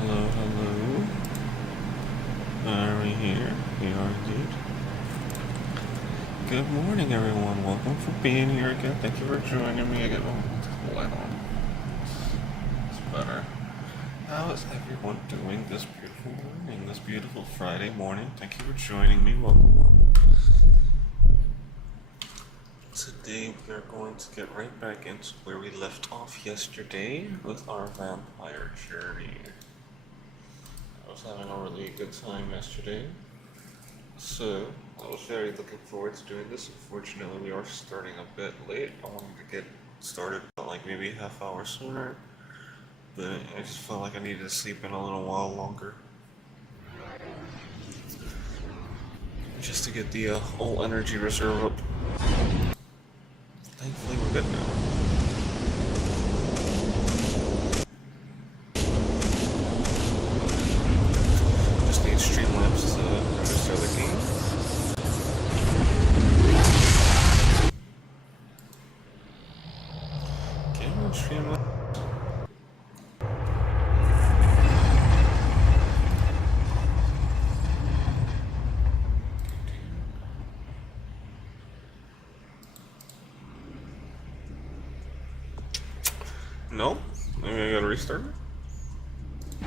Hello, hello. Are we here? We are indeed. Good morning, everyone. Welcome for being here again. Thank you for joining me again. Oh, light on. It's better. How is everyone doing this beautiful morning, this beautiful Friday morning? Thank you for joining me. Welcome. Today we are going to get right back into where we left off yesterday with our vampire journey. I was having a really good time yesterday, so I was very looking forward to doing this. Unfortunately, we are starting a bit late. I wanted to get started like maybe a half hour sooner, but I just felt like I needed to sleep in a little while longer. Just to get the whole energy reserve up. Thankfully we're good now. Just need Streamlabs to register the game. Game on Streamlabs. No? Maybe I gotta restart it?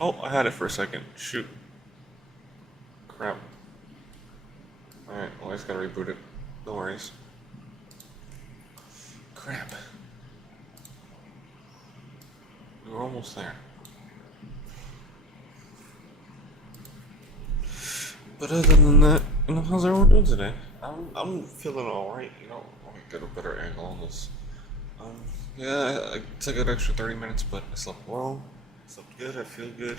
Oh, I had it for a second. Shoot. Crap. Alright, well I just gotta reboot it. No worries. Crap. We were almost there. But other than that, how's everyone doing today? I'm feeling alright, Let me get a better angle on this. Yeah, I took an extra 30 minutes, but I slept well. I slept good, I feel good.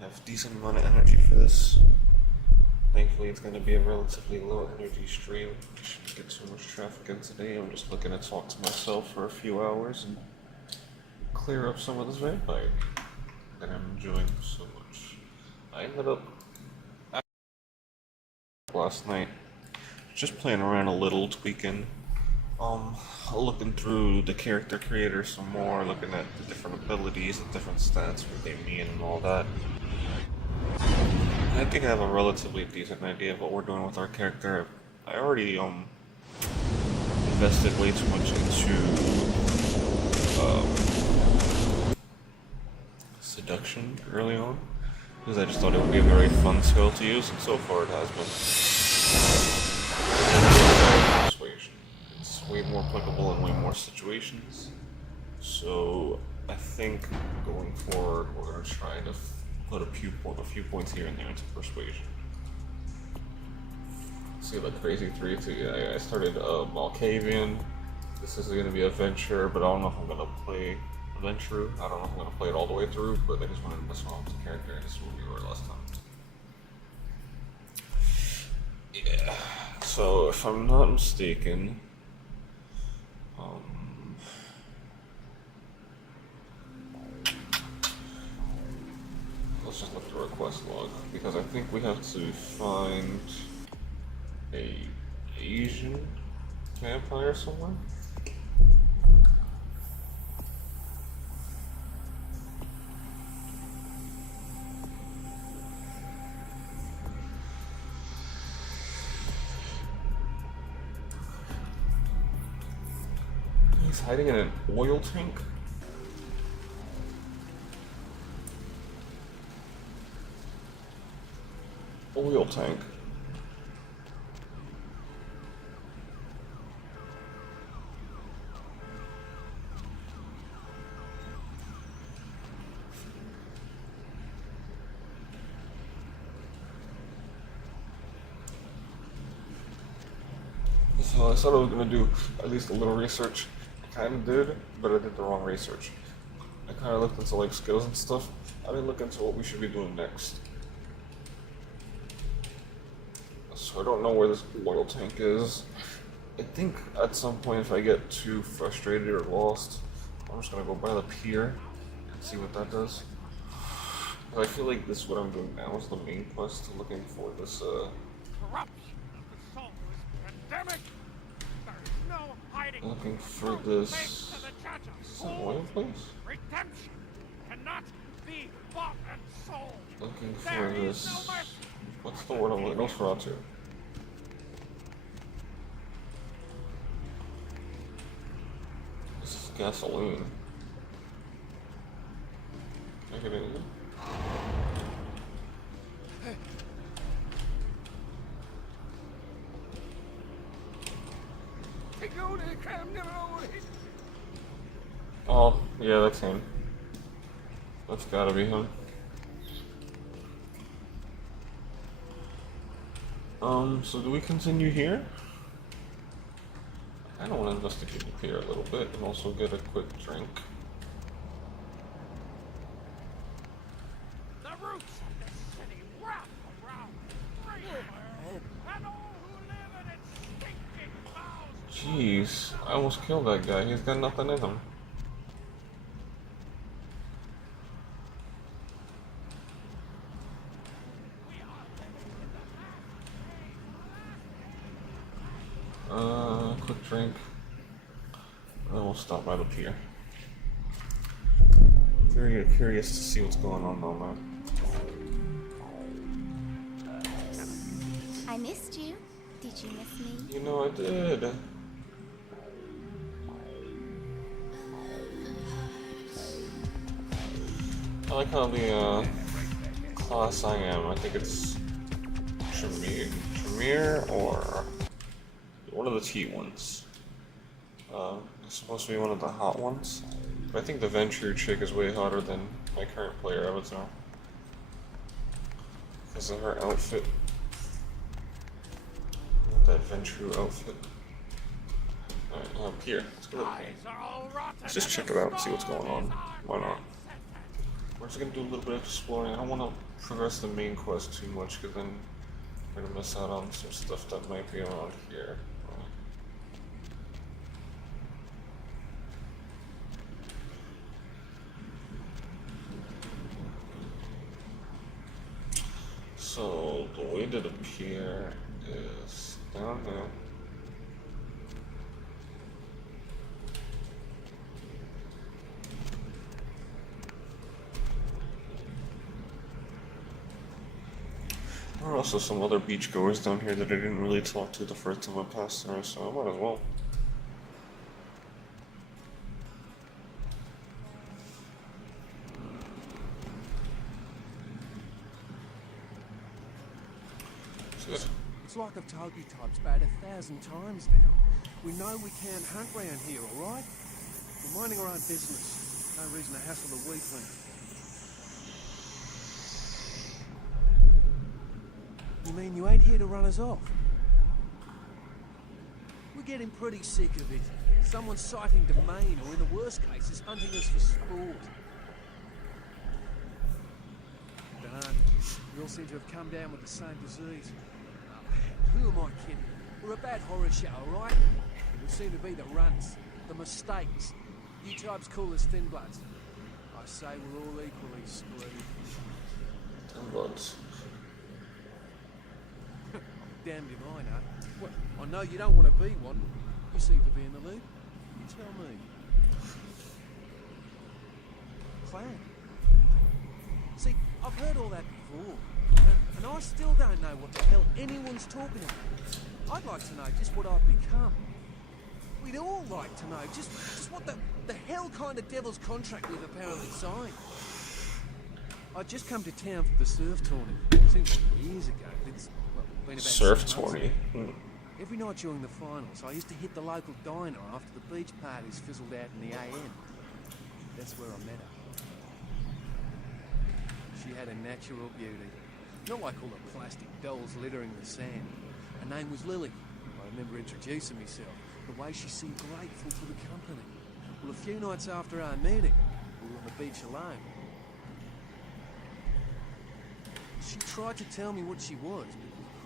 I have a decent amount of energy for this. Thankfully, it's going to be a relatively low energy stream. I shouldn't get too much traffic in today. I'm just looking to talk to myself for a few hours and clear up some of this vampire that I'm enjoying so much. I ended up last night just playing around a little, tweaking. Looking through the character creator some more, looking at the different abilities, the different stats, what they mean, and all that. And I think I have a relatively decent idea of what we're doing with our character. I already invested way too much into seduction early on, because I just thought it would be a very fun skill to use, and so far it has been. Persuasion. It's way more applicable in way more situations. So I think going forward we're going to try to put a few points here and there into persuasion. See, like Crazy 3 too. I started Malkavian. This is going to be a venture, but I don't know if I'm going to play Adventure. I don't know if I'm going to play it all the way through, but I just wanted to mess around with the character, and this is what we were last time. Yeah. So if I'm not mistaken, let's just look at the request log, because I think we have to find a Asian vampire somewhere. He's hiding in an oil tank. Oil tank. So I said I was gonna do at least a little research. I kind of did, but I did the wrong research. I kind of looked into like skills and stuff. I didn't look into what we should be doing next. So I don't know where this oil tank is. I think at some point if I get too frustrated or lost, I'm just gonna go by the pier and see what that does. But I feel like this is what I'm doing now is the main quest, looking for this Corruption of the soul is pandemic. There is no hiding. looking for this oil place? Redemption cannot be bought and sold. Looking for There is this. no mercy. What's the word I'm looking? Nosferatu. This is gasoline. I get in? Oh, yeah, that's him. That's gotta be him. So do we continue here? I don't want to investigate up here a little bit and also get a quick drink. The roots of this city wrap around Greenburg and all who live in its stinking bowels. Jeez, I almost killed that guy. He's got nothing in him. Quick drink. And then we'll stop right up here. Very curious to see what's going on though, man. I missed you. Did you miss me? You know I did. I like how the class I am. I think it's Tremere or one of the T ones. It's supposed to be one of the hot ones, but I think the Ventrue chick is way hotter than my current player avatar because of her outfit. That Ventrue outfit. Alright, up here. Let's go up here. Let's just check it out, see what's going on. Why not? We're just gonna do a little bit of exploring. I don't want to progress the main quest too much because then we're gonna miss out on some stuff that might be around here. So the way to appear is down there. There are also some other beachgoers down here that I didn't really talk to the first time I passed through, so I might as well. It's like I've told you types about 1,000 times now. We know we can't hunt round here, alright? We're minding our own business. No reason to hassle the weakling. You mean you ain't here to run us off? We're getting pretty sick of it. Someone's sighting domain, or in the worst cases, hunting us for sport. Dunno. We all seem to have come down with the same disease. Who am I kidding? We're a bad horror show, alright? We seem to be the runts, the mistakes. You types call us thin bloods. I say we're all equally screwed. Thin bloods. Damned if I know. Well, I know you don't want to be one. You seem to be in the loop. You tell me. Clan. See, I've heard all that before. And I still don't know what the hell anyone's talking about. I'd like to know just what I've become. We'd all like to know just what the hell kind of devil's contract we've apparently signed. I'd just come to town for the surf tournament. Seems like years ago. It's been about Surf 6 months tourney. now. Every night during the finals, I used to hit the local diner after the beach parties fizzled out in the AM. That's where I met her. She had a natural beauty. Not like all the plastic dolls littering the sand. Her name was Lily. I remember introducing myself. The way she seemed grateful for the company. Well, a few nights after our meeting, we were on the beach alone. She tried to tell me what she was,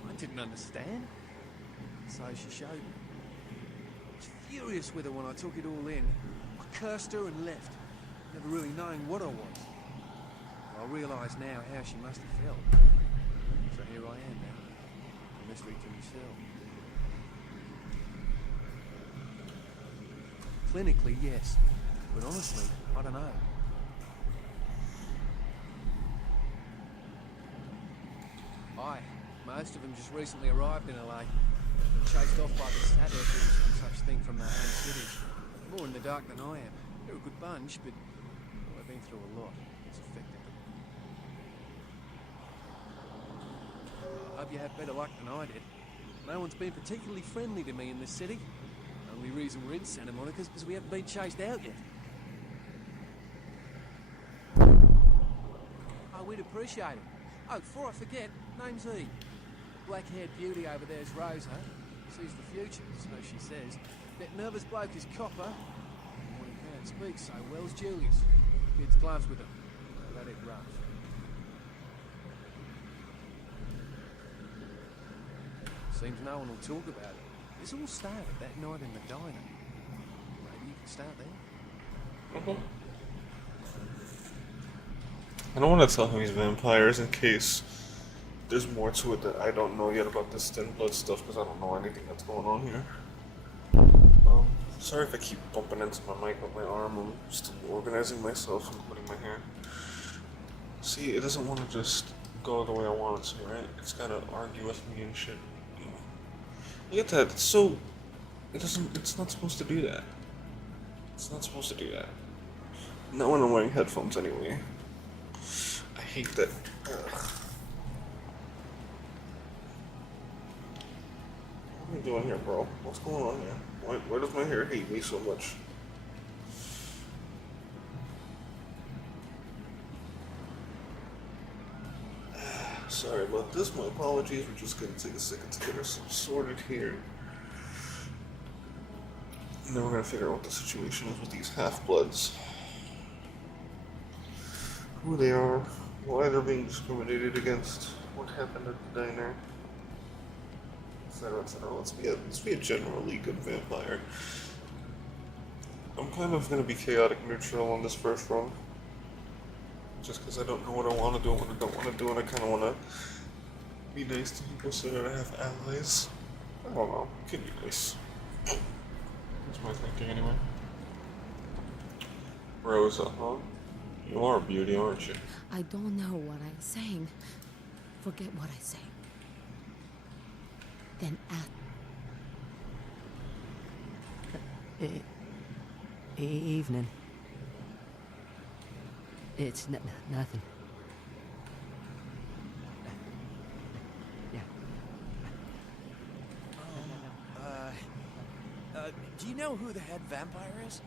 but I didn't understand. So she showed me. I was furious with her when I took it all in. I cursed her and left, never really knowing what I was. I realise now how she must have felt. So here I am now, a mystery to myself. Clinically, yes, but honestly, I don't know. Aye, most of them just recently arrived in LA. Chased off by the Sabbath or some such thing from their home cities. More in the dark than I am. They're a good bunch, but well, they've been through a lot. It's affected them. Hope you had better luck than I did. No one's been particularly friendly to me in this city. Only reason we're in Santa Monica is because we haven't been chased out yet. Oh, we'd appreciate it. Oh, before I forget, name's Eve. Black-haired beauty over there's Rosa. Sees the future, so she says. That nervous bloke is Copper. And when he can't speak so well's Julius. Kids gloves with him. Let it rough. Seems no one will talk about it. This all started that night in the diner. Maybe you can start there. Mhm. I don't want to tell him he's vampires in case there's more to it that I don't know yet about this thin blood stuff because I don't know anything that's going on here. Sorry if I keep bumping into my mic with my arm. I'm still organizing myself, including my hair. See, it doesn't want to just go the way I want it to, right? It's gotta argue with me and shit. Look at that. It's so. It's not supposed to do that. It's not supposed to do that. Not when I'm wearing headphones, anyway. I hate that. Ugh. What are you doing here, bro? What's going on here? Why does my hair hate me so much? Sorry about this. My apologies. We're just gonna take a second to get ourselves sorted here. And then we're gonna figure out what the situation is with these half-bloods. Who they are, why they're being discriminated against, what happened at the diner, etc., etc. Let's be a generally good vampire. I'm kind of gonna be chaotic neutral on this first run. Just because I don't know what I want to do and what I don't want to do, and I kind of want to be nice to people so that I have allies. I don't know. It could be nice. That's my thinking anyway. Rosa, huh? You are a beauty, aren't you? I don't know what I'm saying. Forget what I say. Then Evening. It's nothing. Yeah. Do you know who the head vampire is?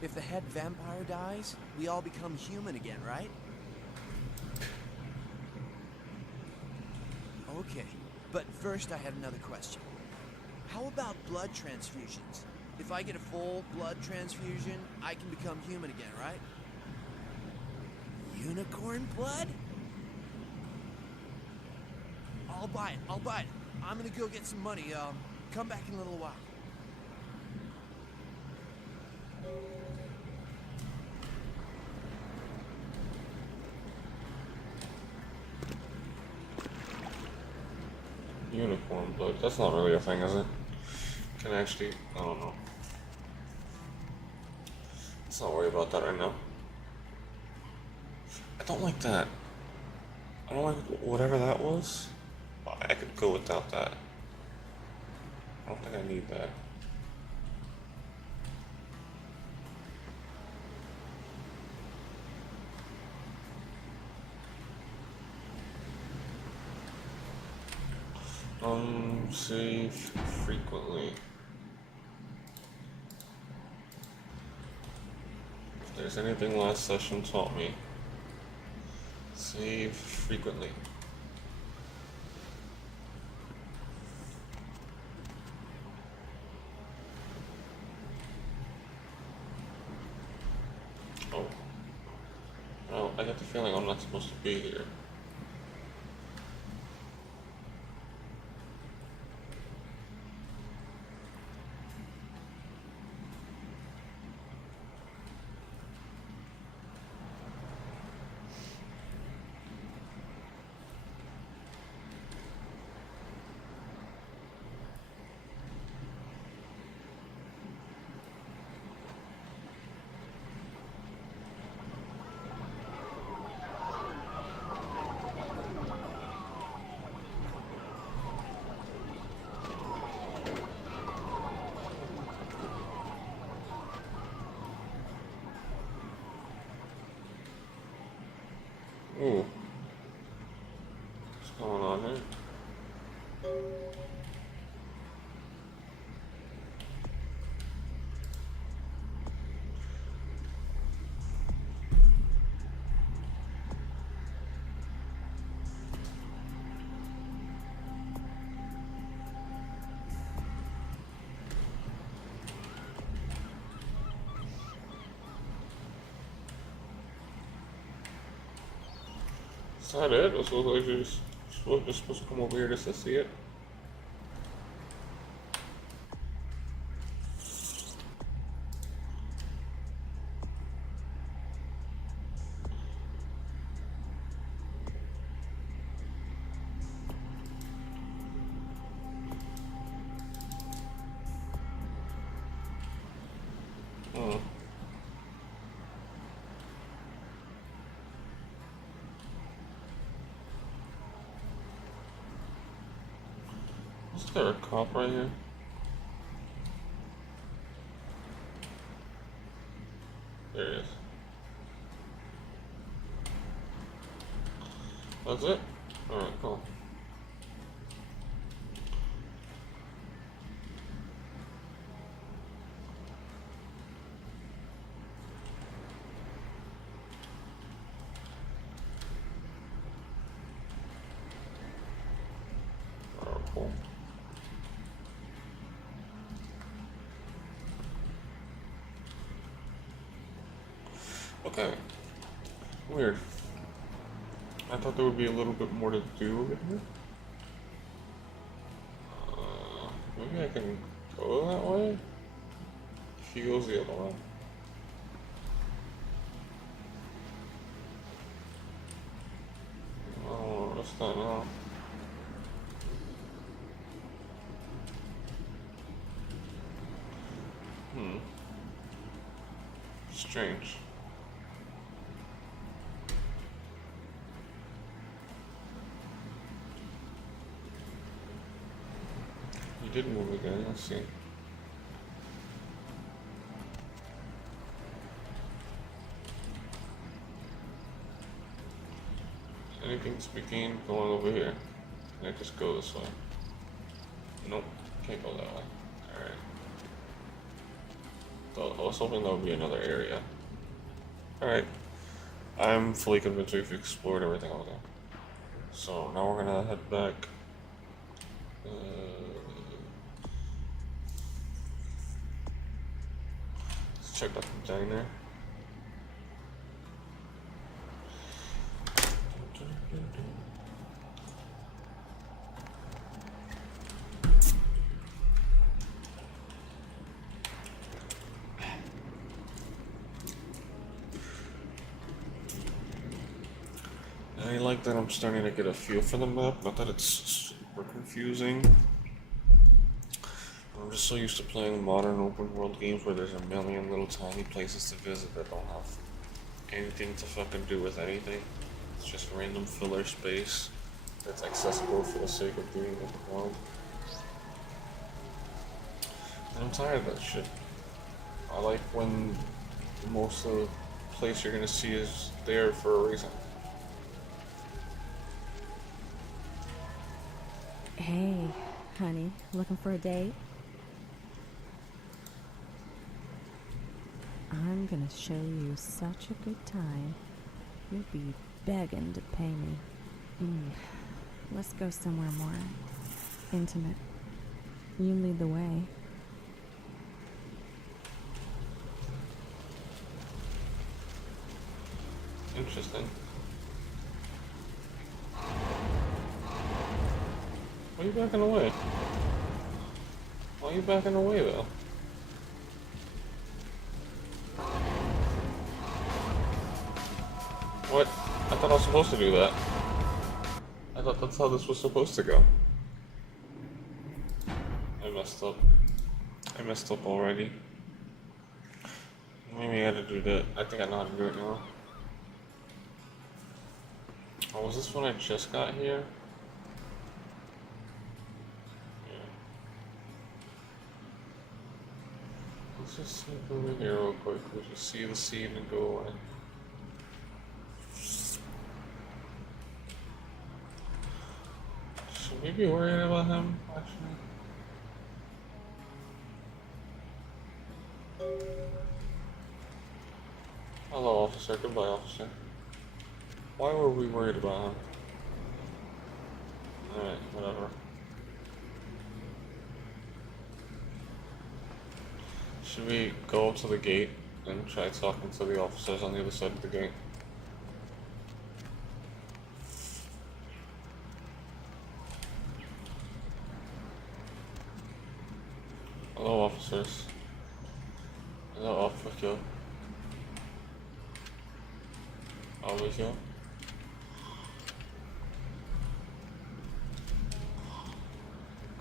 If the head vampire dies, we all become human again, right? Okay, but first I had another question. How about blood transfusions? If I get a full blood transfusion, I can become human again, right? Unicorn blood? I'll buy it. I'm gonna go get some money. Come back in a little while. Unicorn blood. That's not really a thing, is it? Can actually. I don't know. Let's not worry about that right now. I don't like that. I don't like whatever that was. I could go without that. I don't think I need that. Save frequently. If there's anything last session taught me, save frequently. Oh. Well, I get the feeling I'm not supposed to be here. Ooh. Is that it? It looks like you're just supposed to come over here just to see it. Hmm. Is there a cop right here? There he is. That's it? Alright, cool. Alright, cool. Okay. Weird. I thought there would be a little bit more to do over here. Maybe I can go that way? If he goes the other way. Oh, that's not now. Strange. He did move again, let's see. Anything to be gained going over here? Can I just go this way? Nope, can't go that way. Alright. So I was hoping that would be another area. Alright. I'm fully convinced we've explored everything over there. So now we're gonna head back. Let's check out the diner. I like that I'm starting to get a feel for the map, not that it's super confusing. I'm just so used to playing modern open world games where there's a million little tiny places to visit that don't have anything to fucking do with anything. It's just random filler space that's accessible for the sake of doing open world. And I'm tired of that shit. I like when most of the place you're gonna see is there for a reason. Hey, honey, looking for a date? I'm gonna show you such a good time. You'll be begging to pay me. Let's go somewhere more intimate. You lead the way. Interesting. Why are you backing away? Why are you backing away though? What? I thought I was supposed to do that. I thought that's how this was supposed to go. I messed up. I messed up already. Maybe I had to do that. I think I know how to do it now. Oh, was this when I just got here? Yeah. Let's just sneak over here real quick. We'll just see the scene and go away. Should we be worried about him, actually? Hello, officer. Goodbye, officer. Why were we worried about him? Alright, whatever. Should we go up to the gate and try talking to the officers on the other side of the gate? upstairs. No, up with you. Up with you.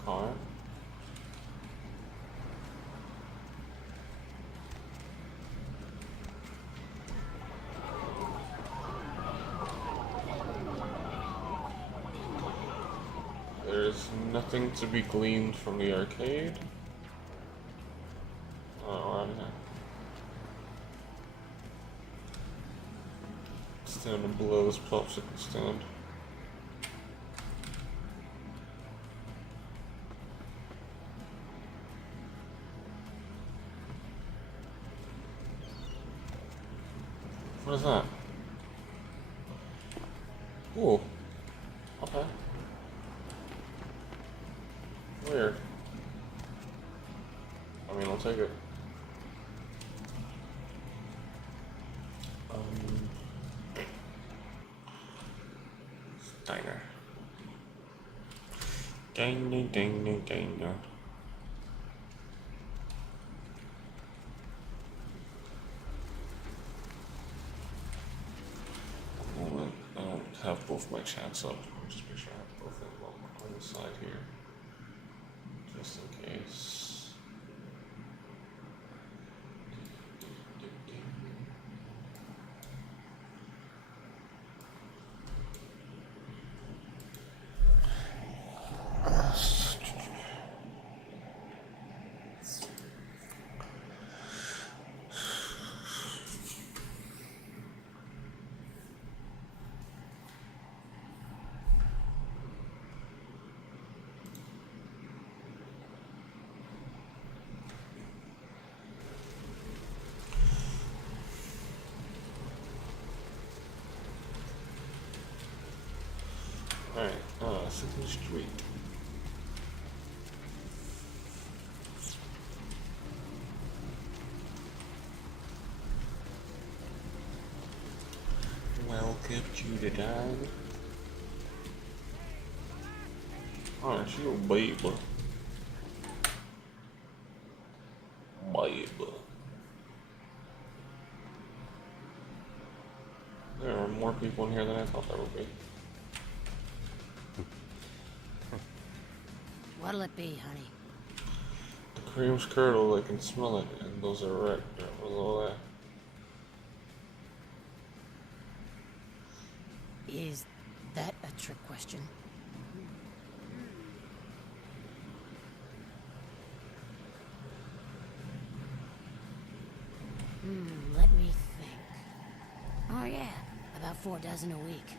Car. There's nothing to be gleaned from the arcade. Oh, I'm here. Stand below this popsicle stand. What is that? Ooh. Okay. Weird. I mean, I'll take it. Diner. Ding, ding, ding, ding. I don't have both my chats up. I'll just make sure I have both of them on the side here. Just in case. Alright, 2nd Street. Welcome to the dog. Oh, she a baby. Baby. There are more people in here than I thought there would be. What'll it be, honey? The cream's curdled, I can smell it, and those are red. What's all that? Is that a trick question? Let me think. Oh yeah, about 4 dozen a week.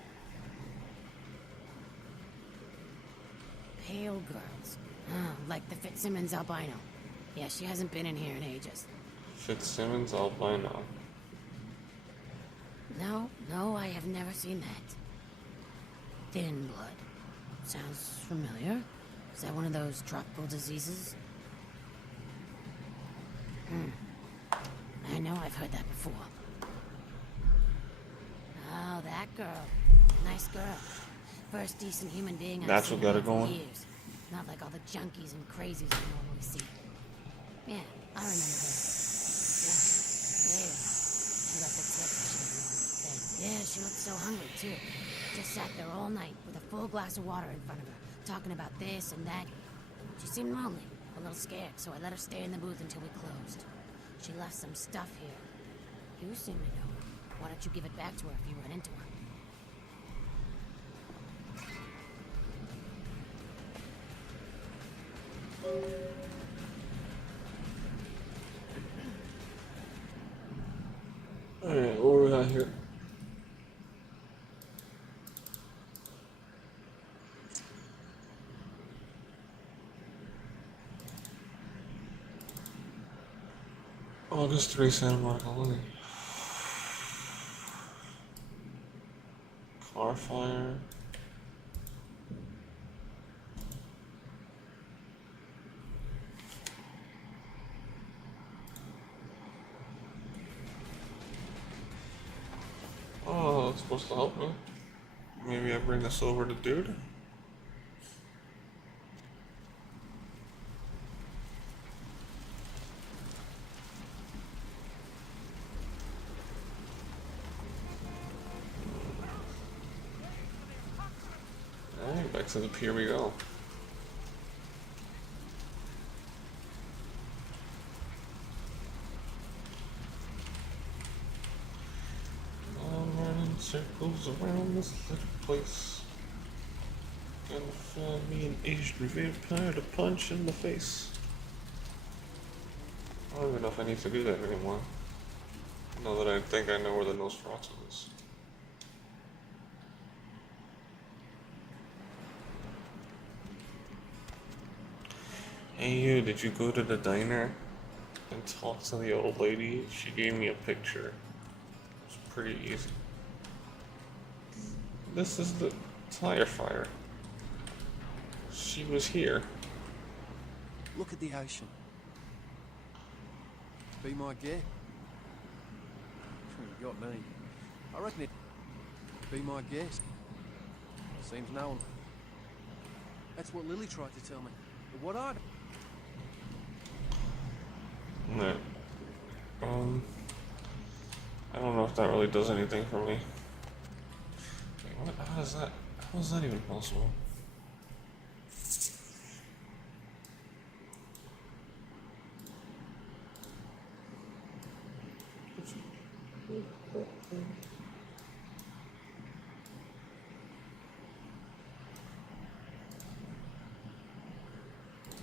Pale girls. Oh, like the Fitzsimmons albino. Yeah, she hasn't been in here in ages. Fitzsimmons albino. No, I have never seen that. Thin blood. Sounds familiar. Is that one of those tropical diseases? I know I've heard that before. Oh, that girl. Nice girl. First decent human being I've That's seen what got her in going? years. Not like all the junkies and crazies you normally see. Yeah, I remember her. Yeah, there. She got the tip she didn't want anything. Yeah, she looked so hungry too. Just sat there all night with a full glass of water in front of her, talking about this and that. She seemed lonely, a little scared, so I let her stay in the booth until we closed. She left some stuff here. You seem to know her. Why don't you give it back to her if you run into her? Alright, what do we got here? August 3, Santa Monica Lily. Car fire. Oh, that's supposed to help me. Maybe I bring this over to dude. Back to the pier we go. I'm running circles around this little place. Gonna find me an Asian vampire to punch in the face. I don't even know if I need to do that anymore. Now that I think I know where the Nosferatu is. Hey you, did you go to the diner and talk to the old lady? She gave me a picture. It was pretty easy. This is the tire fire. She was here. Look at the ocean. Be my guest. You got me. I reckon it. Be my guest. Seems no one. That's what Lily tried to tell me. But what I'd. No. I don't know if that really does anything for me. Wait, what? How is that even possible?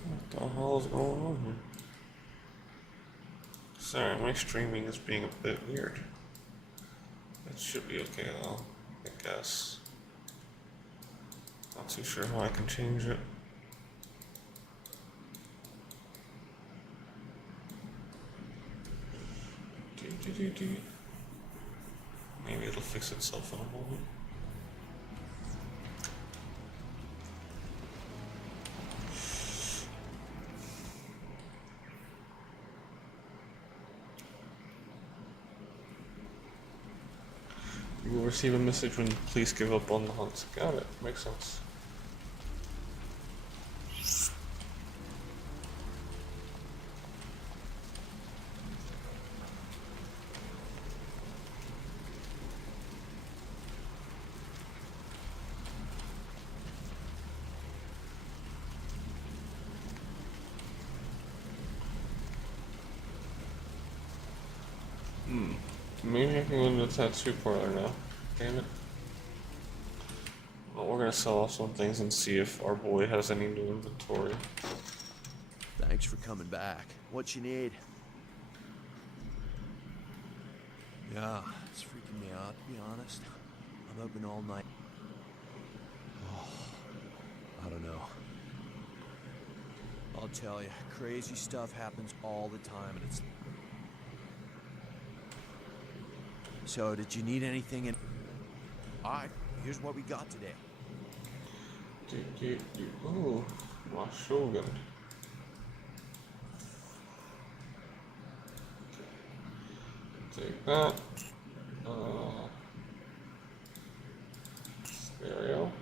What the hell is going on here? Sorry, my streaming is being a bit weird. It should be okay though, I guess. Not too sure how I can change it. Maybe it'll fix itself in a moment. You will receive a message when police give up on the hunt. Got it. Makes sense. Maybe I can go into the tattoo parlor now. Damn it. Well, we're gonna sell off some things and see if our boy has any new inventory. Thanks for coming back. What you need? Yeah, it's freaking me out, to be honest. I'm open all night. Oh, I don't know. I'll tell you, crazy stuff happens all the time, and it's... So, did you need anything in... Alright, here's what we got today. Ooh, my Shogun. Take that. Stereo.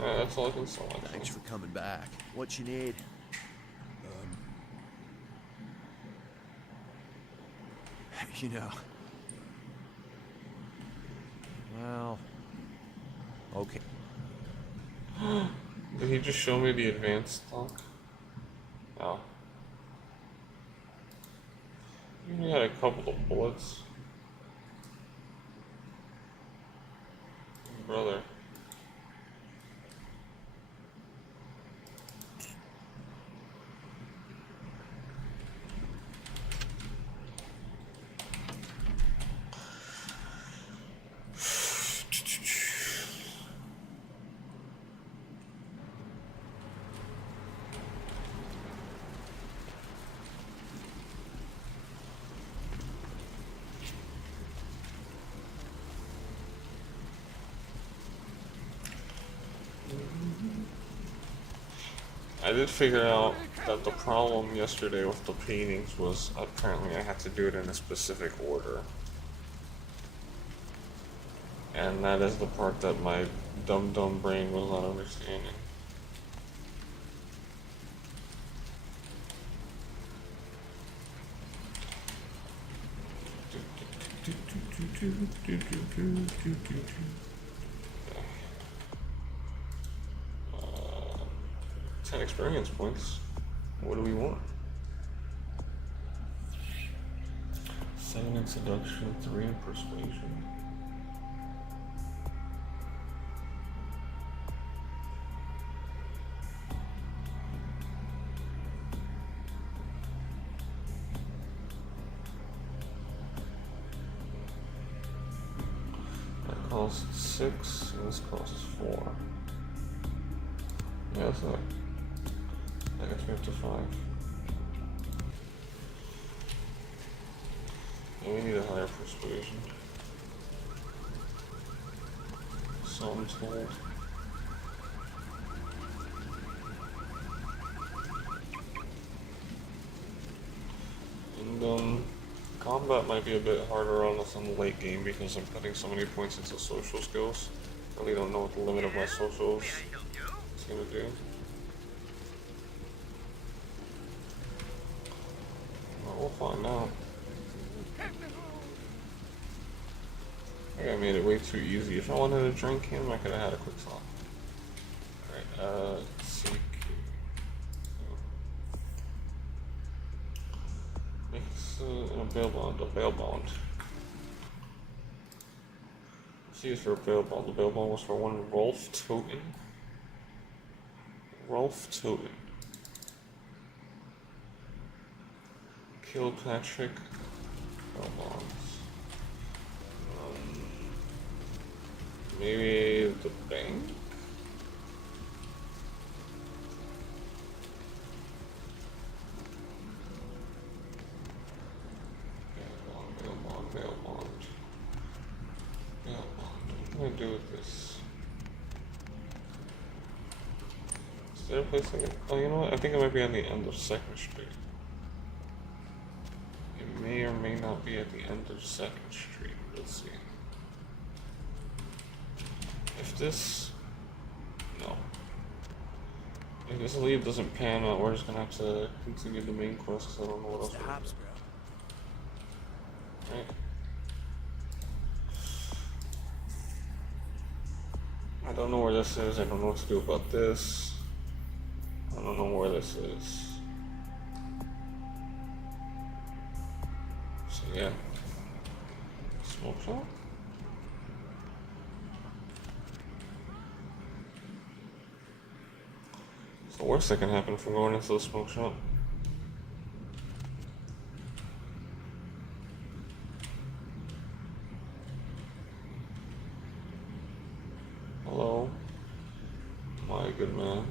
That's all I can sell. Thanks for coming back. What you need? You know. Well. Okay. Did he just show me the advanced stock? No. He only had a couple of bullets. Brother. I did figure out that the problem yesterday with the paintings was apparently I had to do it in a specific order. And that is the part that my dumb brain was not understanding. Uh, 10 experience points. What do we want? 7 in seduction, 3 in persuasion. That costs 6, and this costs 4. Yeah, so that gets me up to 5. And we need a higher persuasion. So I'm told. And combat might be a bit harder on us on the late game because I'm putting so many points into social skills. I really don't know what the limit of my socials is gonna do. Well, we'll find out. I think I made it way too easy. If I wanted to drink him, I could have had a quick talk. Alright, seek. Make this a bail bond. See, it's for a bail bond. The bail bond was for one Rolf Toten. Kilpatrick. Bail bonds. Maybe the bank? Bail bond. What can I do with this? Is there a place I can... Oh, you know what? I think it might be on the end of 2nd Street. It may or may not be at the end of 2nd Street. Let's see. If this... No. If this lead doesn't pan out, we're just gonna have to continue the main quest because I don't know what else we're gonna do. Right. I don't know where this is, I don't know what to do about this. I don't know where this is. So yeah. Smoke shop? It's the worst that can happen from going into the smoke shop. Hello, my good man.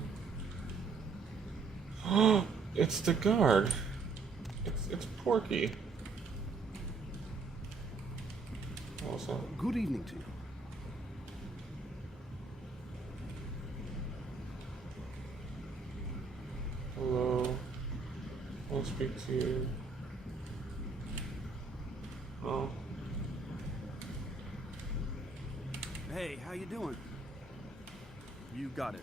It's the guard. It's Porky. What's that? Good evening to you. Hello. I'll speak to you. Oh. Hey, how you doing? You got it.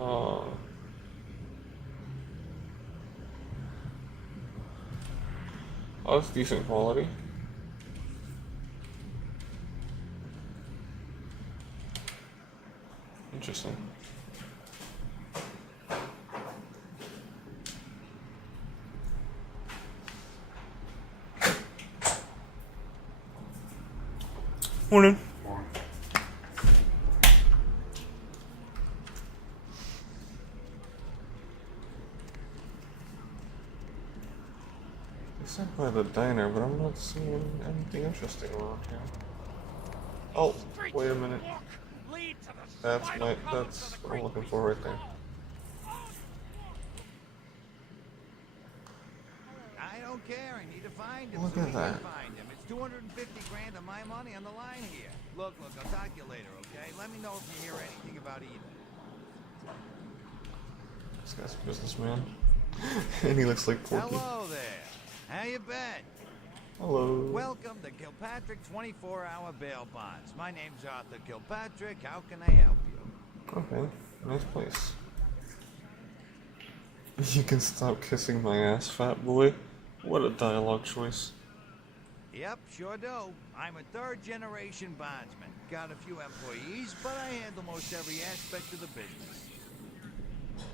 Oh, that's decent quality. Interesting. Morning. It's not by the diner, but I'm not seeing anything interesting around here. Oh, wait a minute. That's what I'm looking for right there. I don't care. I need to find him. Look so at we that. can find him. It's 250 grand of my money on the line here. Look, I'll talk to you later, okay? Let me know if you hear anything about Eden. This guy's a businessman. And he looks like Porky. Hello there. How you been? Hello. Welcome to Kilpatrick 24-hour bail bonds. My name's Arthur Kilpatrick. How can I help you? Okay, nice place. You can stop kissing my ass, fat boy. What a dialogue choice. Yep, sure do. I'm a third-generation bondsman. Got a few employees, but I handle most every aspect of the business.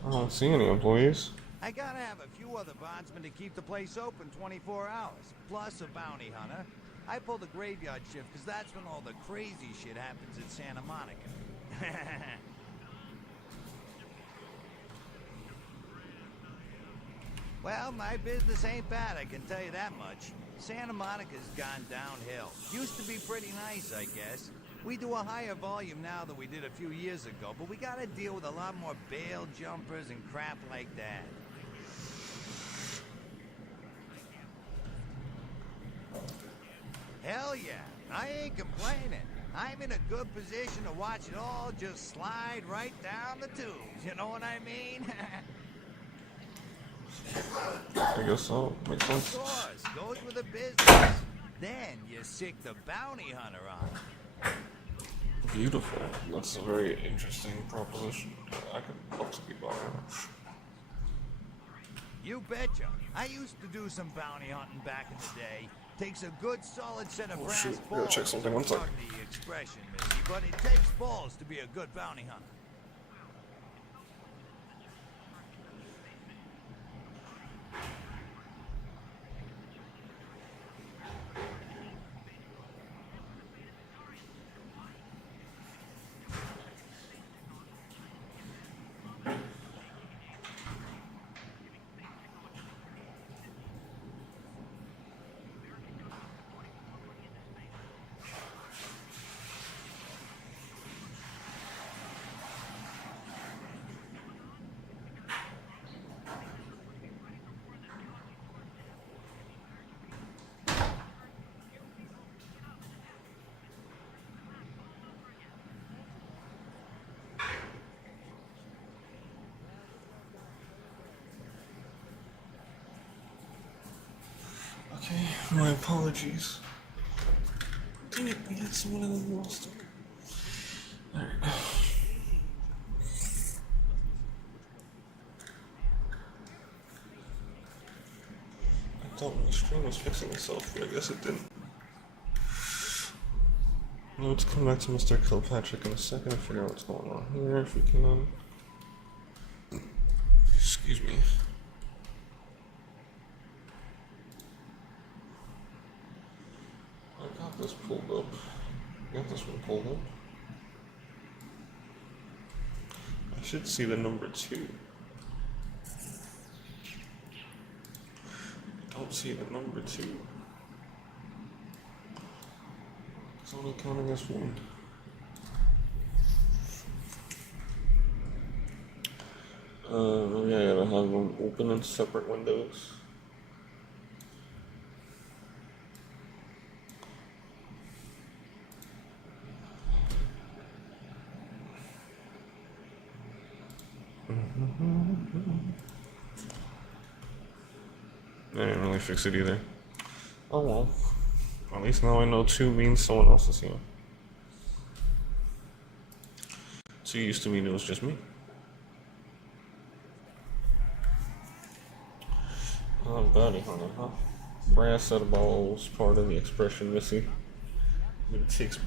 I don't see any employees. I gotta have a few other bondsmen to keep the place open 24 hours, plus a bounty hunter. I pull the graveyard shift because that's when all the crazy shit happens at Santa Monica. Well, my business ain't bad, I can tell you that much. Santa Monica's gone downhill. Used to be pretty nice, I guess. We do a higher volume now than we did a few years ago, but we gotta deal with a lot more bail jumpers and crap like that. Hell yeah, I ain't complaining. I'm in a good position to watch it all just slide right down the tubes, you know what I mean? I guess so. Makes sense. Of course, goes with the business. Then you sick the bounty hunter on. Beautiful. That's a very interesting proposition. I could help some people out. You betcha. I used to do some bounty hunting back in the day. Takes a good solid set of brass shoot. I balls. gotta check something. One sec. Pardon the expression, Missy, but it takes balls to be a good bounty hunter. Okay, my apologies. Dang it, we had someone in the lost. Alright. I thought my stream was fixing itself, but I guess it didn't. Let's come back to Mr. Kilpatrick in a second and figure out what's going on here if we can. Excuse me. I got this pulled up. Got this one pulled up. I should see the number 2. I don't see the number 2. It's only counting as 1. Yeah, I gotta have them open in separate windows. I didn't really fix it either. Oh well. At least now I know 2 means someone else is here. 2 used to mean it was just me. Oh, bounty hunter, huh? Brass set of balls, part of the expression, Missy. But it takes.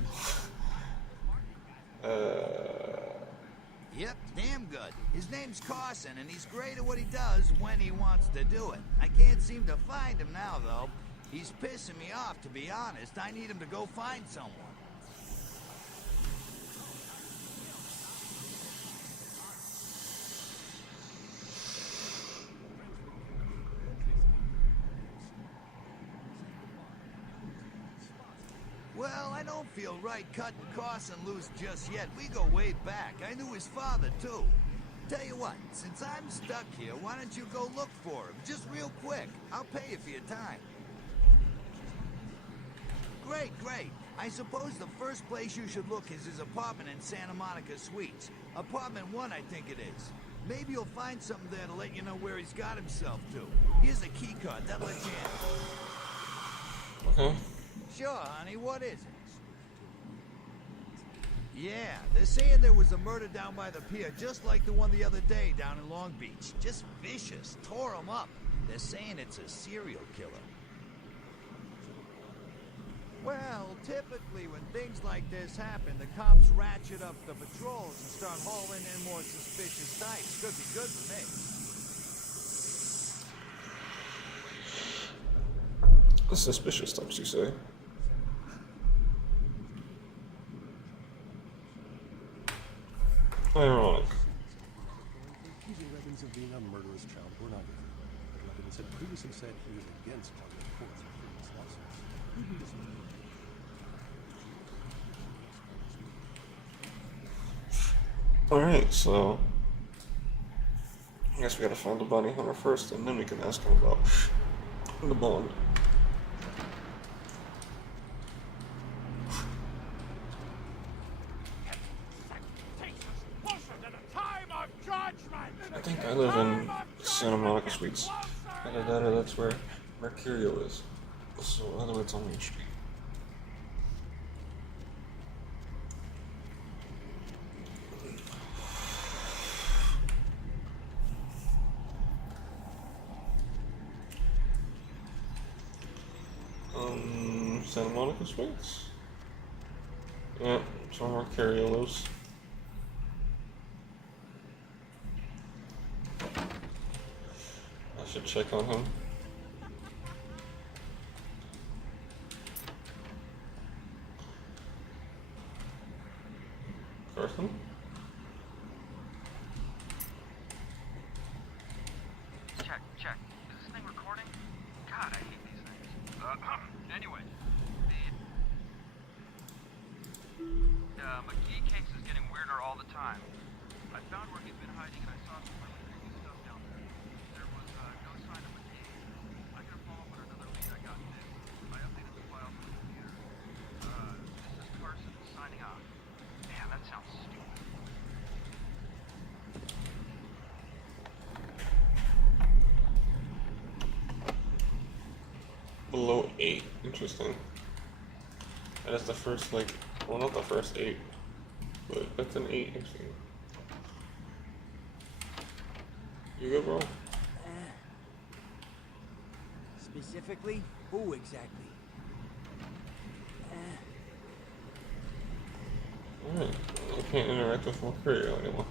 Yep, damn good. His name's Carson, and he's great at what he does when he wants to do it. I can't seem to find him now, though. He's pissing me off, to be honest. I need him to go find someone. Well, I don't feel right cutting Carson loose just yet. We go way back. I knew his father, too. Tell you what, since I'm stuck here, why don't you go look for him? Just real quick. I'll pay you for your time. Great, great. I suppose the first place you should look is his apartment in Santa Monica Suites. Apartment 1, I think it is. Maybe you'll find something there to let you know where he's got himself to. Here's a key card. That lets you Okay. Sure, honey, what is it? Yeah, they're saying there was a murder down by the pier, just like the one the other day down in Long Beach. Just vicious, tore 'em up. They're saying it's a serial killer. Well, typically when things like this happen, the cops ratchet up the patrols and start hauling in more suspicious types. Could be good for me. The suspicious types, you say? Ironic. Accusing Evans of being a murderous child pornographer. Evans had previously said he was against public courts for frivolous lawsuits. Who knew this? Alright, so I guess we gotta find the bounty hunter first, and then we can ask him about the bond. I think I live in Santa Monica Suites. Either that or that's where Mercurio is. So, in other words, on Main Street. Santa Monica Suites? Yeah, that's where Mercurio lives. I should check on him. Carson? Check. Is this thing recording? God, I hate these things. Anyway, the McGee case is getting weirder all the time. I found where he's been hiding and I saw some really creepy stuff down there. There was no sign of McGee. I gotta follow up on another lead I got today. I updated the files on the computer. This is Carson signing off. Man, that sounds stupid. Below 8. Interesting. And that's the first, like, well, not the first 8, but that's an 8, actually. You good, bro? Specifically, who exactly? Alright, I can't interact with Mercurio anymore.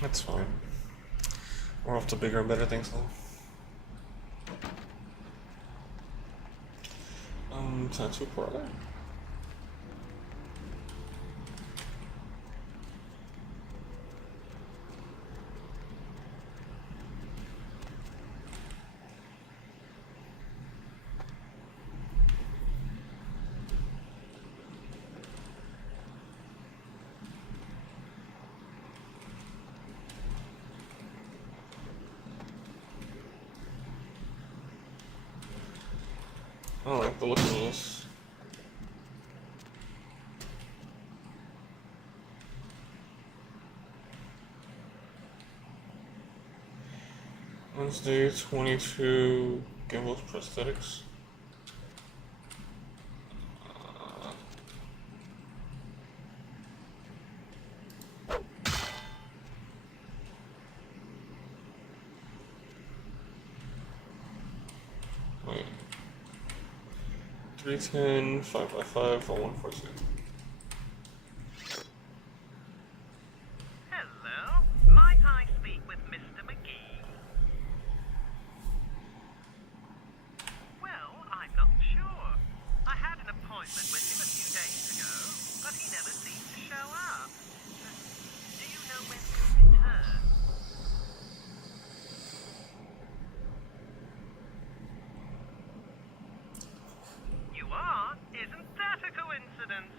That's fine. We're off to bigger and better things now. Tattoo parlor? I don't like the look of this. Wednesday, 22, Gimbals Prosthetics. Wait. 310, 5x5 for 142. Hello, might I speak with Mr. McGee? Well, I'm not sure. I had an appointment with him a few days ago, but he never seemed to show up. Do you know when he'll return? You are? Isn't that a coincidence?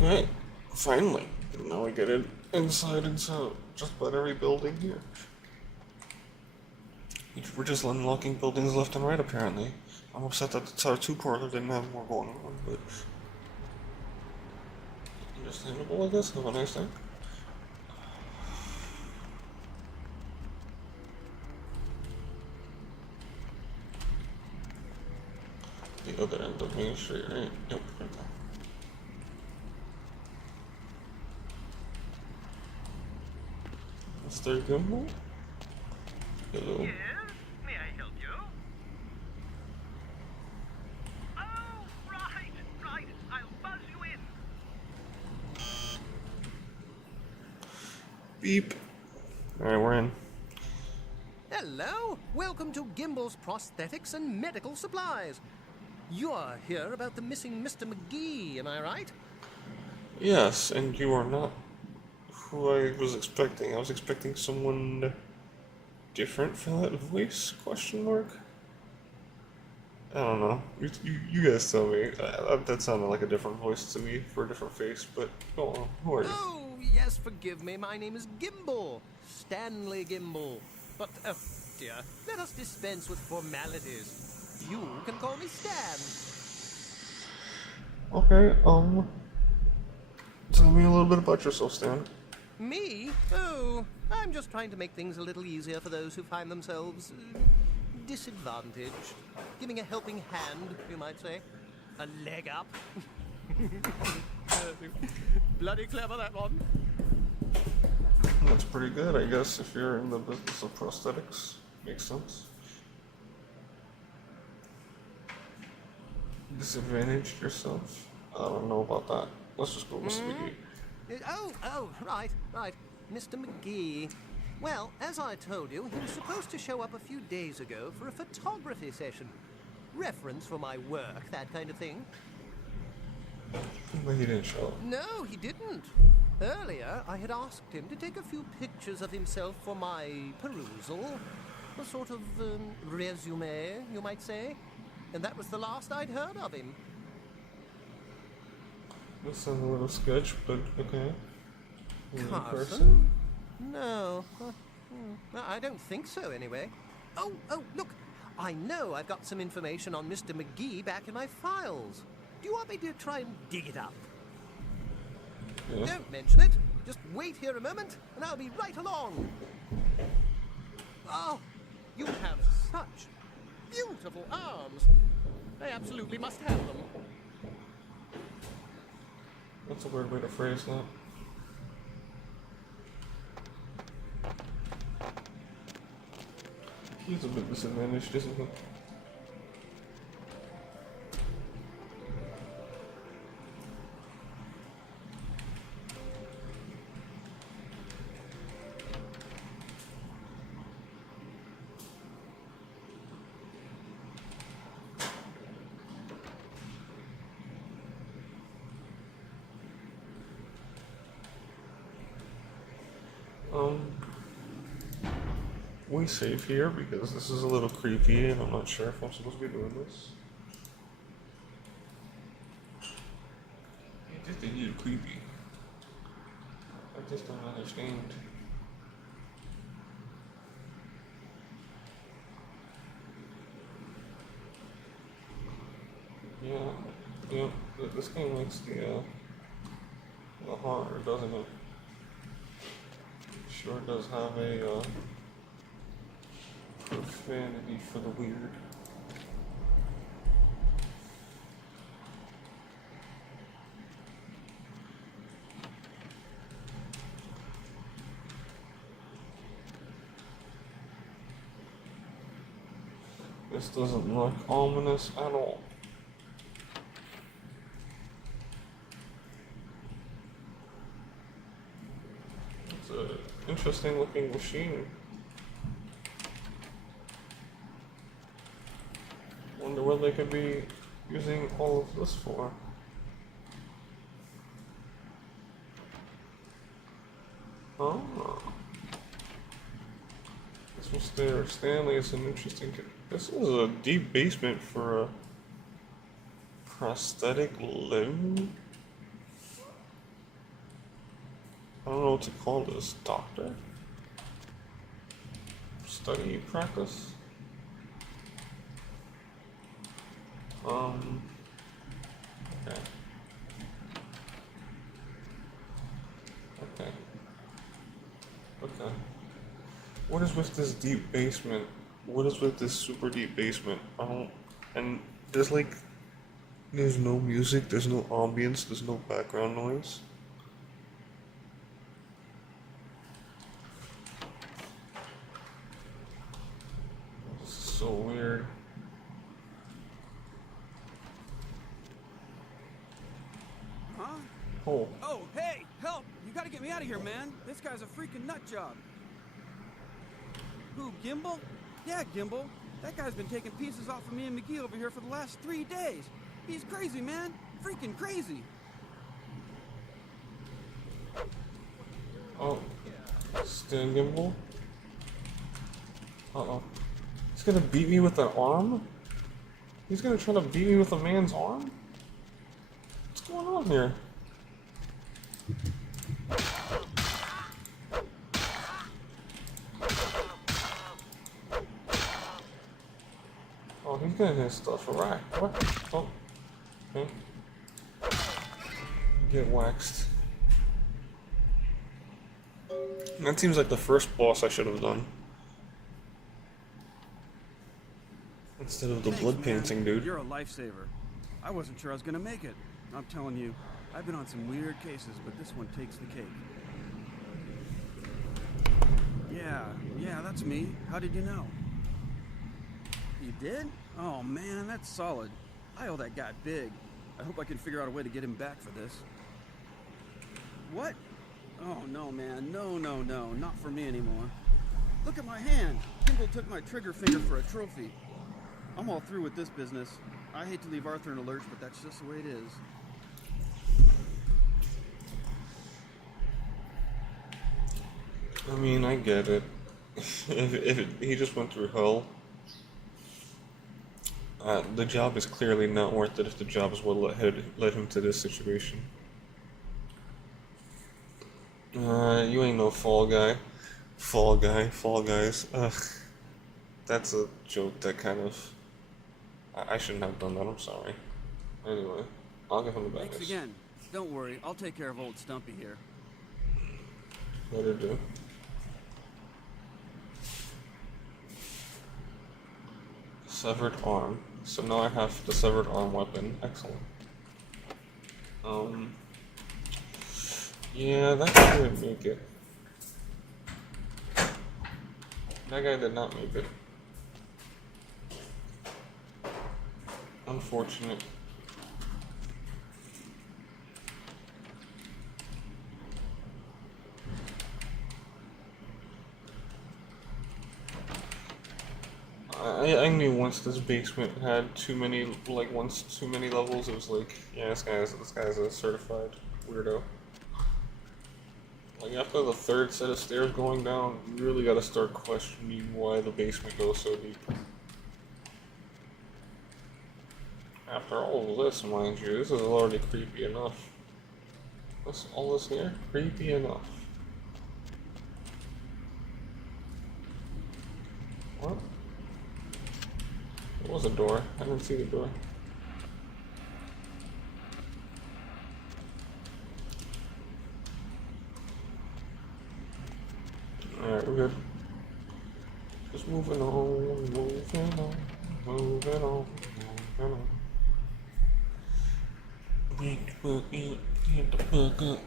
Okay, finally. Now we get in inside into just about every building here. We're just unlocking buildings left and right, apparently. I'm upset that the Tower 2 parlor didn't have more going on, but... understandable, I guess. Have a nice day. The other end of Main Street, right? Yep, right there. Mr. Gimble? Hello. Yes? May I help you? Oh, right. I'll buzz you in. Beep. Alright, we're in. Hello, welcome to Gimble's Prosthetics and Medical Supplies. You're here about the missing Mr. McGee, am I right? Yes, and you are not who I was expecting. I was expecting someone different for that voice, question mark? I don't know. You guys tell me. That sounded like a different voice to me for a different face, but go on. Who are you? Oh, yes, forgive me. My name is Gimble. Stanley Gimble. But, oh dear, let us dispense with formalities. You can call me Stan. Okay, tell me a little bit about yourself, Stan. Me? Oh, I'm just trying to make things a little easier for those who find themselves disadvantaged. Giving a helping hand, you might say. A leg up. Bloody clever, that one. That's pretty good, I guess, if you're in the business of prosthetics. Makes sense. Disadvantaged yourself? I don't know about that. Let's just go with McGee. Oh, right. Mr. McGee. Well, as I told you, he was supposed to show up a few days ago for a photography session. Reference for my work, that kind of thing. But he didn't show up. No, he didn't. Earlier, I had asked him to take a few pictures of himself for my perusal. A sort of resume, you might say. And that was the last I'd heard of him. That sounds a little sketch, but okay. Carson? No. I don't think so, anyway. Oh, look. I know I've got some information on Mr. McGee back in my files. Do you want me to try and dig it up? Yeah. Don't mention it. Just wait here a moment, and I'll be right along. Oh, you have such beautiful arms. I absolutely must have them. That's a weird way to phrase that. He's a bit disadvantaged, isn't he? We save here because this is a little creepy and I'm not sure if I'm supposed to be doing this. It just is creepy. I just don't understand. Yeah, this game likes the horror, doesn't it? Sure does have a profanity for the weird. This doesn't look ominous at all. It's an interesting looking machine. Wonder what they could be using all of this for. Oh. This was there. Stanley is an interesting kid. This is a deep basement for a prosthetic limb. I don't know what to call this. Doctor? Study practice? Okay. Okay. Okay. What is with this deep basement? What is with this super deep basement? I don't... And there's like... There's no music, there's no ambience, there's no background noise. This is so weird. Huh? Oh. Oh, hey, help! You gotta get me out of here, man. This guy's a freaking nut job. Who, Gimbal? Yeah, Gimbal. That guy's been taking pieces off of me and McGee over here for the last 3 days. He's crazy, man. Freaking crazy. Oh. Stan Gimbal? Uh-oh. He's gonna beat me with an arm? He's gonna try to beat me with a man's arm? What's going on here? Oh, he's getting his stuff right. What? Oh. Okay. Get waxed. That seems like the first boss I should have done. Instead of the Thanks, blood man. painting, dude. You're a lifesaver. I wasn't sure I was gonna make it. I'm telling you, I've been on some weird cases, but this one takes the cake. Yeah, that's me. How did you know? You did? Oh man, that's solid. I owe that guy big. I hope I can figure out a way to get him back for this. What? Oh no, man. No, not for me anymore. Look at my hand. Kimball took my trigger finger for a trophy. I'm all through with this business. I hate to leave Arthur in a lurch, but that's just the way it is. I mean, I get it. He just went through hell. The job is clearly not worth it if the job is what led him to this situation. You ain't no fall guy. Fall guys. Ugh. That's a joke that kind of... I shouldn't have done that, I'm sorry. Anyway, I'll give him the bonus. Thanks again. Don't worry, I'll take care of old Stumpy here. Let her do. Severed arm. So now I have the severed arm weapon. Excellent. Yeah, that guy didn't make it. That guy did not make it. Unfortunate. I knew once this basement had too many levels, it was like, yeah, this guy's a certified weirdo. Like, after the third set of stairs going down, you really gotta start questioning why the basement goes so deep. After all of this, mind you, this is already creepy enough. All this here? Creepy enough. What? There was a door. I didn't see the door. Alright, we're good. Just moving on, moving on, moving on, moving on. Get the book in, get the book up.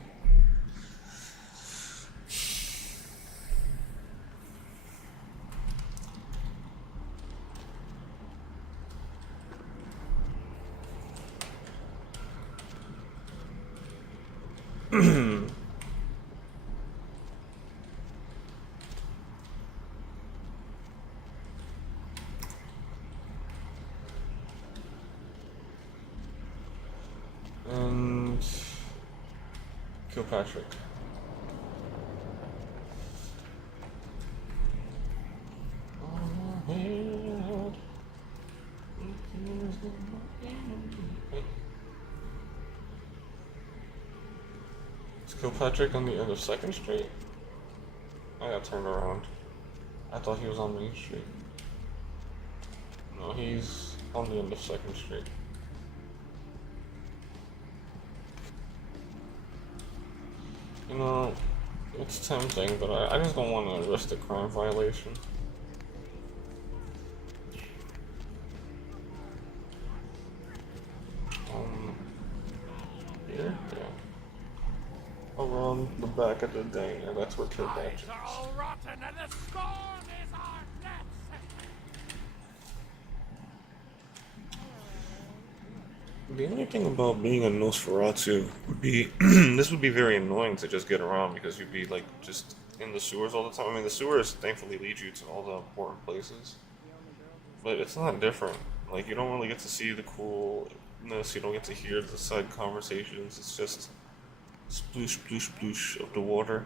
And kill Patrick. Is Kilpatrick on the end of 2nd Street? I got turned around. I thought he was on Main Street. No, he's on the end of 2nd Street. You know, it's tempting, but I just don't want to arrest a crime violation. Here? Yeah. Around the back of the diner, that's where Kilpatrick is. Are all rotten and the scorn is our net. The only thing about being a Nosferatu would be this would be very annoying to just get around because you'd be like just in the sewers all the time. I mean, the sewers thankfully lead you to all the important places, but it's not different. Like, you don't really get to see the coolness, you don't get to hear the side conversations. It's just sploosh, sploosh, sploosh of the water,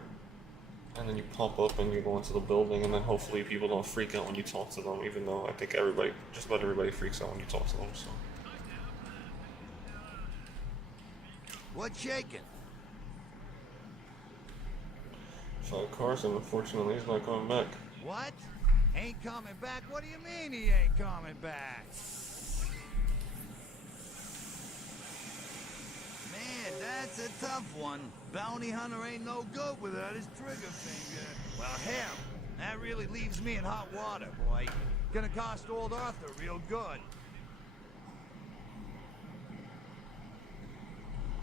and then you pop up and you go into the building, and then hopefully people don't freak out when you talk to them, even though I think just about everybody freaks out when you talk to them, so. What's shaking? Carson, unfortunately, he's not coming back. What? Ain't coming back? What do you mean he ain't coming back? Man, that's a tough one. Bounty hunter ain't no good without his trigger finger. Well, hell, that really leaves me in hot water, boy. Gonna cost old Arthur real good.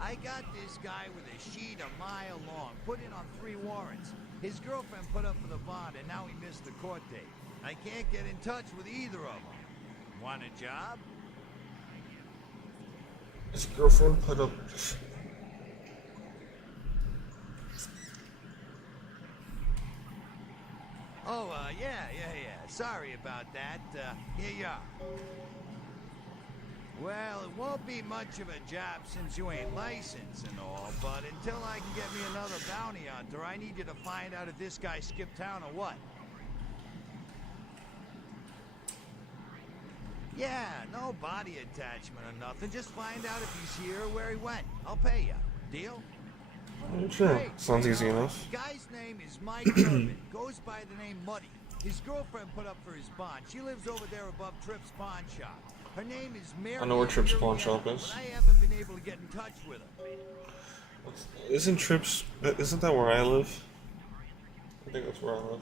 I got this guy with a sheet a mile long, put in on 3 warrants. His girlfriend put up for the bond, and now he missed the court date. I can't get in touch with either of them. Want a job? His girlfriend put up... Oh, yeah. Sorry about that. Here you are. Well, it won't be much of a job since you ain't licensed and all, but until I can get me another bounty hunter, I need you to find out if this guy skipped town or what. Yeah, no body attachment or nothing. Just find out if he's here or where he went. I'll pay you. Deal? Sure. Great. Sounds easy enough. The guy's name is Mike Irvin. Goes by the name Muddy. His girlfriend put up for his bond. She lives over there above Tripp's pawn shop. Her name is Mary. I know where Tripp's pawn shop is. But I haven't been able to get in touch with her. Isn't that where I live? I think that's where I live.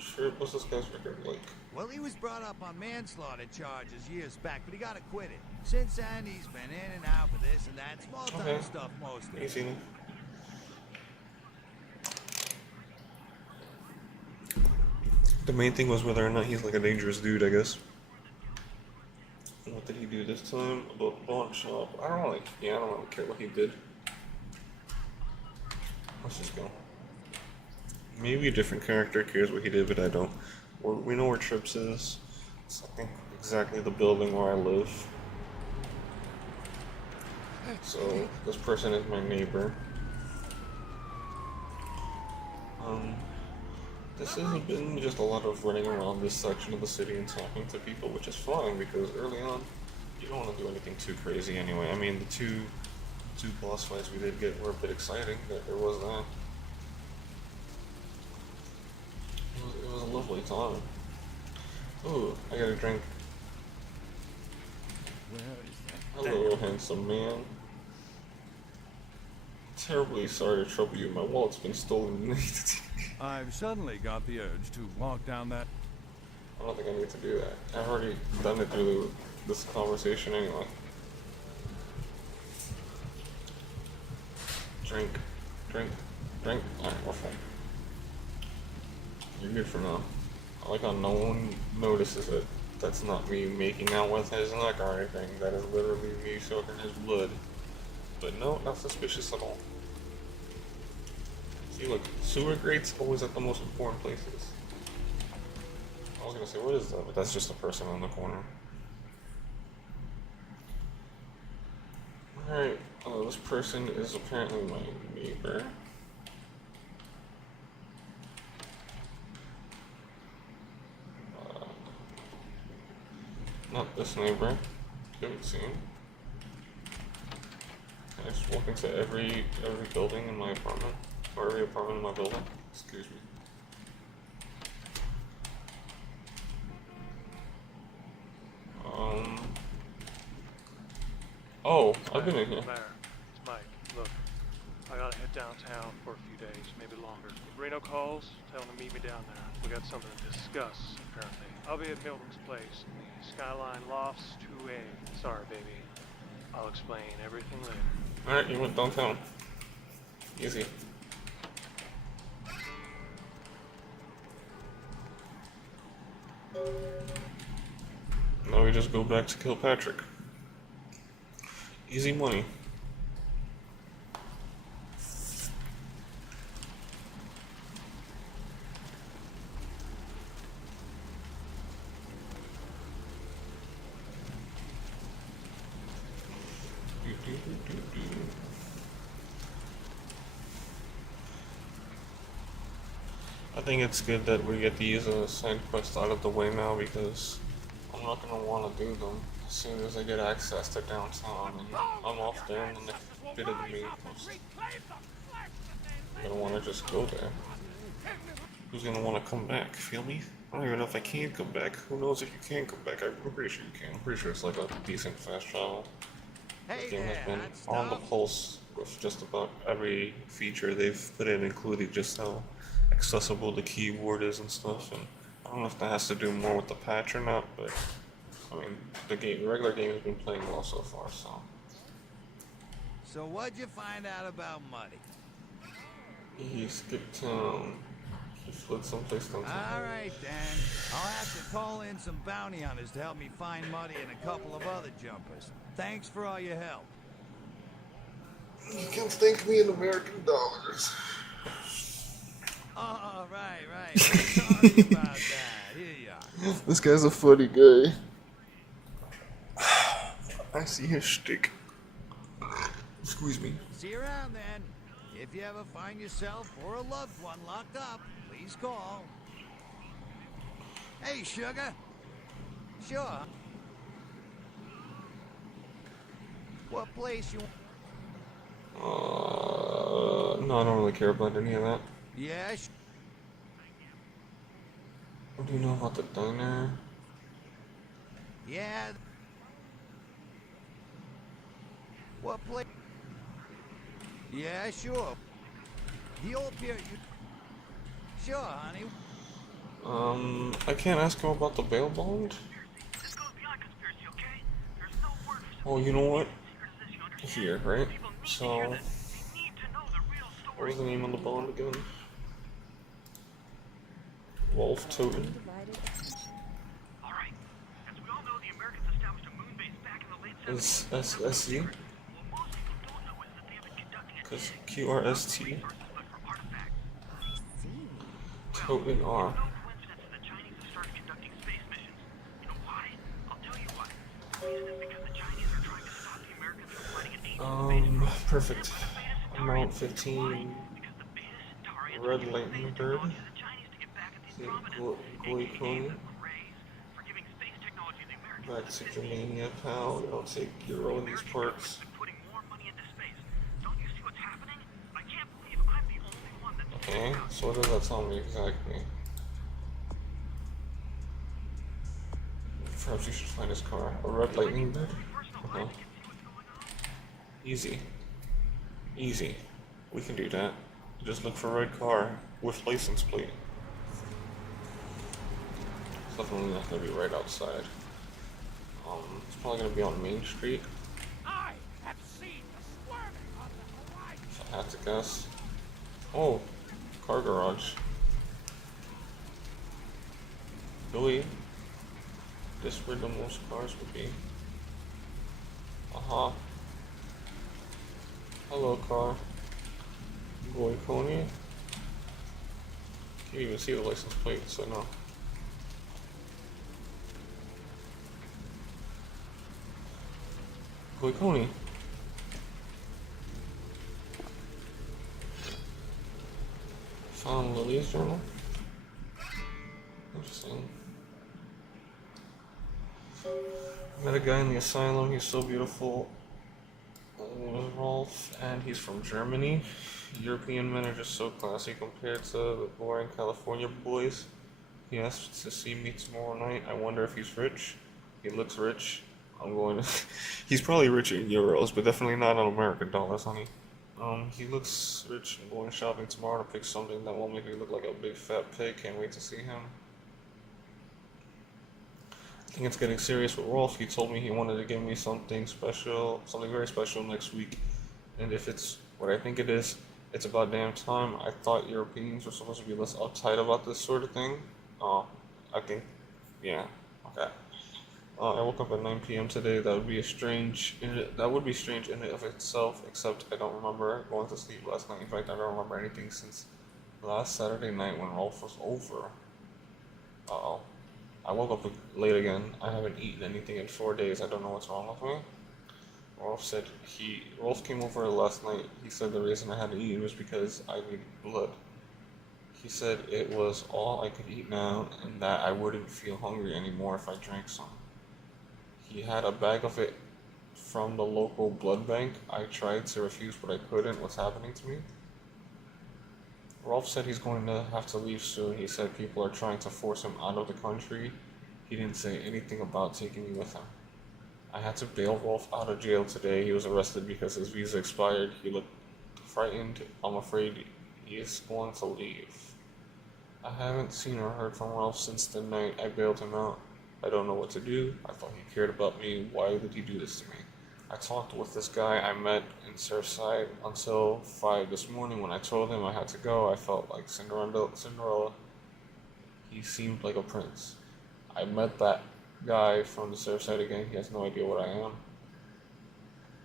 Tripp, what's this guy's record like? Well, he was brought up on manslaughter charges years back, but he got acquitted. Since then, he's been in and out for this and that. Small-time stuff mostly. Easy enough. The main thing was whether or not he's like a dangerous dude, I guess. What did he do this time? About the pawn shop. I don't really care what he did. Let's just go. Maybe a different character cares what he did, but I don't. We know where Tripp's is. It's, I think, exactly the building where I live. So, this person is my neighbor. This has been just a lot of running around this section of the city and talking to people, which is fine, because early on, you don't want to do anything too crazy anyway. I mean, the two boss fights we did get were a bit exciting, but there was that. It was a lovely time. Ooh, I got a drink. Hello, handsome man. Terribly sorry to trouble you. My wallet's been stolen. I've suddenly got the urge to walk down that... I don't think I need to do that. I've already done it through this conversation anyway. Drink. Alright, we're fine. You're good for now. I like how no one notices it. That's not me making out with his neck or anything. That is literally me soaking his blood. But no, not suspicious at all. See, look, sewer grates always at the most important places. I was gonna say, what is that? But that's just a person on the corner. Alright, this person is apparently my neighbor. Not this neighbor. Haven't seen. I just walk into every building in my apartment, or every apartment in my building. Excuse me. Oh, I've been in here. Mayor, it's Mike. Look, I gotta head downtown for a few days, maybe longer. If Reno calls, tell him to meet me down there. We got something to discuss, apparently. I'll be at Milton's place, in the Skyline Lofts 2A. Sorry, baby. I'll explain everything later. Alright, you went downtown. Easy. Now we just go back to Kilpatrick. Easy money. I think it's good that we get these side quests out of the way now, because I'm not gonna want to do them as soon as I get access to downtown and I'm off there in the next bit of the main quest. I'm gonna want to just go there. Who's gonna want to come back? Feel me? I don't even know if I can come back. Who knows if you can come back? I'm pretty sure you can. I'm pretty sure it's like a decent fast travel. This game has been on the pulse with just about every feature they've put in, including just how accessible the keyboard is and stuff. And I don't know if that has to do more with the patch or not, but I mean, the regular game has been playing well so far. So what'd you find out about Muddy? He skipped town. He fled someplace downtown. All right, then. I'll have to call in some bounty hunters to help me find Muddy and a couple of other jumpers. Thanks for all your help. You can thank me in American dollars. Oh, right. Sorry about that. Here you are. This guy's a funny guy. I see his shtick. Squeeze me. See you around then. If you ever find yourself or a loved one locked up, please call. Hey, sugar. Sure. What place you want? No, I don't really care about any of that. Yeah. What do you know about the diner? Yeah. What place? Yeah, sure. The old pier. Sure, honey. I can't ask him about the bail bond. Oh, you know what? Here, right? So, what was the name on the bond again? Wolf Totem. Is SSC? Because QRST. Totem R. Perfect. Amount 15. Red lightning bird. Goikoni. Back to Germania, pal. I'll take Euro in these parts. Okay, so what does that tell me exactly? Perhaps you should find his car. A red lightning bird? Uh-huh. Easy. Easy. We can do that. Just look for red car with license plate. It's definitely not gonna be right outside. It's probably gonna be on Main Street. I have seen the swerving on the horizon. If I had to guess. Oh, car garage. Really? This where the most cars would be. Aha. Hello, car. Goikoni. Can't even see the license plate, so no. Goikoni. Found Lily's journal. Interesting. Met a guy in the asylum. He's so beautiful. was Rolf, and he's from Germany. European men are just so classy compared to the boring California boys. He asked to see me tomorrow night. I wonder if he's rich. He looks rich. I'm going to... He's probably rich in euros, but definitely not in American dollars, honey. He looks rich. I'm going shopping tomorrow to pick something that won't make me look like a big fat pig. Can't wait to see him. I think it's getting serious with Rolf. He told me he wanted to give me something special, something very special next week. And if it's what I think it is, it's about damn time. I thought Europeans were supposed to be less uptight about this sort of thing. I think, yeah, okay. I woke up at 9 p.m. today. That would be strange in and of itself, except I don't remember going to sleep last night. In fact, I don't remember anything since last Saturday night when Rolf was over. Uh-oh. I woke up late again. I haven't eaten anything in 4 days. I don't know what's wrong with me. Rolf came over last night. He said the reason I had to eat was because I needed blood. He said it was all I could eat now and that I wouldn't feel hungry anymore if I drank some. He had a bag of it from the local blood bank. I tried to refuse, but I couldn't. What's happening to me? Rolf said he's going to have to leave soon. He said people are trying to force him out of the country. He didn't say anything about taking me with him. I had to bail Rolf out of jail today. He was arrested because his visa expired. He looked frightened. I'm afraid he is going to leave. I haven't seen or heard from Rolf since the night I bailed him out. I don't know what to do. I thought he cared about me. Why did he do this to me? I talked with this guy I met in Surfside until 5 this morning. When I told him I had to go, I felt like Cinderella. He seemed like a prince. I met that guy from the Surfside again. He has no idea what I am.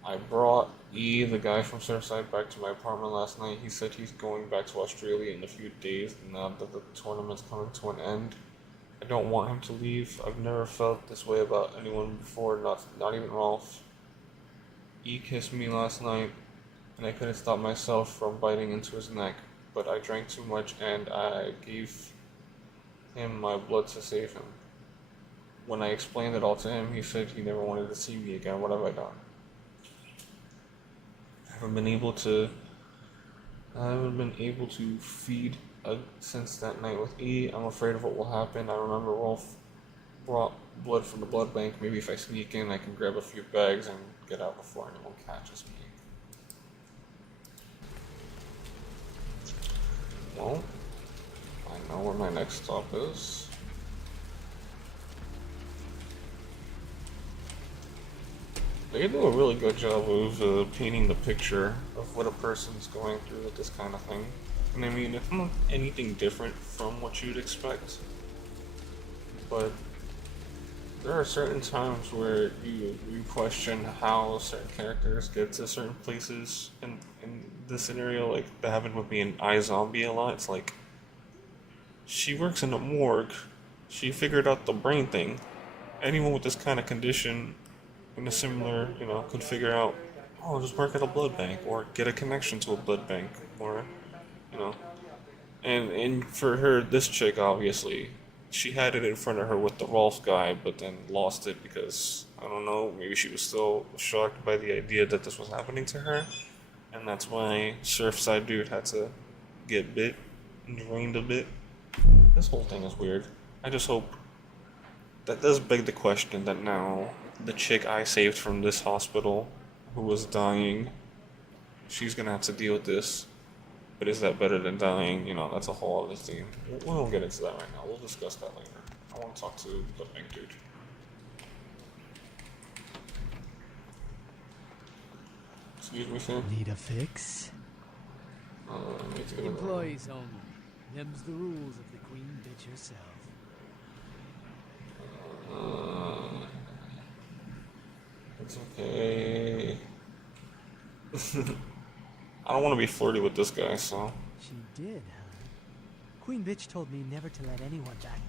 I brought E, the guy from Surfside, back to my apartment last night. He said he's going back to Australia in a few days now that the tournament's coming to an end. I don't want him to leave. I've never felt this way about anyone before, not even Rolf. E kissed me last night, and I couldn't stop myself from biting into his neck, but I drank too much and I gave him my blood to save him. When I explained it all to him, he said he never wanted to see me again. What have I done? I haven't been able to feed since that night with E. I'm afraid of what will happen. I remember Rolf brought blood from the blood bank. Maybe if I sneak in, I can grab a few bags and get out before anyone catches me. Well, I know where my next stop is. They do a really good job of painting the picture of what a person's going through with this kind of thing. And I mean, it's not anything different from what you'd expect, but there are certain times where you question how certain characters get to certain places. In this scenario, like that happened with me in iZombie a lot. It's like, she works in a morgue. She figured out the brain thing. Anyone with this kind of condition in a similar, could figure out, just work at a blood bank or get a connection to a blood bank or, and for her, this chick, obviously, she had it in front of her with the Rolf guy, but then lost it because, I don't know, maybe she was still shocked by the idea that this was happening to her, and that's why Surfside dude had to get bit and drained a bit. This whole thing is weird. I just hope that does beg the question that now the chick I saved from this hospital who was dying, she's gonna have to deal with this. But is that better than dying? That's a whole other thing. We won't get into that right now. We'll discuss that later. I want to talk to the bank dude. Excuse me, sir? Need a fix? Employees only. Them's the rules of the queen bitch herself. It's okay. I don't want to be flirty with this guy, so. She did, huh? Queen bitch told me never to let anyone back.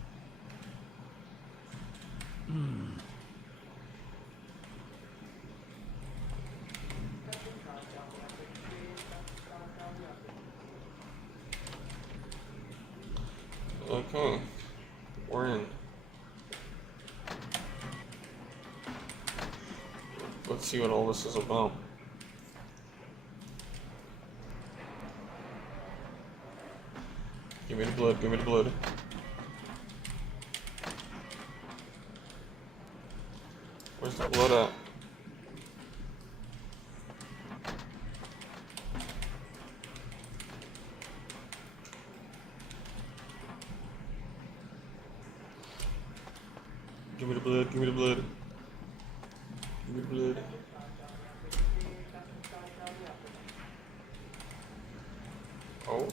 Okay. We're in. Let's see what all this is about. Give me the blood, give me the blood. Where's the blood at? Give me the blood, give me the blood. Give me the blood. Oh.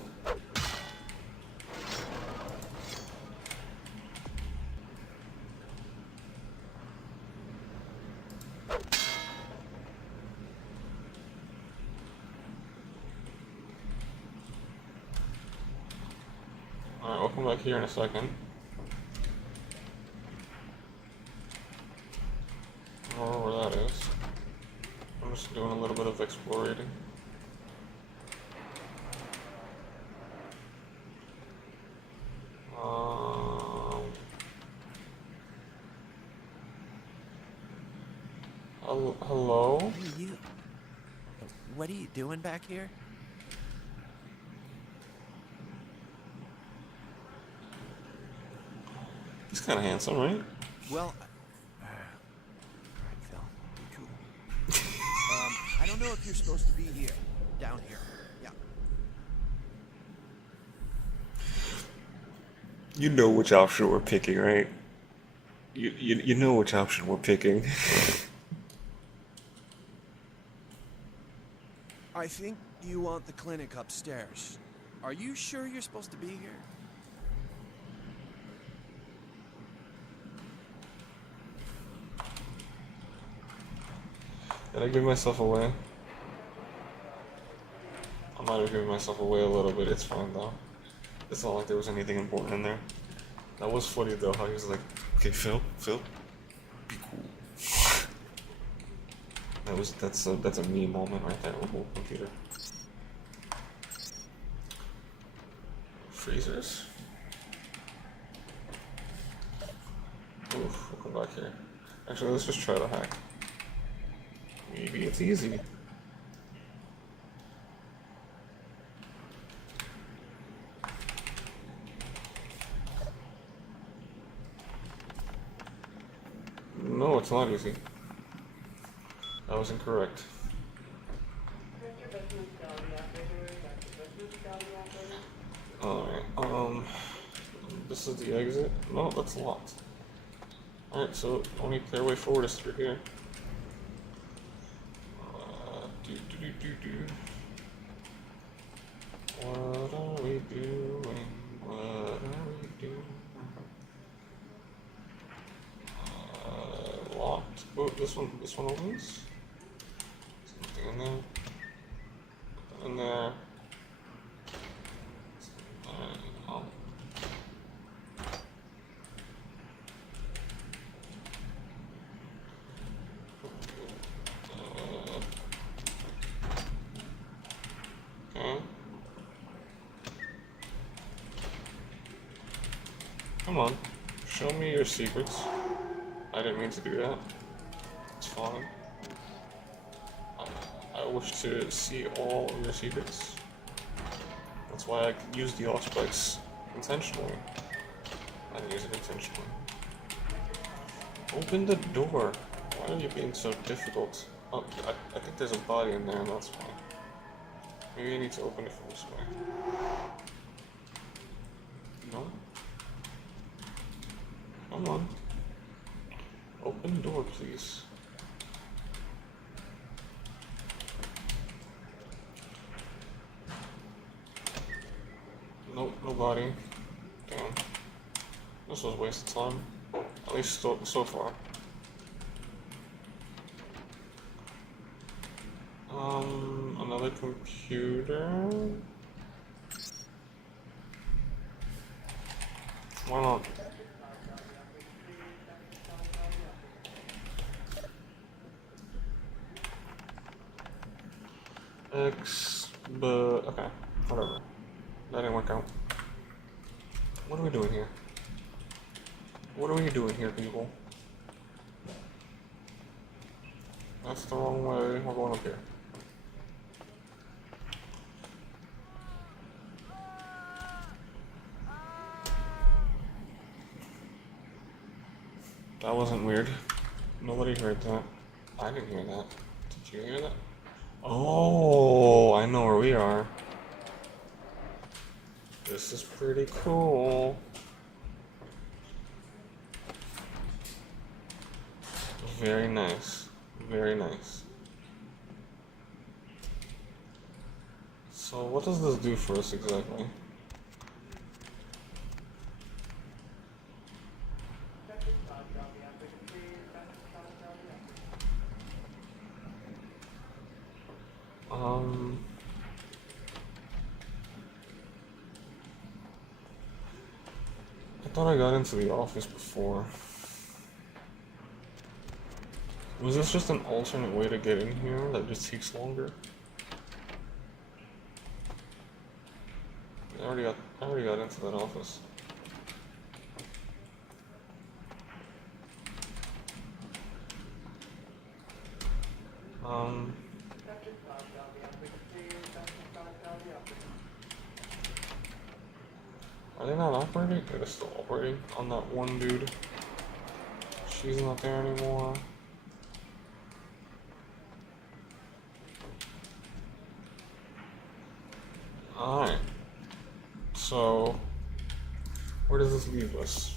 Alright, we'll come back here in a second. I don't know where that is. I'm just doing a little bit of explorating. Hello? Hey, you. What are you doing back here? He's kind of handsome, right? Well, alright, Phil, be cool. I don't know if you're supposed to be here, down here. Yeah. You know which option we're picking, right? You know which option we're picking. I think you want the clinic upstairs. Are you sure you're supposed to be here? Did I give myself away? I might have given myself away a little bit, it's fine though. It's not like there was anything important in there. That was funny though, how he was like, okay, Phil, be cool. That's a me moment right there. Oh, computer. Freezers? Oof, we'll come back here. Actually, let's just try to hack. Maybe it's easy. No, it's not easy. That was incorrect. Alright, this is the exit. No, that's locked. Alright, so only clear way forward is through here. What are we doing? What are we doing? Locked. Oh, this one opens. Something in there. In there. Oh. Okay. Come on, show me your secrets. I didn't mean to do that. It's fine. I wish to see all of your secrets. That's why I used the Auspex intentionally. I didn't use it intentionally. Open the door. Why are you being so difficult? Oh, I think there's a body in there and that's why. Maybe I need to open it from this way. No? Come on. Open the door, please. Nope, nobody. Damn. This was a waste of time. At least so far. Another computer. Why not? But okay, whatever. That didn't work out. What are we doing here? What are we doing here, people? That's the wrong way. We're going up here. heard that. I didn't hear that. Did you hear that? Oh, I know where we are. This is pretty cool. Very nice. Very nice. So what does this do for us exactly? I thought I got into the office before. Was this just an alternate way to get in here that just takes longer? I already got into that office. Are they not operating? They're still operating on that one dude. She's not there anymore. Alright. So, where does this leave us?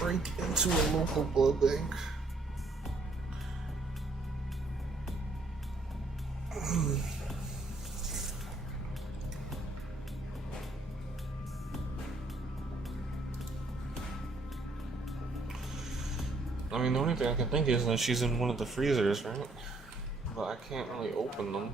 Break into a local blood bank. I mean, the only thing I can think is that she's in one of the freezers, right? But I can't really open them.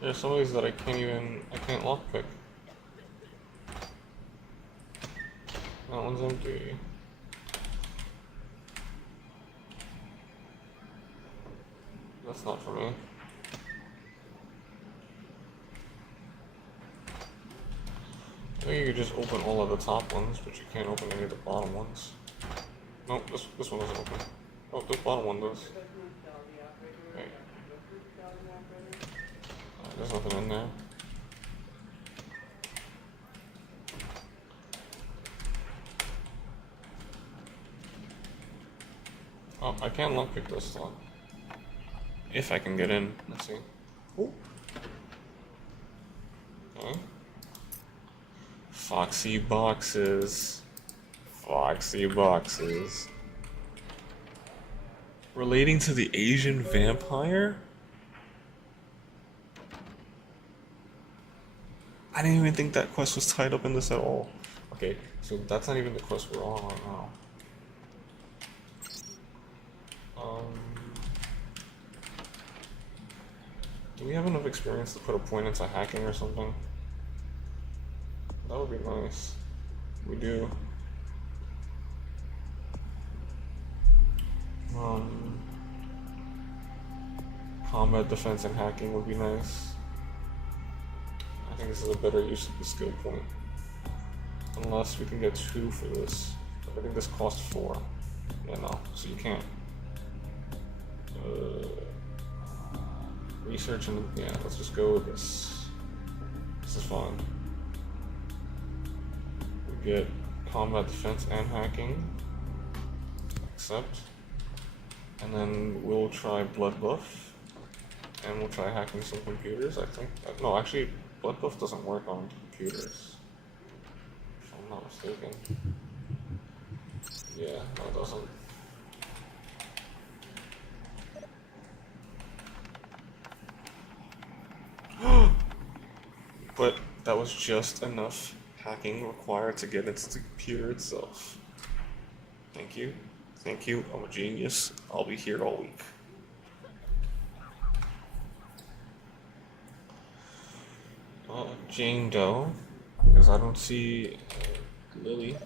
There's some of these that I can't lockpick. That one's empty. That's not for me. I think you could just open all of the top ones, but you can't open any of the bottom ones. Nope, this one doesn't open. Oh, this bottom one does. Hey. There's nothing in there. Oh, I can't lockpick this one. If I can get in. Let's see. Ooh. Okay. Foxy boxes. Foxy boxes. Relating to the Asian vampire? I didn't even think that quest was tied up in this at all. Okay, so that's not even the quest we're on right now. Do we have enough experience to put a point into hacking or something? That would be nice. We do. Combat defense and hacking would be nice. I think this is a better use of the skill point. Unless we can get 2 for this. I think this costs 4. Yeah, no, so you can't. Research and yeah, let's just go with this. This is fine. We get combat defense and hacking. Accept. And then we'll try blood buff. And we'll try hacking some computers, I think. No, actually, blood buff doesn't work on computers. If I'm not mistaken. Yeah, no, it doesn't. But that was just enough hacking required to get into the computer itself. Thank you. Thank you. I'm a genius. I'll be here all week. Jane Doe, because I don't see Lily.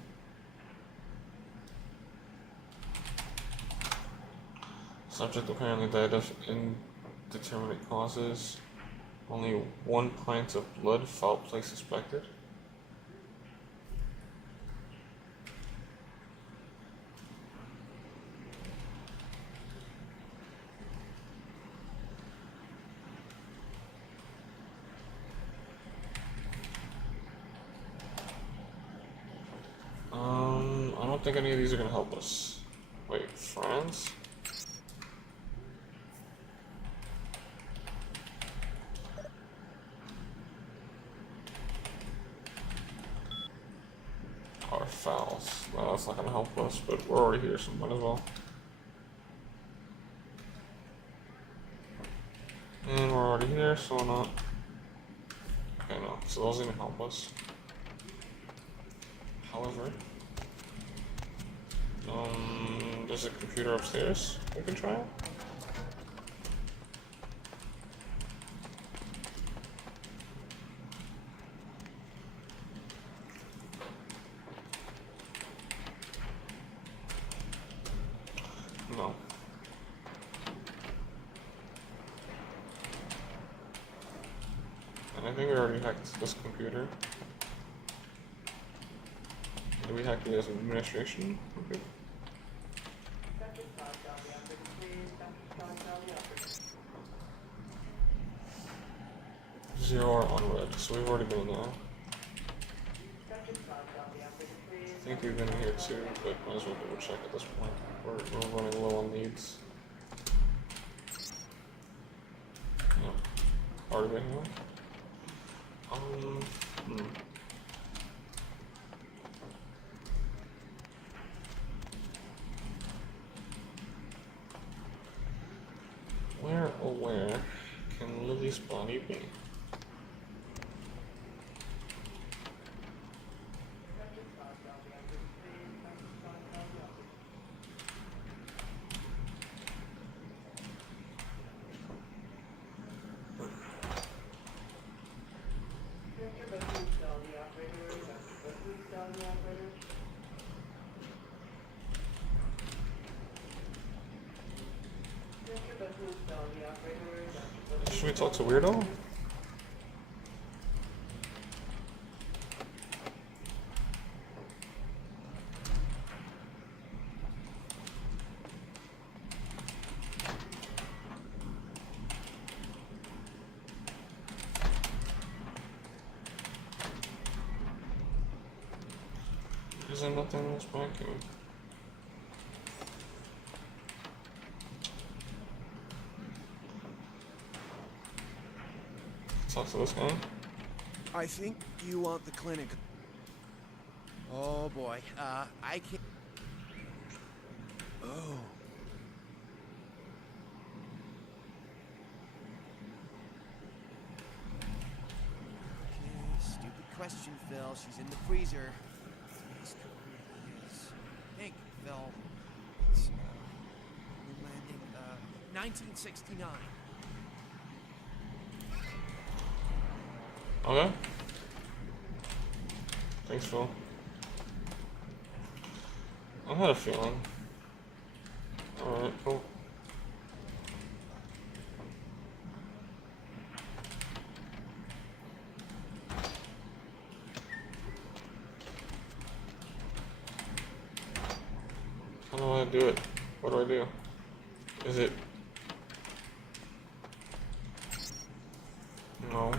Subject apparently died of indeterminate causes. Only 1 pint of blood, foul play suspected. I don't think any of these are gonna help us. Wait, France? Our fouls. No, that's not gonna help us, but we're already here, so might as well. And we're already here, so we're not. Okay, no, so those didn't help us. However, there's a computer upstairs we can try it. No. And I think we already hacked this computer. Did we hack the administration? Okay. Zero are on red, so we've already been in there. I think we've been in here too, but might as well double check at this point. We're running low on needs. Yeah. Already been here? Where, oh where, can Lily's body be? Should we talk to Weirdo? Is there nothing else banking? Talk to this guy. I think you want the clinic. Oh boy, I can't. Oh. Okay, stupid question, Phil. She's in the freezer. Think, Phil. It's, moon landing, 1969. Okay. Thanks, Phil. I had a feeling. Alright, cool. How do I do it? What do I do? Is it... No.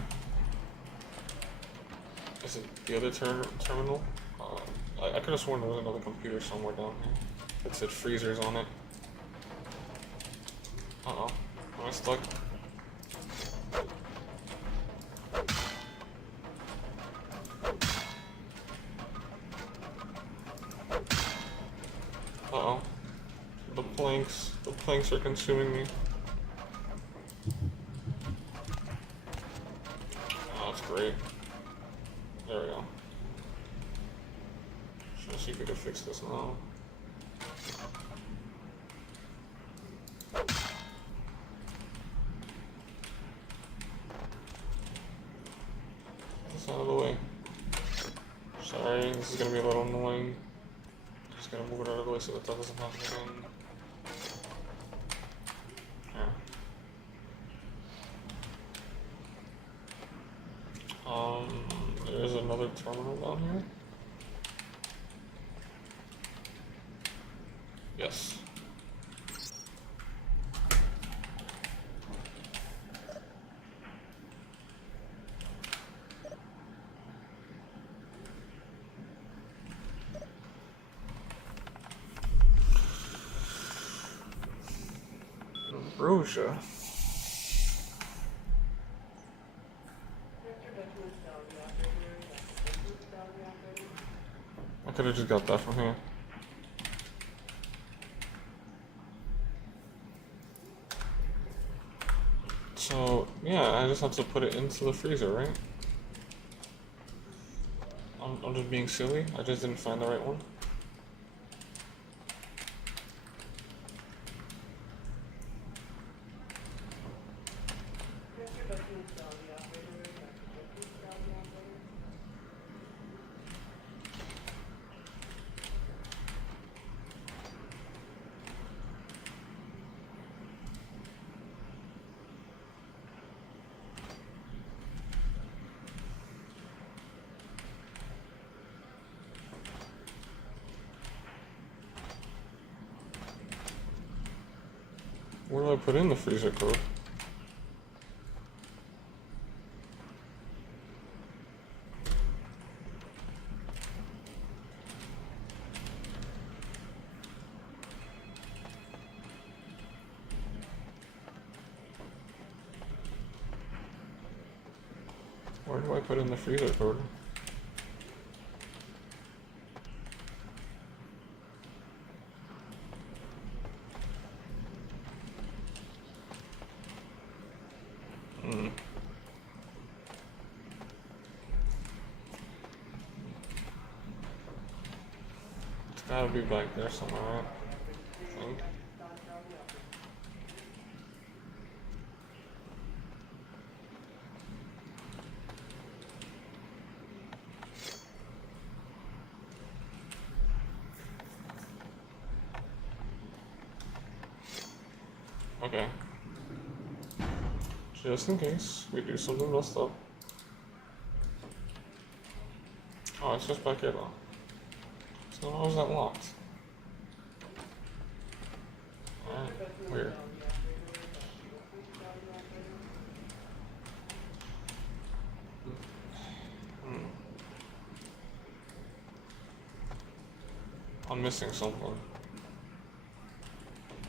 Is it the other terminal? I could have sworn there was another computer somewhere down here that said freezers on it. Uh-oh. Am I stuck? Uh-oh. The planks are consuming me. Oh, that's great. There we go. Should see if we can fix this now. Get this out of the way. Sorry, this is gonna be a little annoying. Just gonna move it out of the way so that doesn't happen again. There's another terminal down here. Yes. Ambrosia. I could have just got that from here. So, yeah, I just have to put it into the freezer, right? I'm just being silly. I just didn't find the right one. Where do I put in the freezer code? Where do I put in the freezer code? It's gotta be back there somewhere, right? I think. Okay. Just in case we do something messed up. Oh, it's just back here though. So how is that locked? Alright, weird. I'm missing something.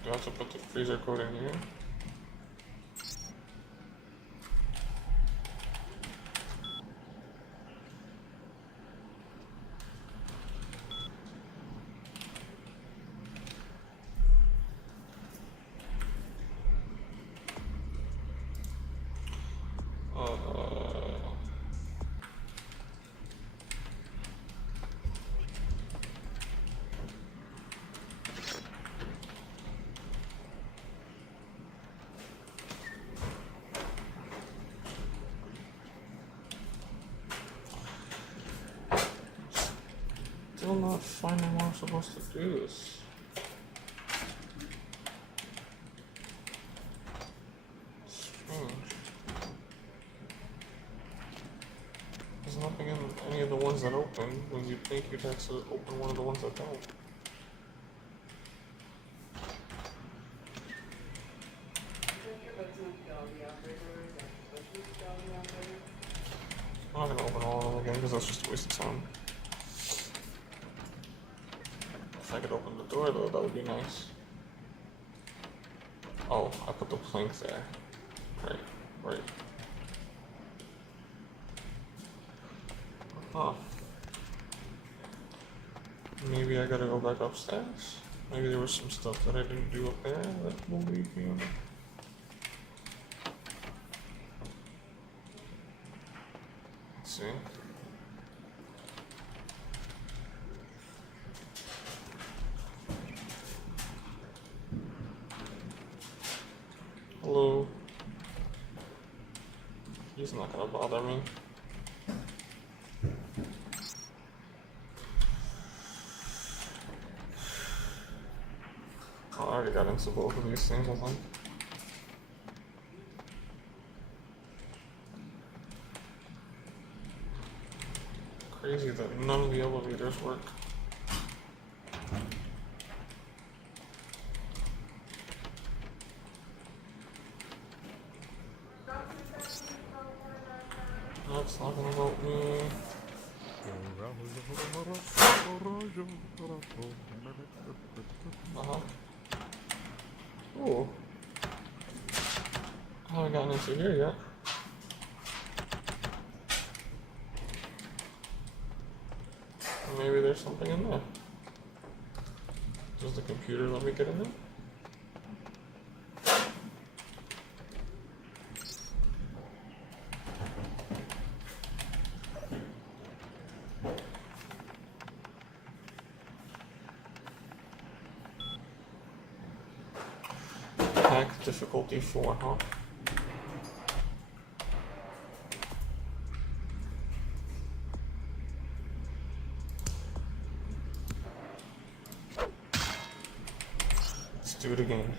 Do I have to put the freezer code in here? Still not finding what I'm supposed to do this. Strange. There's nothing in any of the ones that open when you think you'd have to open one of the ones that don't. I'm not gonna open all of them again because that's just a waste of time. If I could open the door though, that would be nice. Oh, I put the plank there. Right. Huh. Maybe I gotta go back upstairs? Maybe there was some stuff that I didn't do up there that will leave me on. Let's see. Hello. He's not gonna bother me. Oh, I already got into both of these things, I think. crazy that none of the elevators work. That's not gonna vote me. Ooh. I haven't gotten into here yet. Maybe there's something in there. Does the computer let me get in there? Hack difficulty 4, huh? Let's do it again.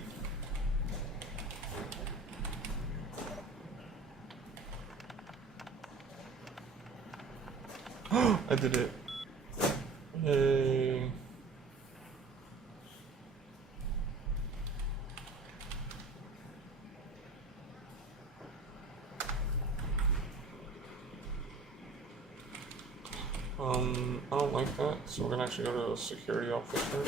I did it. Yay. I don't like that, so we're gonna actually go to the security officer.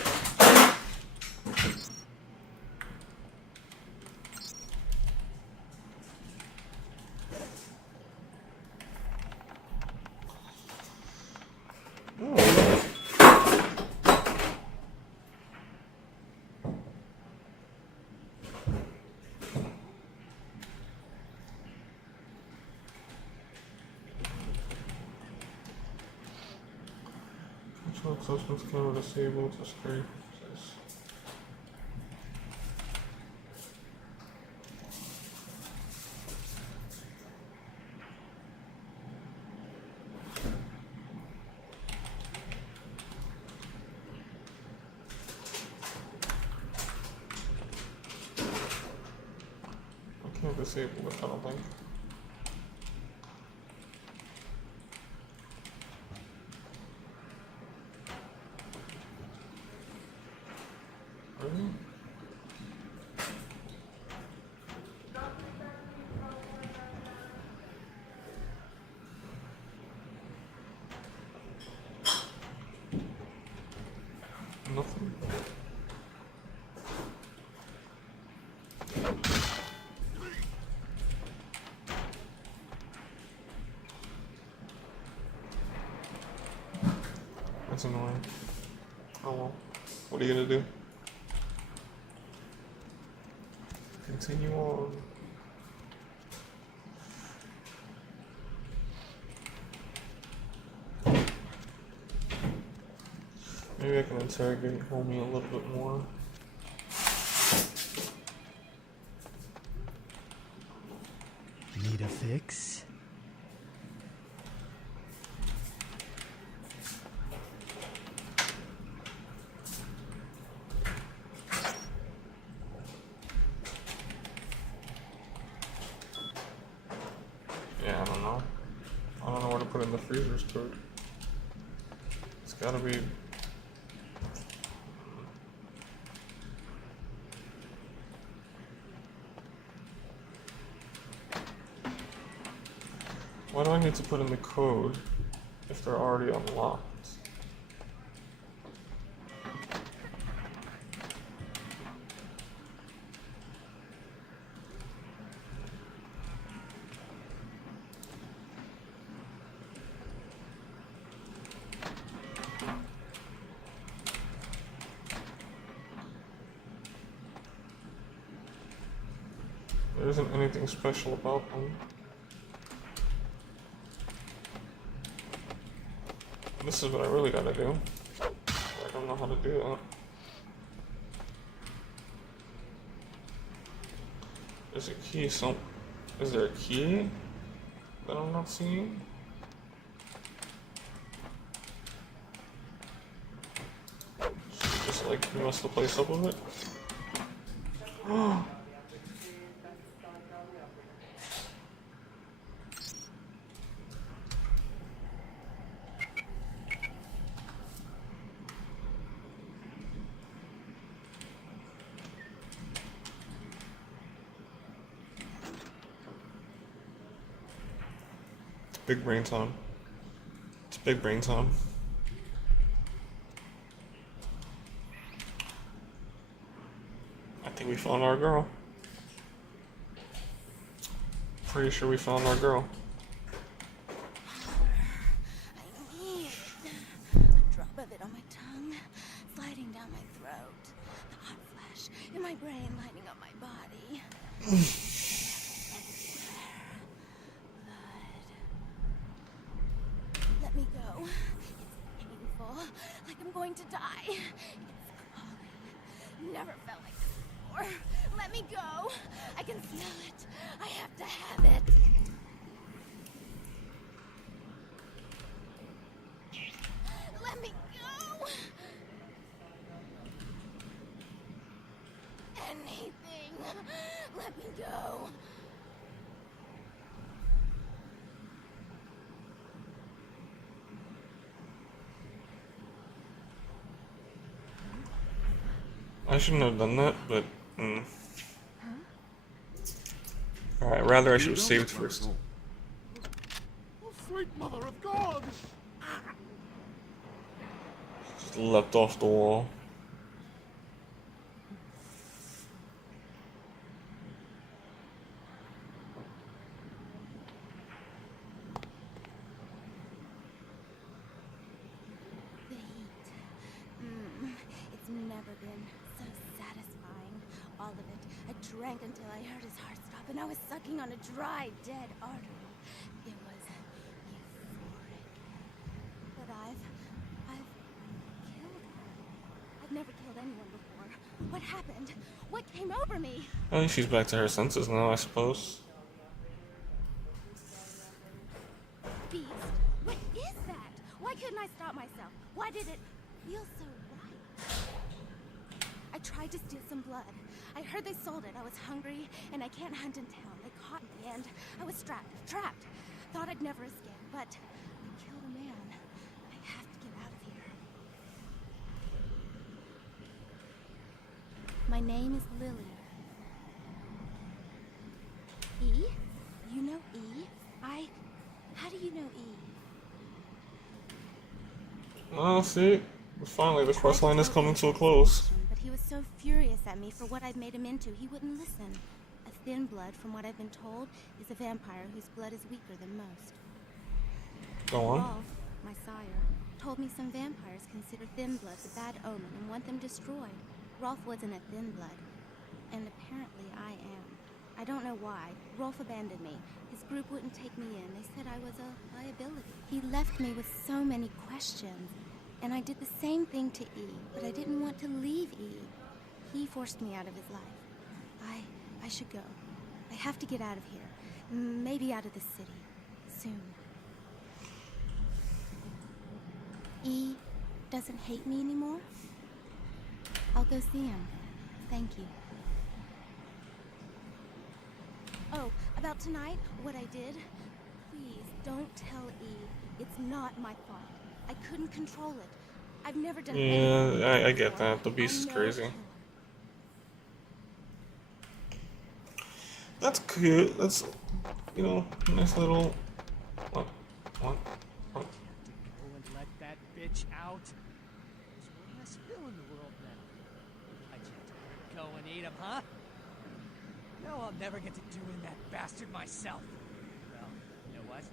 Control closeness camera disabled to security purposes. I can't disable it, I don't think. Really? Nothing. That's annoying. Oh well. What are you gonna do? Continue on. Maybe I can interrogate homie a little bit more. Need a fix? Yeah, I don't know. I don't know where to put in the freezer's code. It's gotta be. Why do I need to put in the code if they're already unlocked? There isn't anything special about them. This is what I really gotta do. I don't know how to do that. There's a key, so is there a key that I'm not seeing? Just like mess the place up with it. Big brain time. It's big brain time. I think we found our girl. Pretty sure we found our girl. I need a drop of it on my tongue, sliding down my throat. The hot flash in my brain lighting up my body. Let me go. It's painful, like I'm going to die. It's calling. Never felt like this before. Let me go. I can smell it. I have to have it. Let me go. Anything. Let me go. I shouldn't have done that, but alright, rather I should have saved first. Oh, sweet mother of God! Just leapt off the wall. The heat. It's never been so satisfying. All of it. I drank until I heard his heart stop, and I was sucking on a dry, dead artery. It was euphoric. But I've killed her. I've never killed anyone before. What happened? What came over me? I think she's back to her senses now, I suppose. Beast? What is that? Why couldn't I stop myself? Why did it feel so right? I tried to steal some blood. I heard they sold it. I was hungry, and I can't hunt in town. They caught me, and I was trapped. Thought I'd never escape, but I killed a man. I have to get out of here. My name is Lily. E? You know E? How do you know E? Oh, see? Finally, the quest line is coming to a close. But he was so furious at me for what I'd made him into, he wouldn't listen. A thin blood, from what I've been told, is a vampire whose blood is weaker than most. Go on. Rolf, my sire, told me some vampires consider thin blood a bad omen and want them destroyed. Rolf wasn't a thin blood, and apparently I am. I don't know why. Rolf abandoned me. His group wouldn't take me in. They said I was a liability. He left me with so many questions, and I did the same thing to E, but I didn't want to leave E. He forced me out of his life. I should go. I have to get out of here. Maybe out of the city. Soon. E doesn't hate me anymore? I'll go see him. Thank you. Oh, about tonight, what I did? Please, don't tell E. It's not my fault. I couldn't control it. I've never done anything. Yeah, I get that. The beast is crazy. That's cute. That's, you know, nice little... What? Go and let that bitch out. There's one less Phil in the world now. I just go and eat him, huh? No, I'll never get to doing that bastard myself. Well, you know what?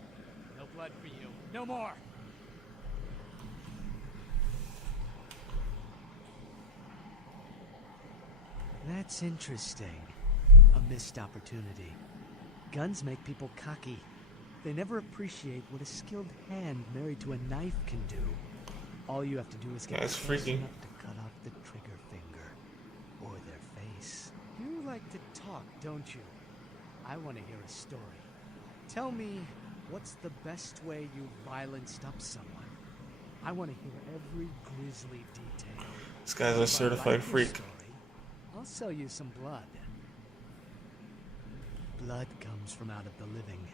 No blood for you. No more. That's interesting. A missed opportunity. Guns make people cocky. They never appreciate what a skilled hand married to a knife can do. All you have to do is get That's close freaky. enough to cut off the trigger finger. Or their face. You like to talk, don't you? I want to hear a story. Tell me, what's the best way you violenced up someone? I want to hear every grisly detail. This guy's a If I certified like your freak. story, I'll sell you some blood. Blood comes from out of the living,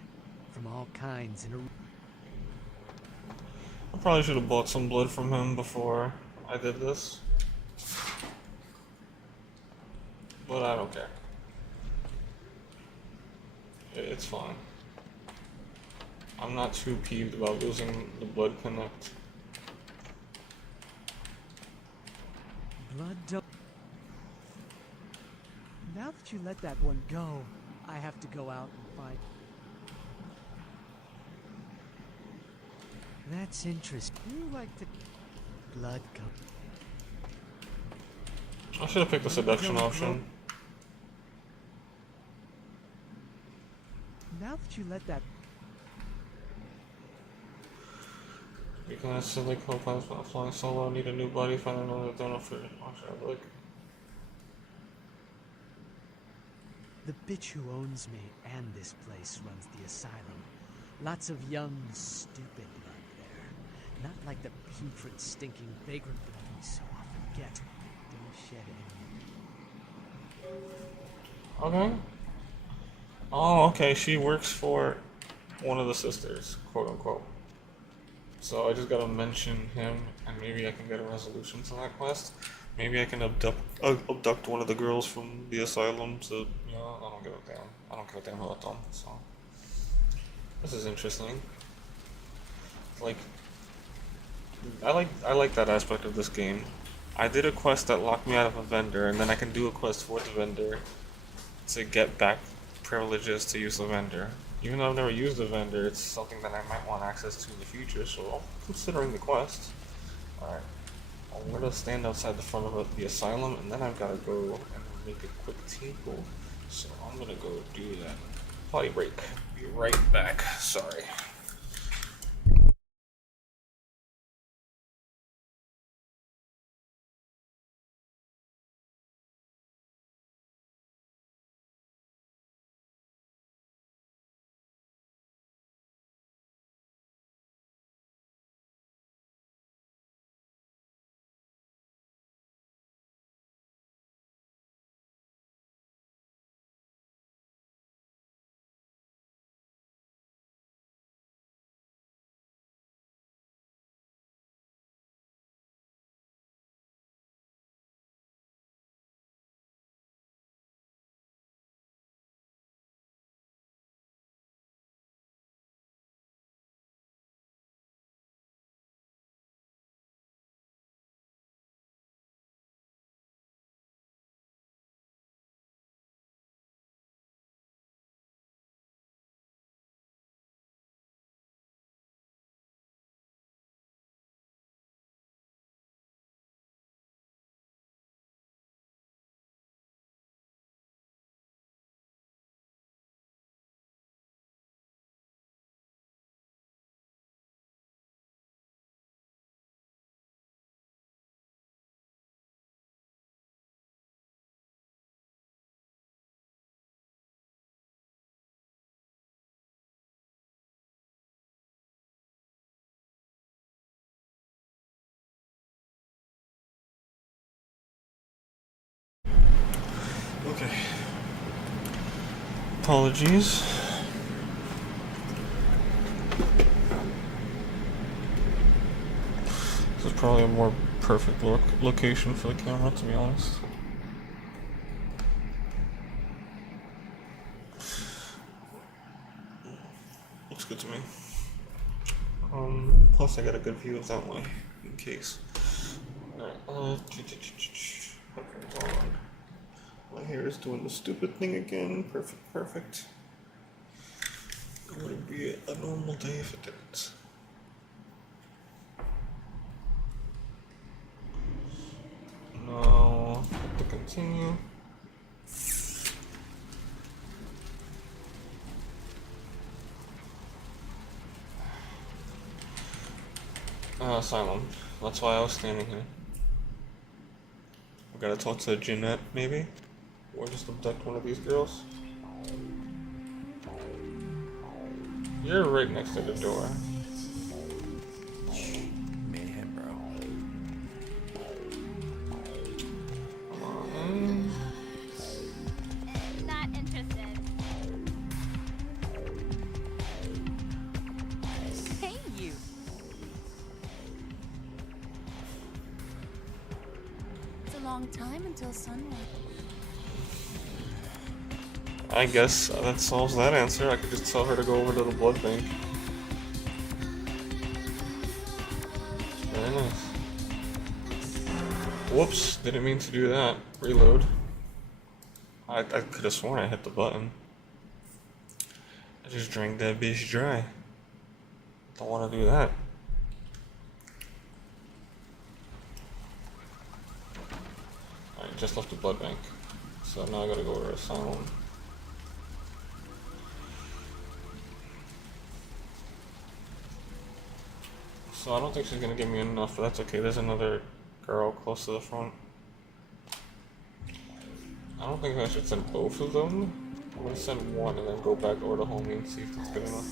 from all kinds in a... I probably should have bought some blood from him before I did this. But I don't care. It's fine. I'm not too peeved about losing the blood connect. Blood don't. Now that you let that one go, I have to go out and find. That's interesting. You like to. Blood go. I should have picked the seduction option. Now that you let that. You can instantly co-pilot while flying solo. Need a new body. Find another donor for like. The bitch who owns me and this place runs the asylum. Lots of young, stupid blood there. Not like the putrid, stinking, vagrant blood we so often get. Don't shed any. Okay. Oh, okay. She works for one of the sisters, quote unquote. So I just gotta mention him, and maybe I can get a resolution to that quest. Maybe I can abduct one of the girls from the asylum to, you know, I don't give a damn. I don't give a damn about them, so. This is interesting. Like, I like that aspect of this game. I did a quest that locked me out of a vendor, and then I can do a quest for the vendor to get back privileges to use the vendor. Even though I've never used the vendor, it's something that I might want access to in the future, so I'm considering the quest. Alright. I'm gonna stand outside the front of the asylum, and then I've gotta go and make a quick tinkle. So I'm gonna go do that. Potty break. Be right back. Sorry. Okay. Apologies. This is probably a more perfect location for the camera, to be honest. Looks good to me. Plus I got a good view of that way, in case. Alright, headphones on. My hair is doing the stupid thing again. Perfect, perfect. It would be a normal day if it didn't. Now, to continue. Asylum. That's why I was standing here. I gotta talk to Jeanette, maybe? Or just abduct one of these girls. You're right next to the door. Mayhem, bro. Come on. Not interested. Hey, you. It's a long time until sunrise. I guess that solves that answer. I could just tell her to go over to the blood bank. Whoops, didn't mean to do that. Reload. I could have sworn I hit the button. I just drank that bitch dry. Don't want to do that. Alright, just left the blood bank. So now I gotta go to Asylum. So I don't think she's gonna give me enough, but that's okay. There's another girl close to the front. I don't think I should send both of them. I'm gonna send one and then go back over to Homie and see if that's good enough.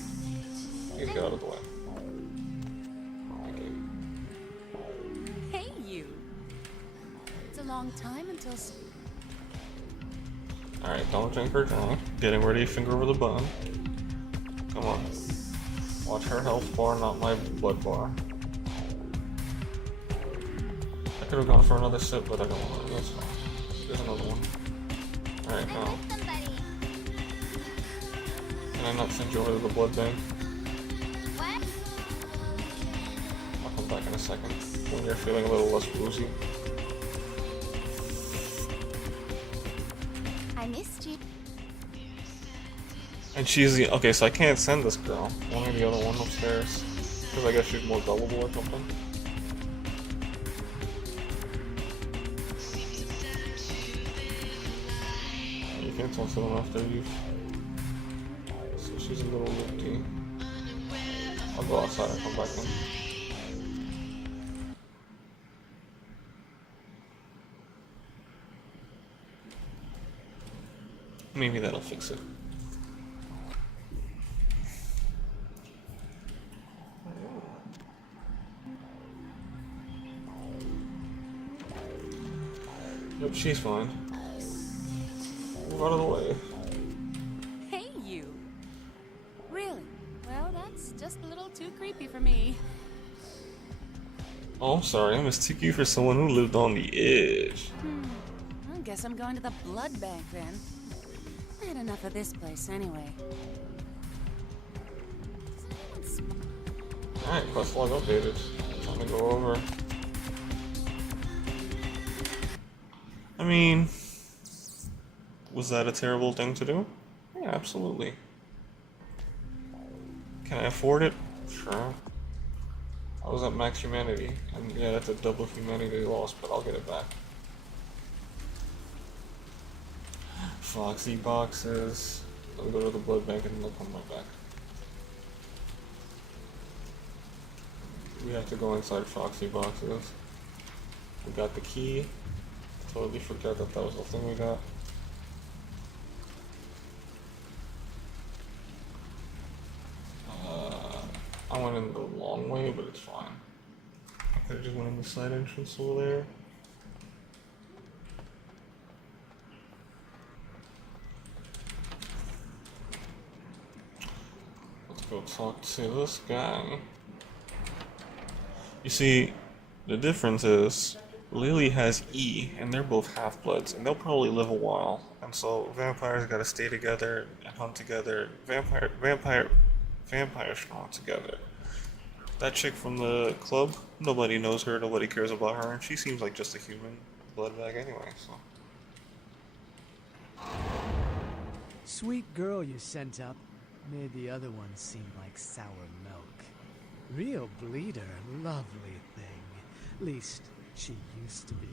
Please get out of the way. Hey, you. It's a long time until. Alright, don't drink her drunk. Getting ready to finger over the button. Come on. Watch her health bar, not my blood bar. I could have gone for another sip, but I don't want to. That's fine. There's another one. Alright, now. Can I not send you over to the blood bank? What? I'll come back in a second when you're feeling a little less woozy. I missed you. And she's the. Okay, so I can't send this girl. Only the other one upstairs. Because I guess she's more gullible or something. You can't talk to them after you. So she's a little loopy. I'll go outside and come back in. Maybe that'll fix it. Yep, she's fine. Move out of the way. Hey, you. Really? Well, that's just a little too creepy for me. Oh, I'm sorry. I mistook you for someone who lived on the edge. I guess I'm going to the blood bank then. I had enough of this place anyway. Alright, quest log updated. Time to go over. I mean, was that a terrible thing to do? Yeah, absolutely. Can I afford it? Sure. I was at max humanity, and yeah, that's a double humanity loss, but I'll get it back. Foxy boxes. I'll go to the blood bank and they'll come right back. We have to go inside Foxy boxes. We got the key. Totally forgot that that was the thing we got. I went in the long way, but it's fine. I could have just went in the side entrance over there. Let's go talk to this guy. You see, the difference is Lily has E, and they're both half-bloods, and they'll probably live a while. And so vampires gotta stay together and hunt together. Vampires strong together. That chick from the club, nobody knows her, nobody cares about her, and she seems like just a human blood bag anyway, so. Sweet girl you sent up made the other one seem like sour milk. Real bleeder, lovely thing. Least she used to be.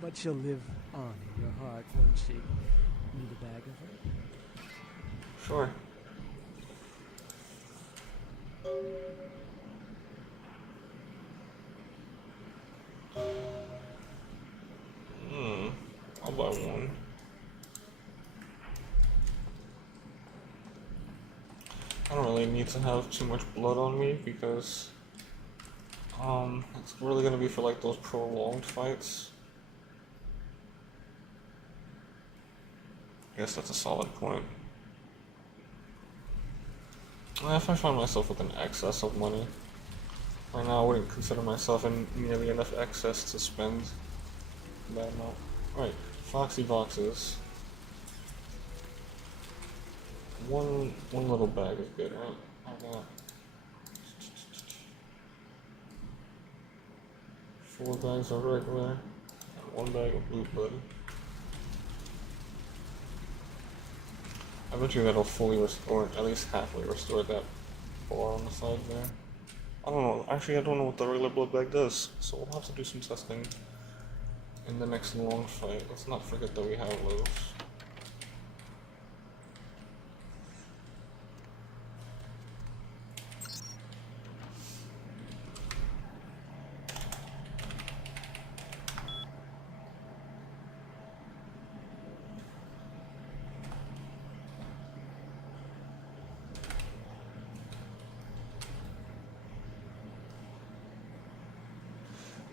But she'll live on in your heart, won't she? Need a bag of her? Sure. I'll buy one. I don't really need to have too much blood on me because it's really gonna be for like those prolonged fights. I guess that's a solid point. If I find myself with an excess of money, right now I wouldn't consider myself in nearly enough excess to spend that amount. Right, Foxy boxes. One little bag is good, right? How about 4 bags of regular. 1 bag of blue blood. I bet you that'll fully restore, at least halfway restore that bar on the side there. I don't know. Actually, I don't know what the regular blood bag does, so we'll have to do some testing in the next long fight. Let's not forget that we have those.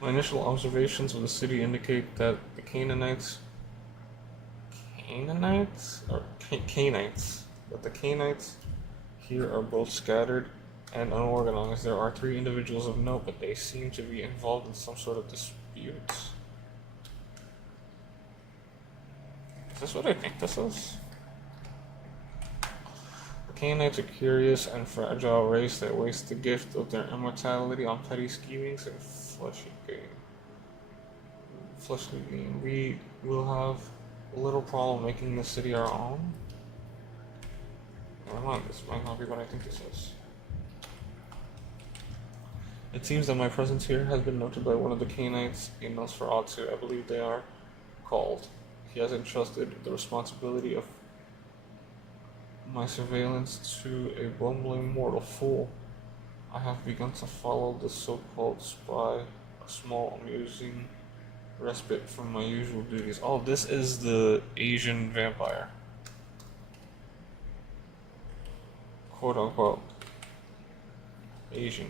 My initial observations of the city indicate that the Canaanites, that the Canaanites here are both scattered and unorganized. There are 3 individuals of note, but they seem to be involved in some sort of disputes. Is this what I think this is? The Canaanites are curious and fragile race that waste the gift of their immortality on petty schemings and fleshly gain. We will have a little problem making this city our own. Never mind, this might not be what I think this is. It seems that my presence here has been noted by one of the Canaanites in Nosferatu, I believe they are called. He has entrusted the responsibility of my surveillance to a bumbling mortal fool. I have begun to follow the so-called spy, a small amusing respite from my usual duties. Oh, this is the Asian vampire. Quote unquote. Asian.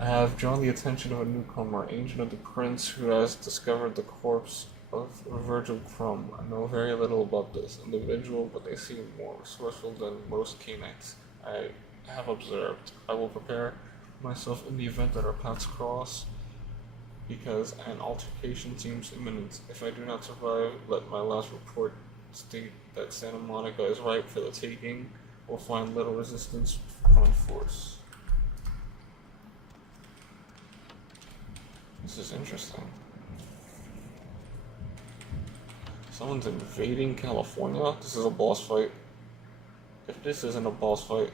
I have drawn the attention of a newcomer, agent of the prince who has discovered the corpse of Virgil Crumb. I know very little about this individual, but they seem more resourceful than most Canaanites I have observed. I will prepare myself in the event that our paths cross, because an altercation seems imminent. If I do not survive, let my last report state that Santa Monica is ripe for the taking. We'll find little resistance upon force. This is interesting. Someone's invading California? This is a boss fight. If this isn't a boss fight,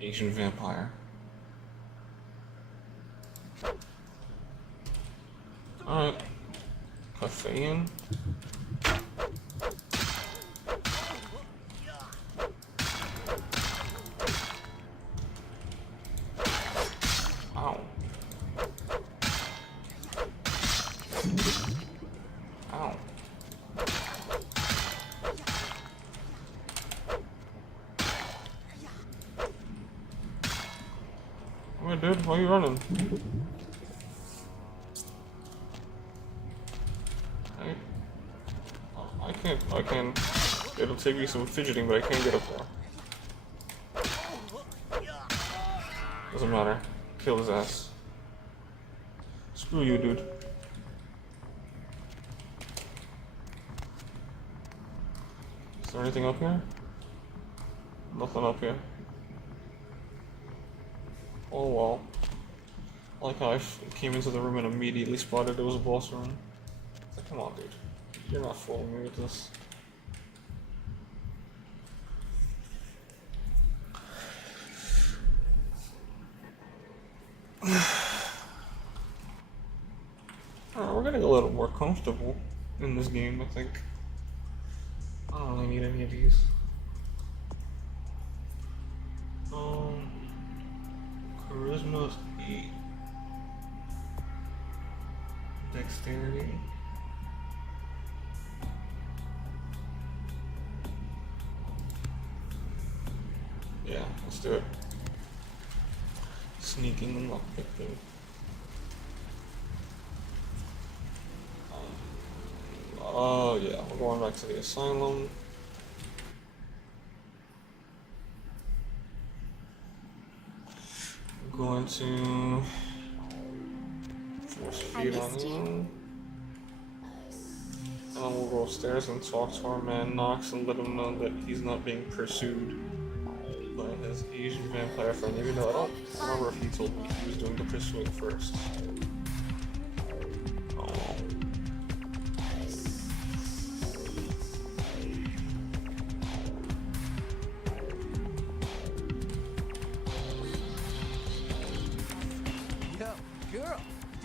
Asian vampire. Alright. Caffeine. Ow. Ow. Hey dude, why are you running? I can. It'll take me some fidgeting, but I can't get up there. Doesn't matter. Kill his ass. Screw you, dude. Is there anything up here? Nothing up here. Oh well. I like how I came into the room and immediately spotted it was a boss room. It's like, come on, dude. You're not fooling me with this. Alright, we're getting a little more comfortable in this game, I think. I don't really need any of these. Charisma's 8. Dexterity. Yeah, let's do it. Sneaking and lockpicking. Oh yeah, we're going back to the asylum. I'm going to force feed on him. And then we'll go upstairs and talk to our man Knox and let him know that he's not being pursued by his Asian vampire friend, even though I don't remember if he told me he was doing the pursuing first.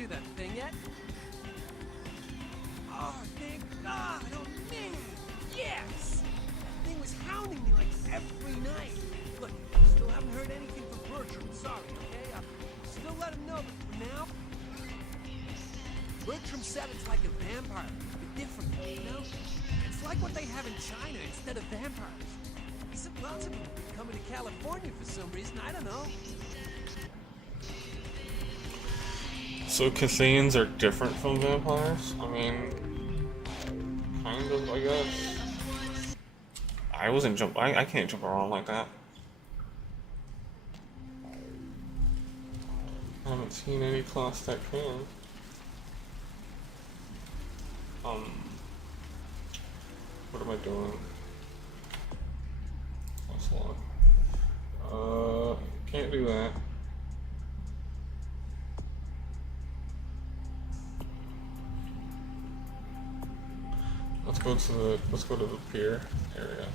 do that thing yet? Oh, thank God! Oh, man! Yes! The thing was hounding me like every night. Look, still haven't heard anything from Bertram. Sorry, okay? I'll still let him know, but for now... Bertram said it's like a vampire, but different, you know? It's like what they have in China instead of vampires. He said lots of people coming to California for some reason, I don't know. So Cathayans are different from vampires? I mean, kind of, I guess. I wasn't I can't jump around like that. I haven't seen any class that can. What am I doing? That's long. Can't do that. Let's go to the pier area.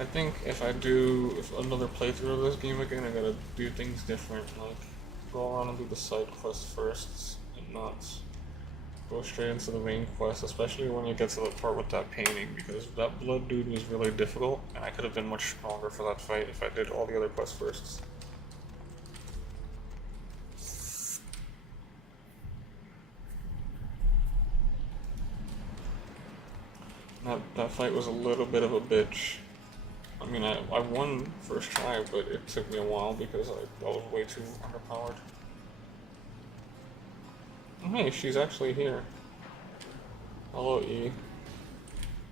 I think if I do another playthrough of this game again, I gotta do things different, like go around and do the side quests first and not go straight into the main quest, especially when you get to the part with that painting, because that blood dude was really difficult and I could have been much stronger for that fight if I did all the other quests first. That fight was a little bit of a bitch. I mean, I won first try, but it took me a while because I was way too underpowered. Oh, hey, she's actually here. Hello, E.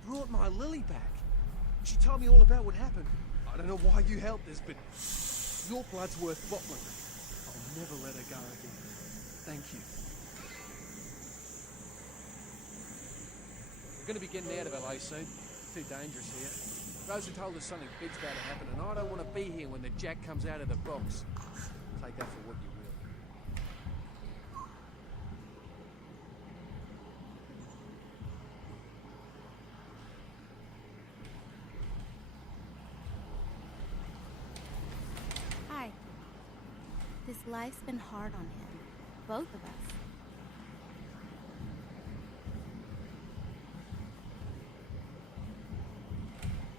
Brought my Lily back. She told me all about what happened. I don't know why you held this, but your blood's worth bottling. I'll never let her go again. Thank you. We're gonna be getting out of LA soon. Too dangerous here. Rosa told us something big's about to happen, and I don't want to be here when the jack comes out of the box. Take that for what you will. Hi. This life's been hard on him. Both of us.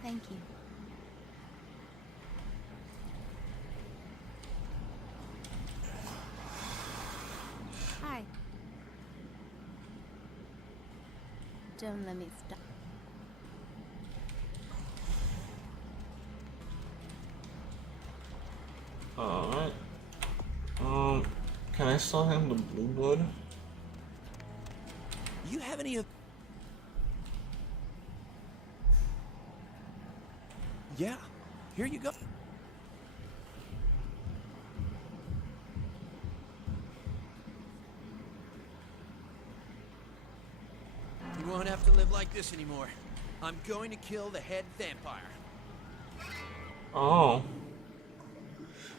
Thank you. Hi. Don't let me stop. Alright. Can I sell him the blue blood? You have any of... Yeah, here you go. You won't have to live like this anymore. I'm going to kill the head vampire. Oh.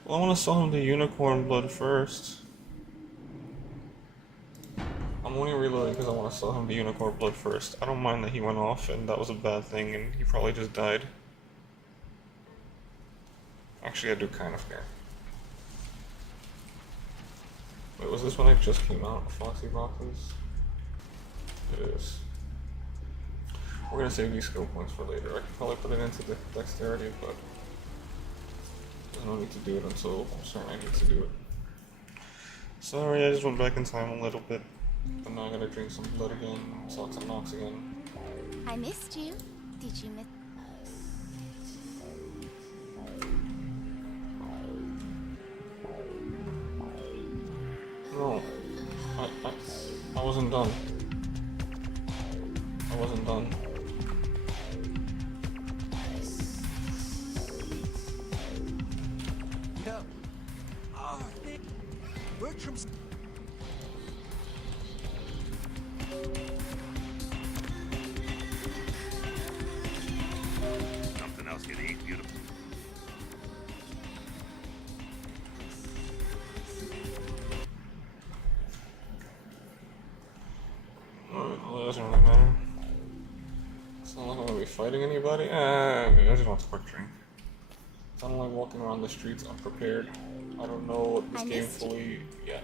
Well, I want to sell him the unicorn blood first. I'm only reloading because I want to sell him the unicorn blood first. I don't mind that he went off and that was a bad thing and he probably just died. Actually, I do kind of care. Wait, was this when I just came out? Foxy boxes? It is. We're gonna save these skill points for later. I could probably put it into the dexterity, but I don't need to do it until I'm certain I need to do it. Sorry, I just went back in time a little bit. But now I gotta drink some blood again, talk to Nox again. I missed you. Did you miss? No, I wasn't done. I wasn't done. Yo. Oh, Bertram's... Something else you eat, beautiful. Well, it doesn't really matter. It's not like I'm gonna be fighting anybody. I just want a quick drink. don't like walking around the streets unprepared. I don't know what this I game missed you. fully. Yeah.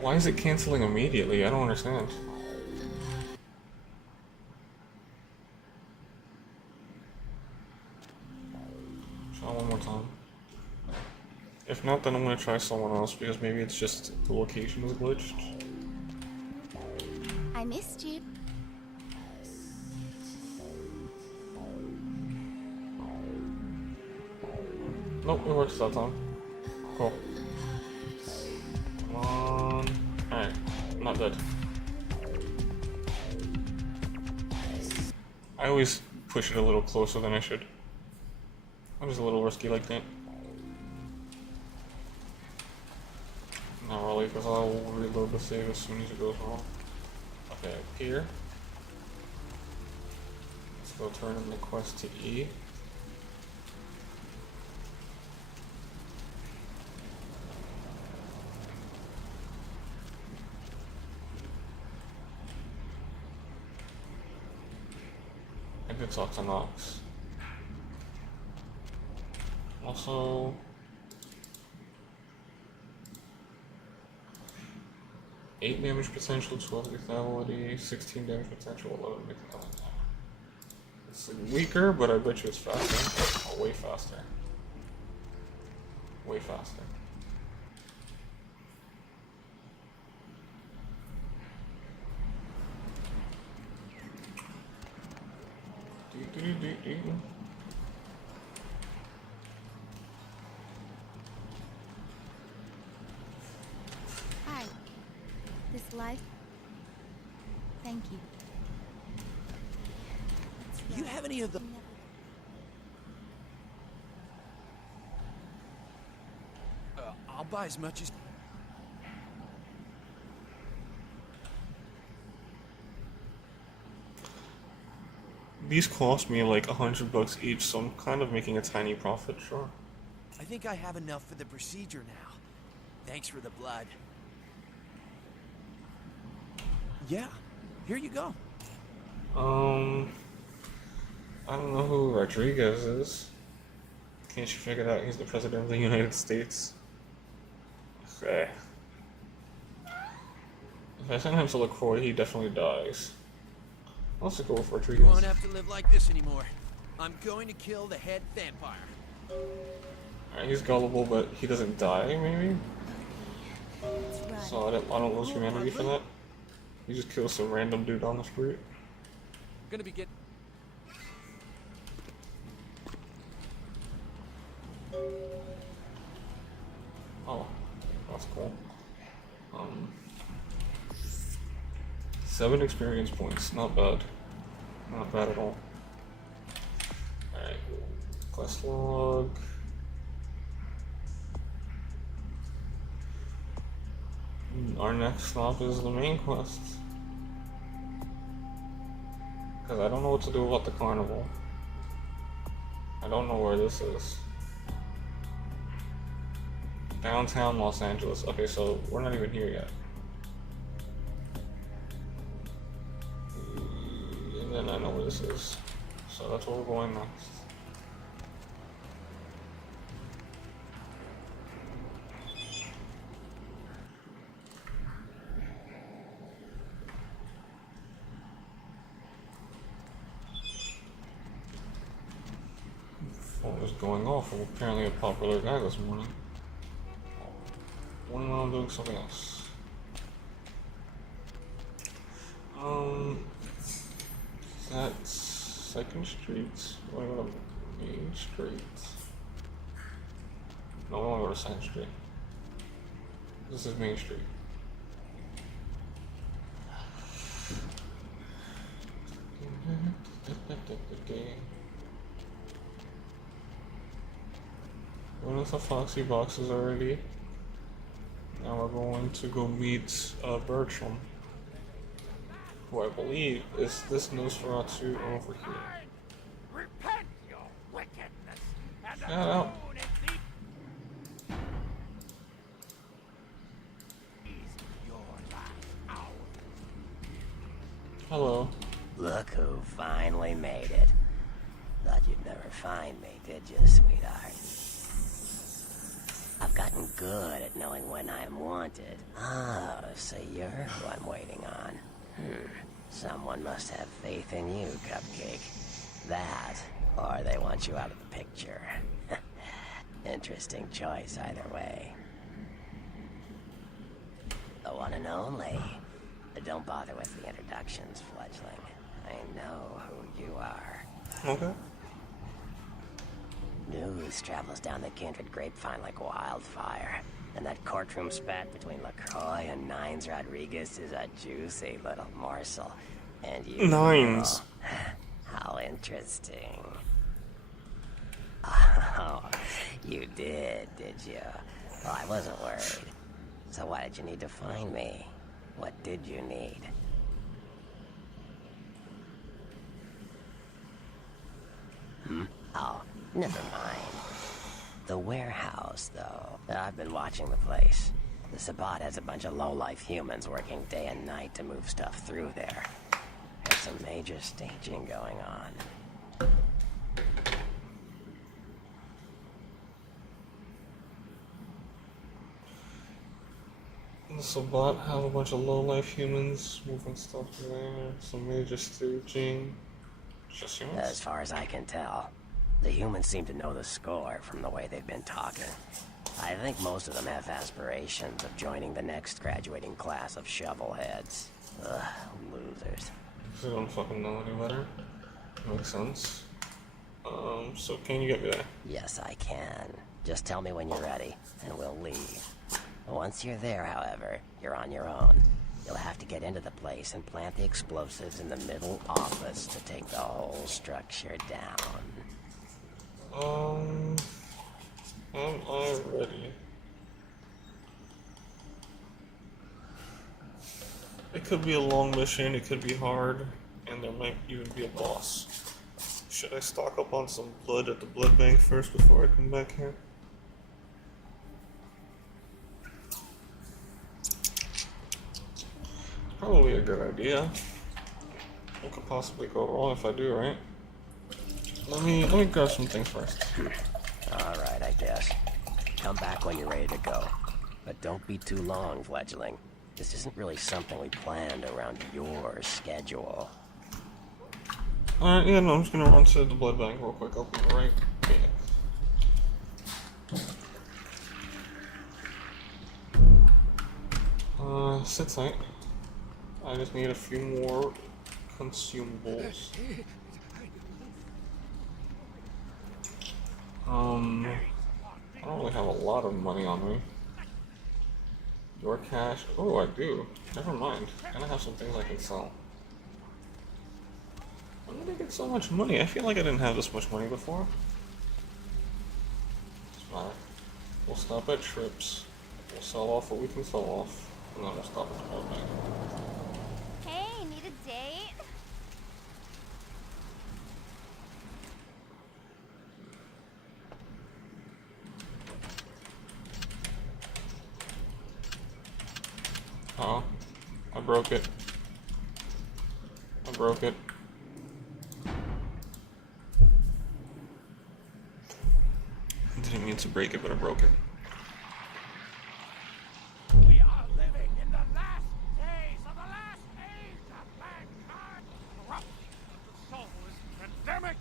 Why is it canceling immediately? I don't understand. Try one more time. If not, then I'm gonna try someone else because maybe it's just the location is glitched. I missed you. Nope, it works that time. Cool. Come on. Alright, not dead. I always push it a little closer than I should. I'm just a little risky like that. Not really, because I'll reload the save as soon as it goes wrong. Okay, up here. Let's go turn in the quest to E. I did talk to Nox. Also, eight damage potential, 12 lethality, 16 damage potential, 11 lethality. It's weaker, but I bet you it's faster. Oh, way faster. Way faster. Hi. This life. Thank you. Do you have any of the... I'll buy as much as... These cost me like $100 each, so I'm kind of making a tiny profit, sure. I think I have enough for the procedure now. Thanks for the blood. Yeah, here you go. I don't know who Rodriguez is. Can't you figure it out? He's the president of the United States. Okay. If I send him to LaCroix, he definitely dies. Let's go with Rodriguez. You won't have to live like this anymore. I'm going to kill the head vampire. Alright, he's gullible, but he doesn't die, maybe? So I don't lose humanity for that. He just kills some random dude on the street. Gonna be getting... Oh, that's cool. 7 experience points, not bad. Not bad at all. Alright, quest log. Our next stop is the main quest. Because I don't know what to do about the carnival. I don't know where this is. Downtown Los Angeles. Okay, so we're not even here yet. And then I know where this is. So that's where we're going next. Phone was going off. I'm apparently a popular guy this morning. When I'm doing something else. That's 2nd Street. What about Main Street? No, I want to go to 2nd Street. This is Main Street. One of the Foxy boxes already. Now we're going to go meet Bertram, who I believe is this Nosferatu over here. Repent your wickedness, and Shout out. your last hour. Hello. Look who finally made it. Thought you'd never find me, did you, sweetheart? I've gotten good at knowing when I'm wanted. Oh, so you're who I'm waiting on. Someone must have faith in you, Cupcake. That, or they want you out of the picture. Interesting choice either way. The one and only. But don't bother with the introductions, fledgling. I know who you are. Okay. News travels down the Kindred grapevine like wildfire. And that courtroom spat between LaCroix and Nines Rodriguez is a juicy little morsel. And you... Nines. How interesting. Oh, you did you? Well, I wasn't worried. So why did you need to find me? What did you need? Oh, never mind. The warehouse, though. I've been watching the place. The Sabbat has a bunch of low-life humans working day and night to move stuff through there. There's some major staging going on. The Sabbat have a bunch of low-life humans moving stuff there. Some major staging. Just humans? As far as I can tell, the humans seem to know the score from the way they've been talking. I think most of them have aspirations of joining the next graduating class of shovelheads. Ugh, losers. They don't fucking know any better. Makes sense. So can you get me there? Yes, I can. Just tell me when you're ready, and we'll leave. Once you're there, however, you're on your own. You'll have to get into the place and plant the explosives in the middle office to take the whole structure down. Am I ready? It could be a long mission, it could be hard, and there might even be a boss. Should I stock up on some blood at the blood bank first before I come back here? Probably a good idea. What could possibly go wrong if I do, right? Let me grab some things first. Alright, I guess. Come back when you're ready to go. But don't be too long, fledgling. This isn't really something we planned around your schedule. Alright, yeah, no, I'm just gonna run to the blood bank real quick. I'll be right back. Sit tight. I just need a few more consumables. I don't really have a lot of money on me. Your cash? Oh, I do. Never mind. And I have some things I can sell. When did I get so much money? I feel like I didn't have this much money before. It's fine. We'll stop at Trips. We'll sell off what we can sell off. And then we'll stop at the blood bank. Hey, need a date? Oh, I broke it. I broke it. I didn't mean to break it, but I broke it. We are living in the last days of the last age of mankind. Corruption of the soul is pandemic.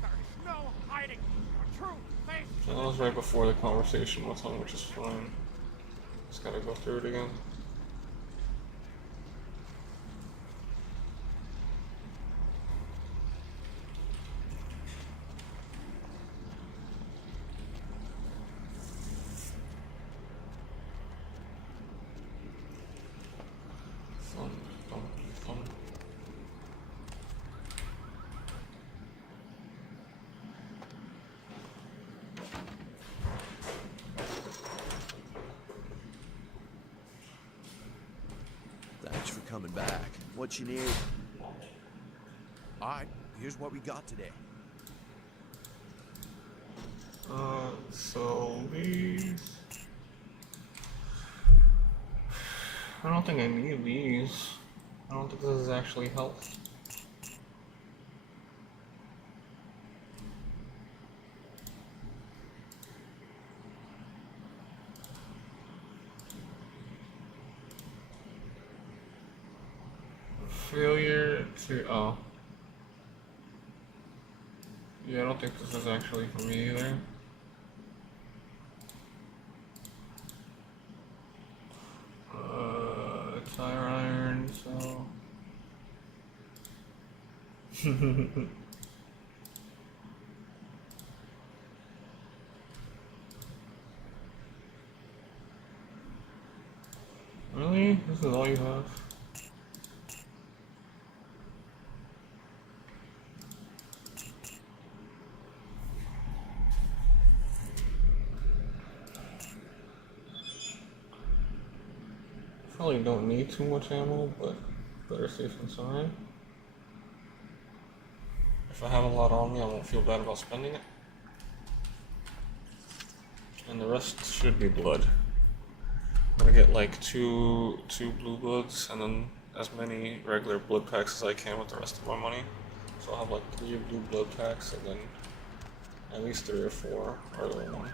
There is no hiding your true face. That was right before the conversation with him, which is fine. Just gotta go through it again. Thanks for coming back. What you need? Alright, here's what we got today. So these... I don't think I need these. I don't think this is actually health. Failure to. Oh. Yeah, I don't think this is actually for me either. Tire iron, so. Really? This is all you have? Probably don't need too much ammo, but better safe than sorry. If I have a lot on me, I won't feel bad about spending it. And the rest should be blood. I'm gonna get like two blue bloods and then as many regular blood packs as I can with the rest of my money. So I'll have like 3 blue blood packs and then at least 3 or 4 other ones.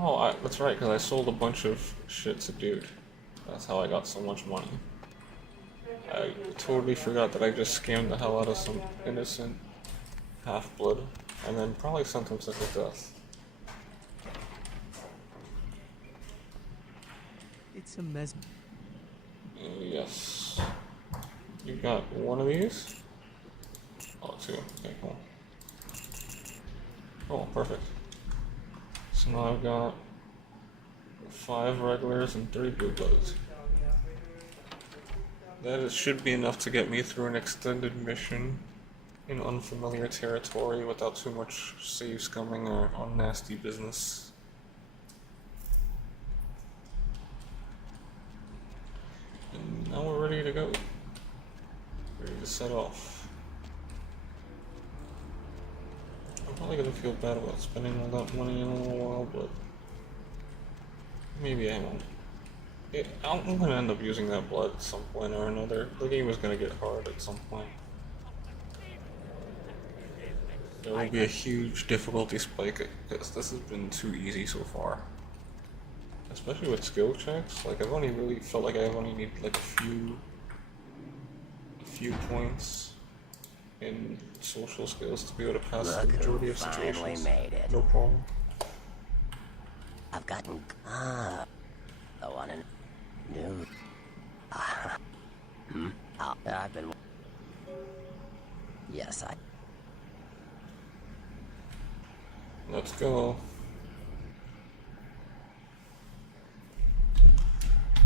Oh, that's right, because I sold a bunch of shit to Dude. That's how I got so much money. I totally forgot that I just scammed the hell out of some innocent half-blood, and then probably sent him to death. It's a mess. Yes. You got one of these? Oh, 2. Okay, cool. Oh, perfect. So now I've got 5 regulars and 3 blue bloods. That should be enough to get me through an extended mission in unfamiliar territory without too much save scumming or nasty business. And now we're ready to go. Ready to set off. I'm probably gonna feel bad about spending all that money in a little while, but maybe I won't. I'm gonna end up using that blood at some point or another. The game is gonna get hard at some point. There will be a huge difficulty spike because this has been too easy so far. Especially with skill checks. Like I've only really felt like I've only needed like a few points in social skills to be able to pass the majority of situations. Finally made it. No problem. I've gotten the one in new. Oh, I've been. Yes, I. Let's go.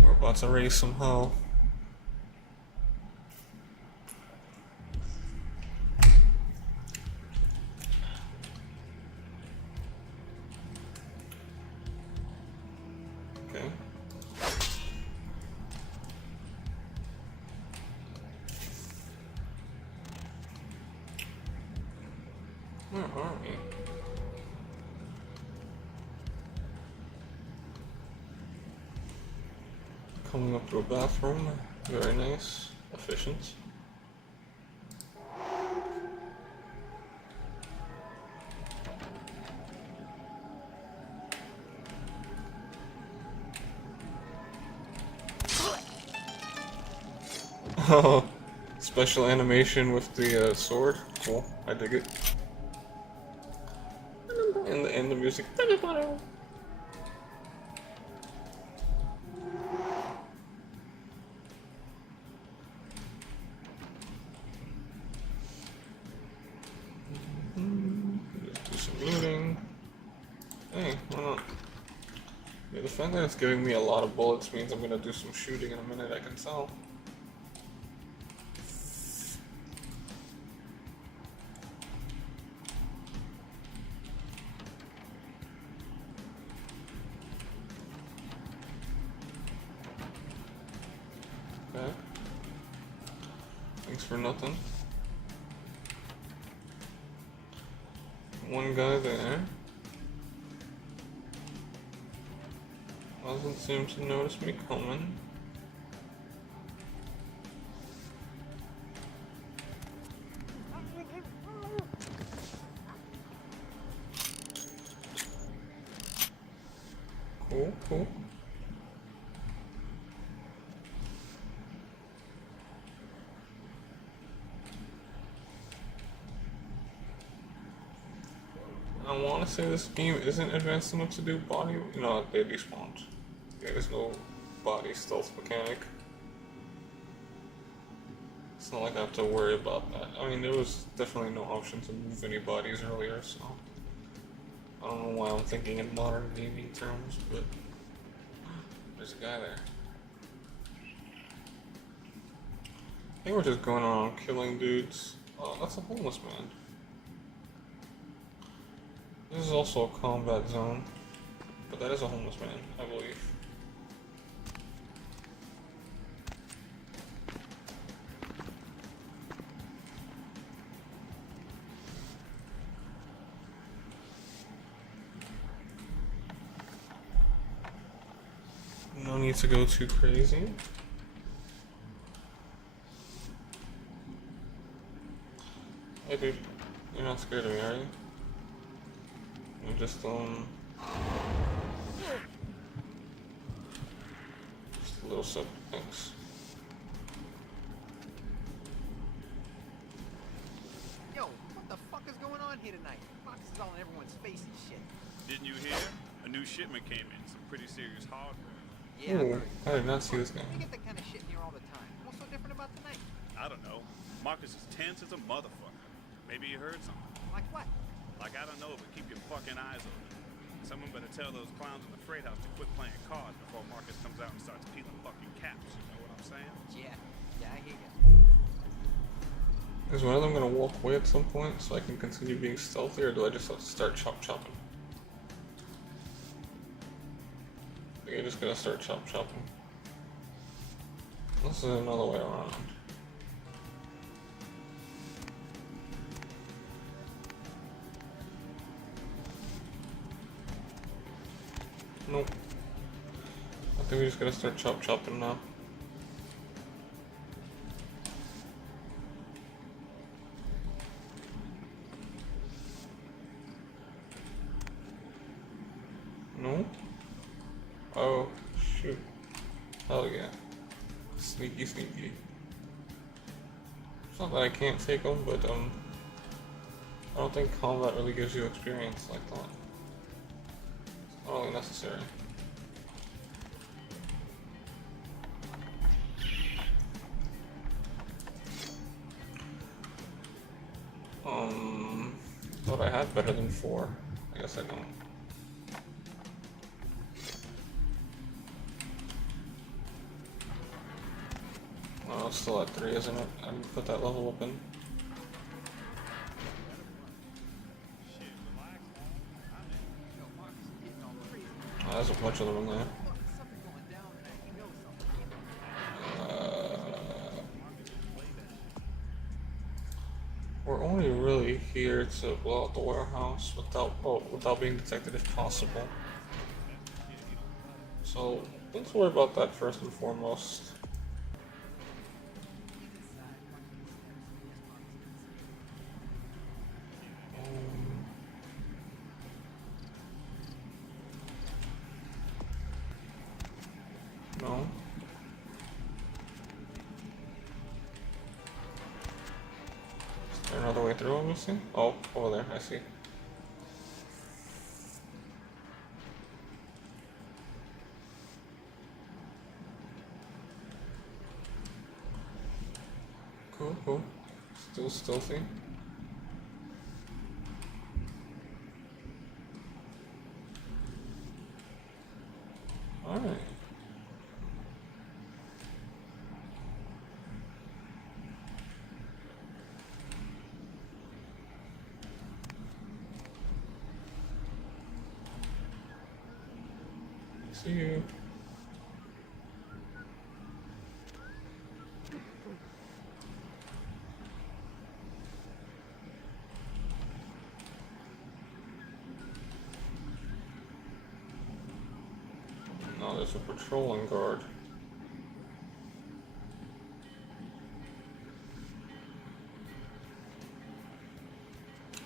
We're about to race somehow. Okay. Where are we? Coming up to a bathroom, very nice, efficient. Oh, special animation with the sword, cool, I dig it. And the music. Do some looting. Hey, why not? Yeah, the fact that it's giving me a lot of bullets means I'm gonna do some shooting in a minute, I can tell. Okay. Thanks for nothing. One guy there. Doesn't seem to notice me coming. cool. I want to say this game isn't advanced enough to do body. No, they despawned. Yeah, there's no body stealth mechanic. It's not like I have to worry about that. I mean, there was definitely no option to move any bodies earlier, so I don't know why I'm thinking in modern gaming terms, but there's a guy there. I think we're just going around killing dudes. Oh, that's a homeless man. This is also a combat zone, but that is a homeless man, I believe. No need to go too crazy. Hey dude, you're not scared of me, are you? I'm just a little sip, thanks. Yo, what the fuck is going on here tonight? Boxes all in everyone's face and shit. Didn't you hear? A new shipment came in. Some pretty serious hardware. Yeah, Ooh, I did not see this guy. we get that kind of shit in here all the time. What's so different about tonight? I don't know. Marcus is tense as a motherfucker. Maybe you heard something. Like what? Like, I don't know, but keep your fucking eyes open. Someone better tell those clowns in the freight house to quit playing cards before Marcus comes out and starts peeling fucking caps. You know what I'm saying? Yeah, I hear ya. Is one of them gonna walk away at some point so I can continue being stealthy, or do I just have to start chopping? I think I just gotta start chopping. This is another way around. Nope. I think we just gotta start chopping now. No? Oh, shoot. Hell yeah. Sneaky. It's not that I can't take them, but I don't think combat really gives you experience like that. It's not really necessary. Thought I had better than 4. I guess I don't. Oh, it's still at 3, isn't it? I didn't put that level up in. Oh, there's a bunch of them in there. We're only really here to blow out the warehouse without being detected if possible. So let's worry about that first and foremost. No. Is there another way through, obviously? Oh, over there, I see. Cool. Still stealthy. Alright. See you. Now there's a patrolling guard.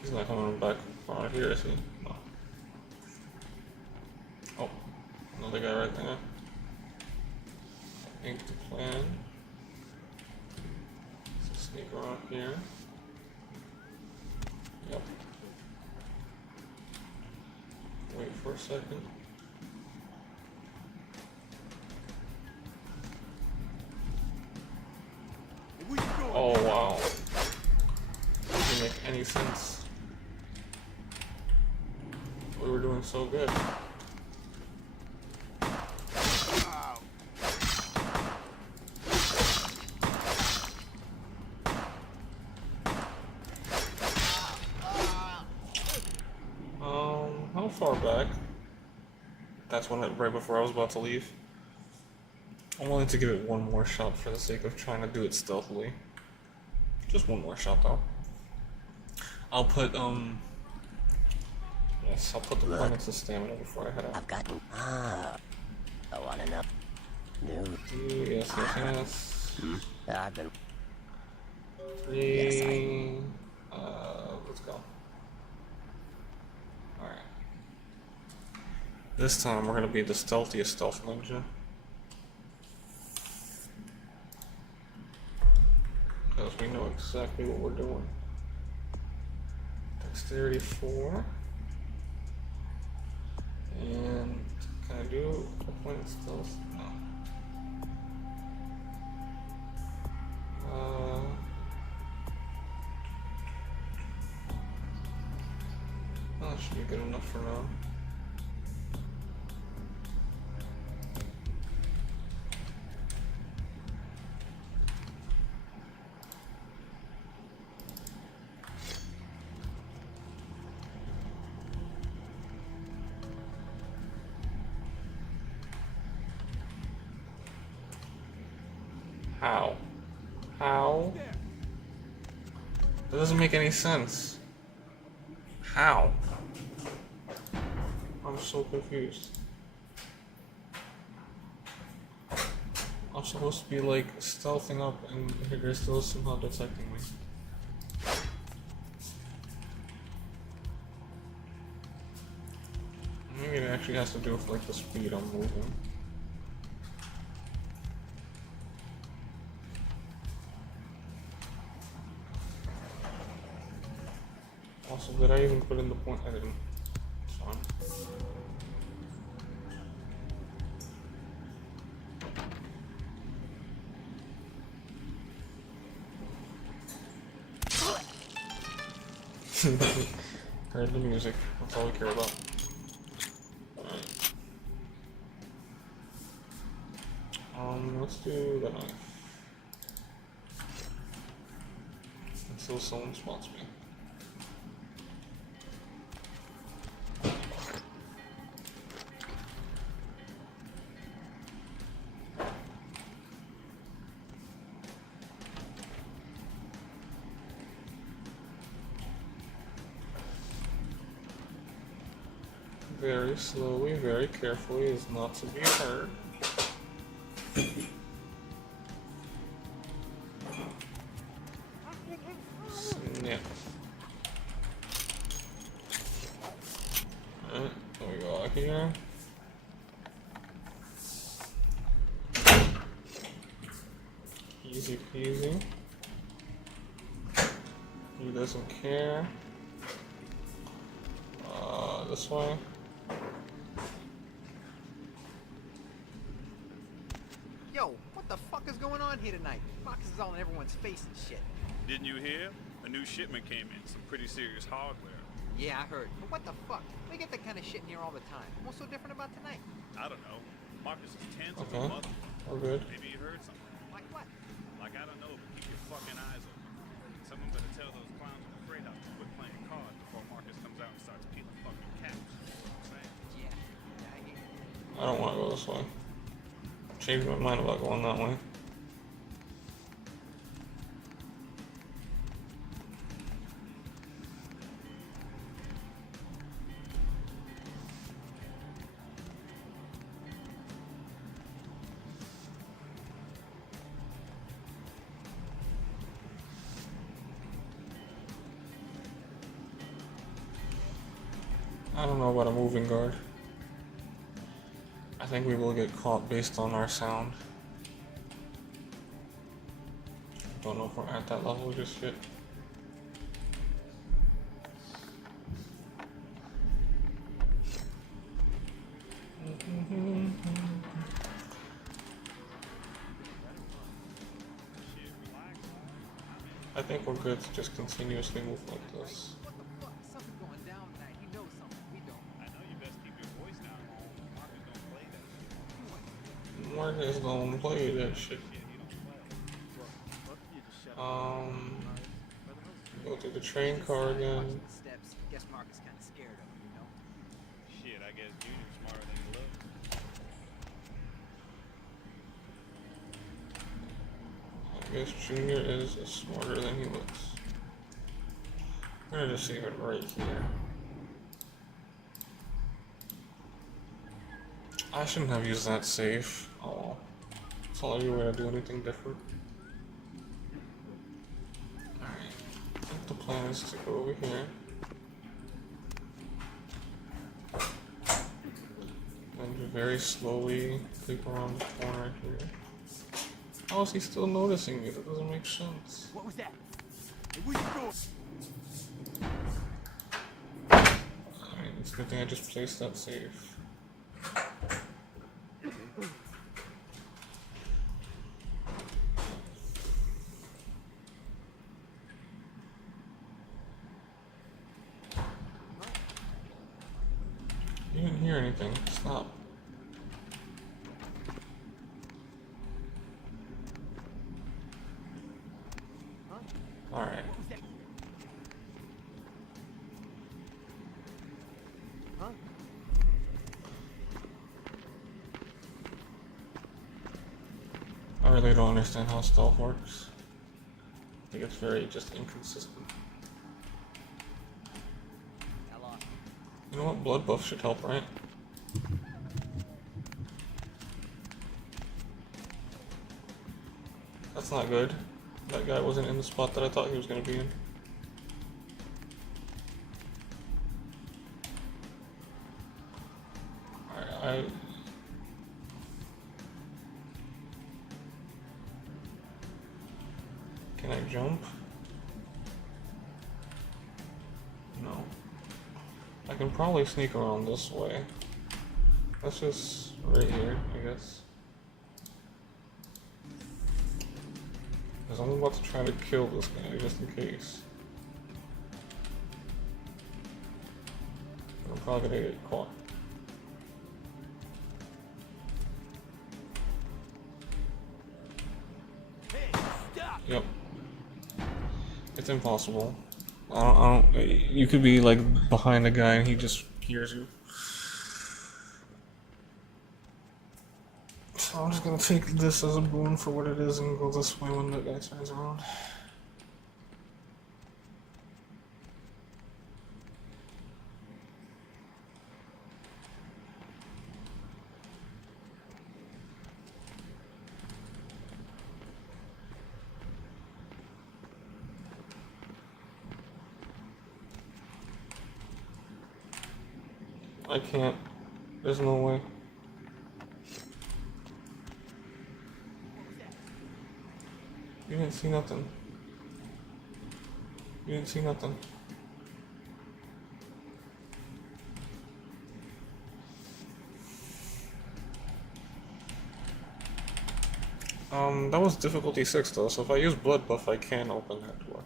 He's not coming back around here, is he? No. Oh, another guy right Sneak around here. Yep. Wait for a second. Oh wow. Doesn't make any sense. We were doing so good. How far back? That's when right before I was about to leave. I'm willing to give it one more shot for the sake of trying to do it stealthily. Just one more shot though. I'll put yes, I'll put the point into stamina before I head out. I've gotten I wanna know. New. Yes, yes. I've been. 3. Let's go. Alright. This time we're gonna be the stealthiest stealth ninja. Because we know exactly what we're doing. Dexterity 4. And can I do a point of stealth? No. That should be good enough for now. How? How? That doesn't make any sense. How? I'm so confused. I'm supposed to be like stealthing up and they're still somehow detecting me. Maybe it actually has to do with like the speed I'm moving. Also, did I even put in the point? I didn't. It's fine. Heard the music. That's all we care about. Alright. Let's do the knife. Until someone spots me. Very slowly, very carefully, is not to be heard. Snap. Alright, there we go out here. Easy peasy. He doesn't care. This way. Yo, what the fuck is going on here tonight? Boxes all in everyone's face and shit. Didn't you hear? A new shipment came in, some pretty serious hardware. Yeah, I heard. But what the fuck? We get that kind of shit in here all the time. What's so different about tonight? I don't know. Marcus is tens of Okay. a mother. We're good. Maybe you heard something. Like what? Like, I don't know, but keep your fucking eyes open. Someone better tell those clowns in the freight house to quit playing cards before Marcus comes out and starts peeling fucking caps. You know what I'm saying? Yeah, I hear you. I don't want to go this way. Changed my mind about going that way. I don't know about a moving guard. I think we will get caught based on our sound. Don't know if if we're at that level just yet. I think we're good to just continuously move like this. Something going down tonight. He knows something we don't. I know you best keep your voice down. Marcus don't play that shit. Marcus don't play that shit. Go through the train car again. Steps. Guess Marcus kind of scared of him, you know. Shit, I guess Junior's smarter than he looks. I guess Junior is smarter than he looks. I'm gonna just save it right here. I shouldn't have used that save. Oh, it's not like we were to do anything different. Alright, I think the plan is to go over here. And very slowly creep around the corner here. How is he still noticing me? That doesn't make sense. What was that? Hey, where you going? I mean, it's a good thing I just placed that save. You didn't hear anything. Stop. Alright. Huh? I really don't understand how stealth works. I think it's very just inconsistent. You know what? Blood buff should help, right? That's not good. That guy wasn't in the spot that I thought he was gonna be in. Alright, Can I jump? No. I can probably sneak around this way. That's just right here, I guess. Because I'm about to try to kill this guy just in case. I'm probably gonna get caught. Yep. It's impossible. I don't, you could be like behind a guy and he just hears you. So I'm just gonna take this as a boon for what it is and go this way when the guy turns around. I can't. There's no way. You didn't see nothing. You didn't see nothing. That was difficulty 6 though, so if I use blood buff I can open that door.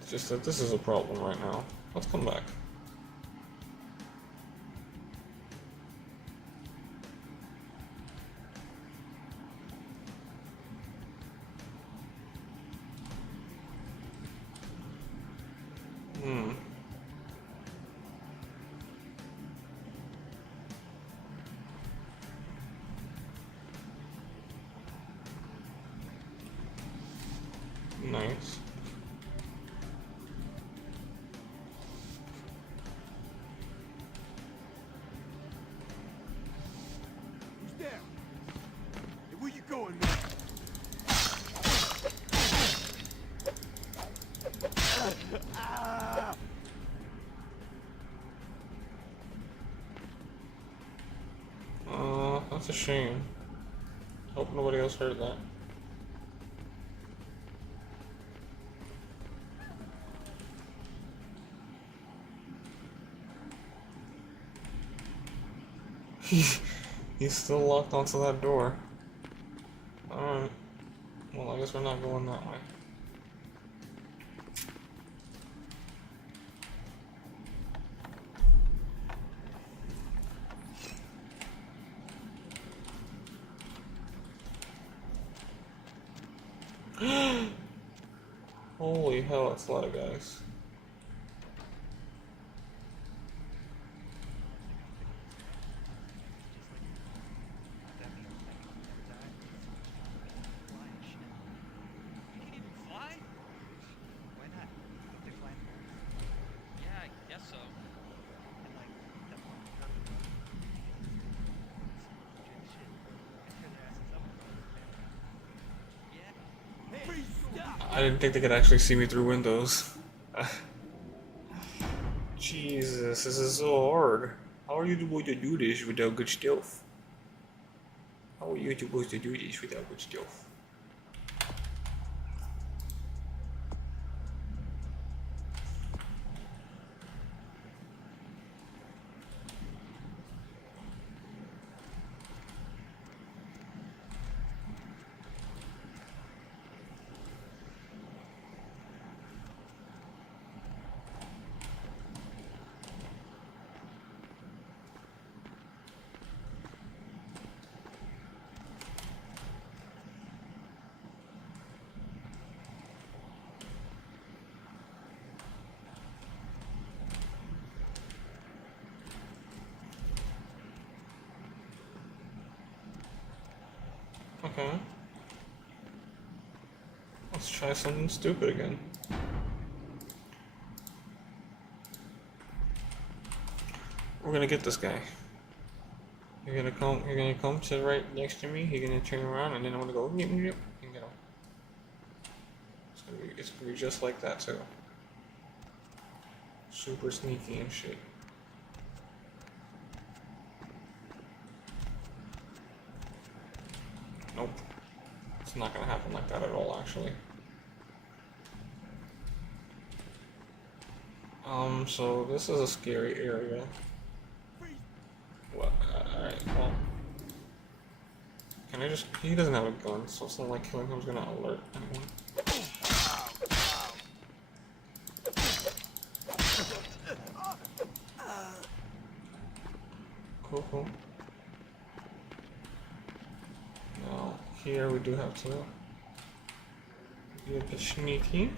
It's just that this is a problem right now. Let's come back. Nice. Who's there? Hey, where you going, man? That's a shame. Hope nobody else heard that. He's still locked onto that door. Alright. Well, I guess we're not going that way. Holy hell, that's a lot of guys. I didn't think they could actually see me through windows. Jesus, this is so hard. How are you supposed to do this without good stealth? How are you supposed to do this without good stealth? Okay. Let's try something stupid again. We're gonna get this guy. You're gonna come to right next to me, you're gonna turn around and then I'm gonna go and get him. It's gonna be just like that too. Super sneaky and shit. Nope. It's not gonna happen like that at all, actually. So this is a scary area. What? Alright, well. Can I just... He doesn't have a gun, so it's not like killing him is gonna alert anyone. Cool. Now, here we do have to be a bit sneaky.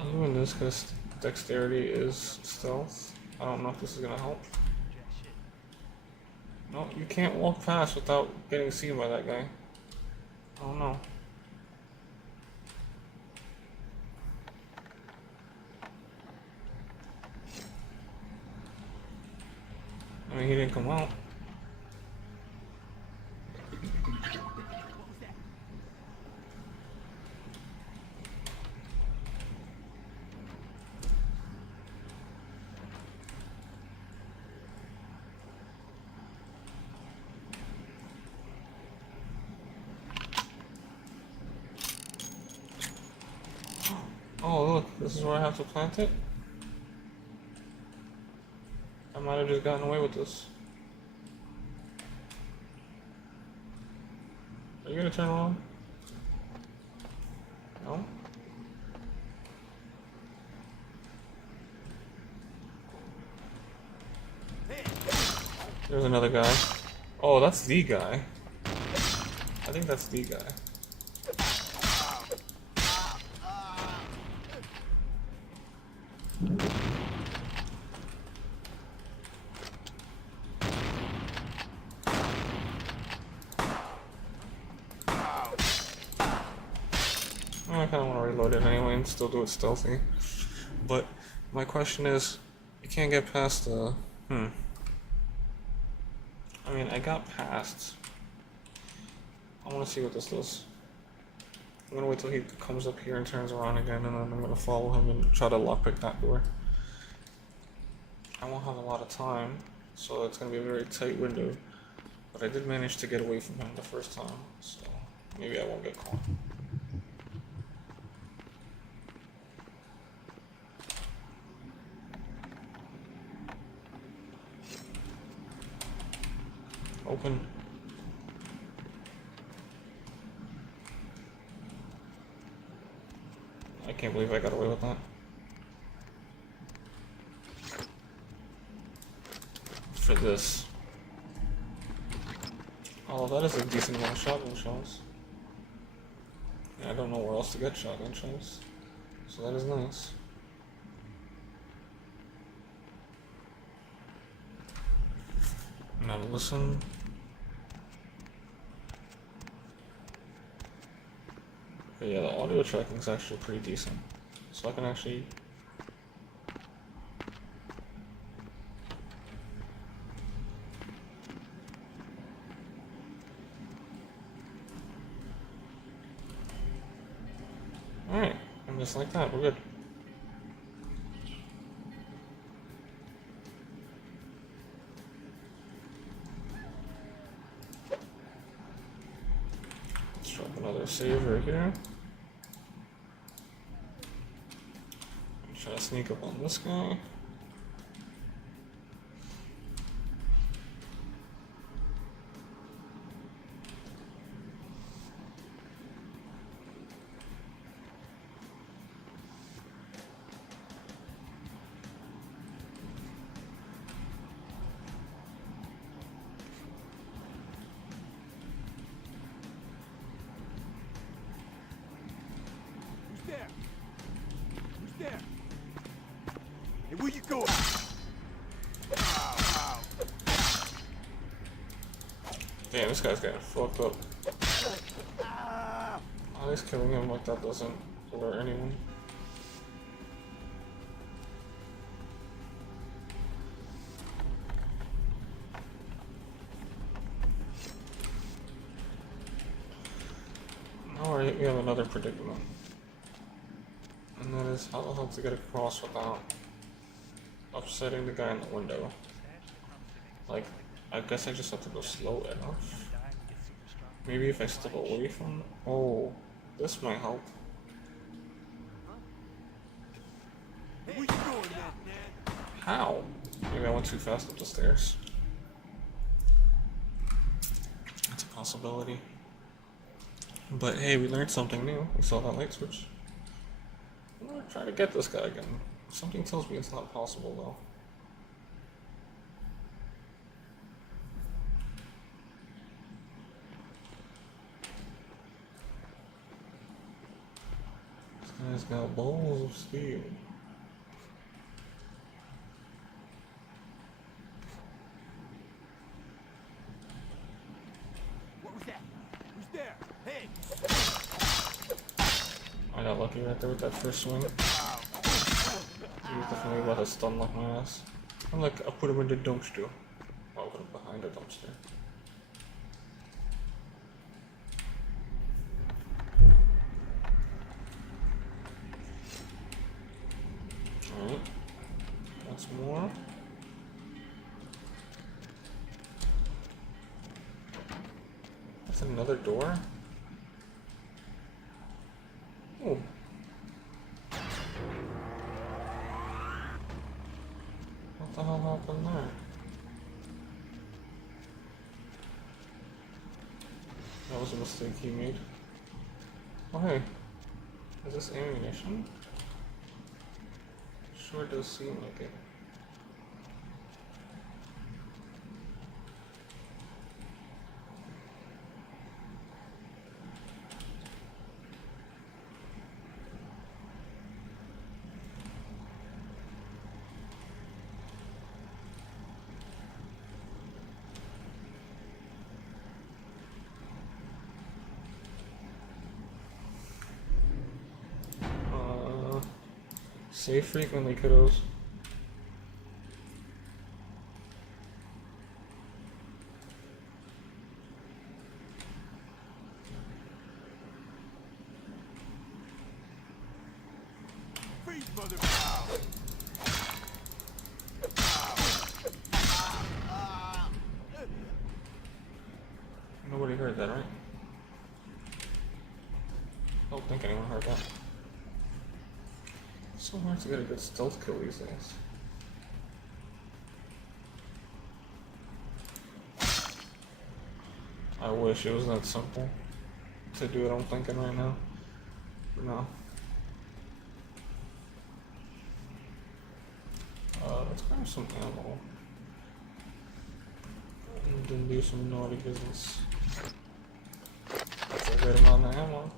I'm doing this because dexterity is stealth. I don't know if this is gonna help. No, you can't walk fast without getting seen by that guy. I don't know. I mean, he didn't come out. Oh, look, this is where I have to plant it? I might have just gotten away with this. Are you gonna turn around? No? There's another guy. Oh, that's the guy. I think that's the guy. I kind of want to reload it anyway and still do it stealthy. But my question is, you can't get past the... I mean, I got past. I want to see what this does. I'm gonna wait till he comes up here and turns around again, and then I'm gonna follow him and try to lockpick that door. I won't have a lot of time, so it's gonna be a very tight window. But I did manage to get away from him the first time, so maybe I won't get caught. Open. I can't believe I got away with that. For this. Oh, that is a decent amount of shotgun shells. Yeah, I don't know where else to get shotgun shells. So that is nice. Now listen. But yeah, the audio tracking is actually pretty decent. So I can actually... Alright, and just like that, we're good. Let's drop another save right here. Try to sneak up on this guy. Who's there? Who's there? Hey, where you going? Damn, this guy's getting fucked up. At least killing him like that doesn't alert anyone. Alright, we have another predicament. And that is how the hell to get across without upsetting the guy in the window. Like, I guess I just have to go slow enough. Maybe if I step away from... Oh, this might help. Where you going, man? How? Maybe I went too fast up the stairs. That's a possibility. But hey, we learned something new. We saw that light switch. I'm gonna try to get this guy again. Something tells me it's not possible though. This guy's got balls of steel. What was that? Who's there? Hey! I got lucky right there with that first swing. He was definitely about to stun lock my ass. I'm like, I put him in the dumpster. Oh, I put him behind the dumpster. Alright. Once more. That's another door? Oh. What the hell happened there? That was a mistake he made. Oh hey. Is this ammunition? Sure does seem like it. Stay frequently, kiddos. Nobody heard that, right? I don't think anyone heard that. It's so hard to get a good stealth kill these days. I wish it was that simple to do what I'm thinking right now. But no. Let's grab some ammo. And then do some naughty business. That's a good amount of ammo.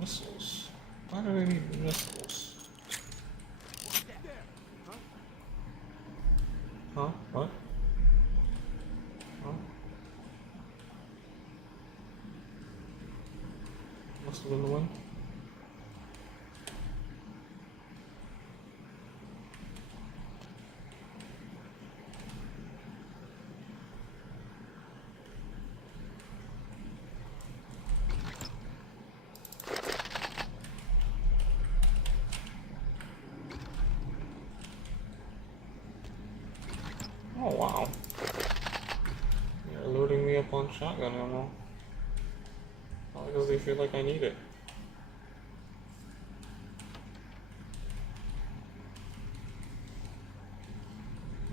Missiles. Why do they need missiles? Huh? What? Huh? Must have been the wind. Oh wow. You're loading me up on shotgun ammo. Probably because they feel like I need it.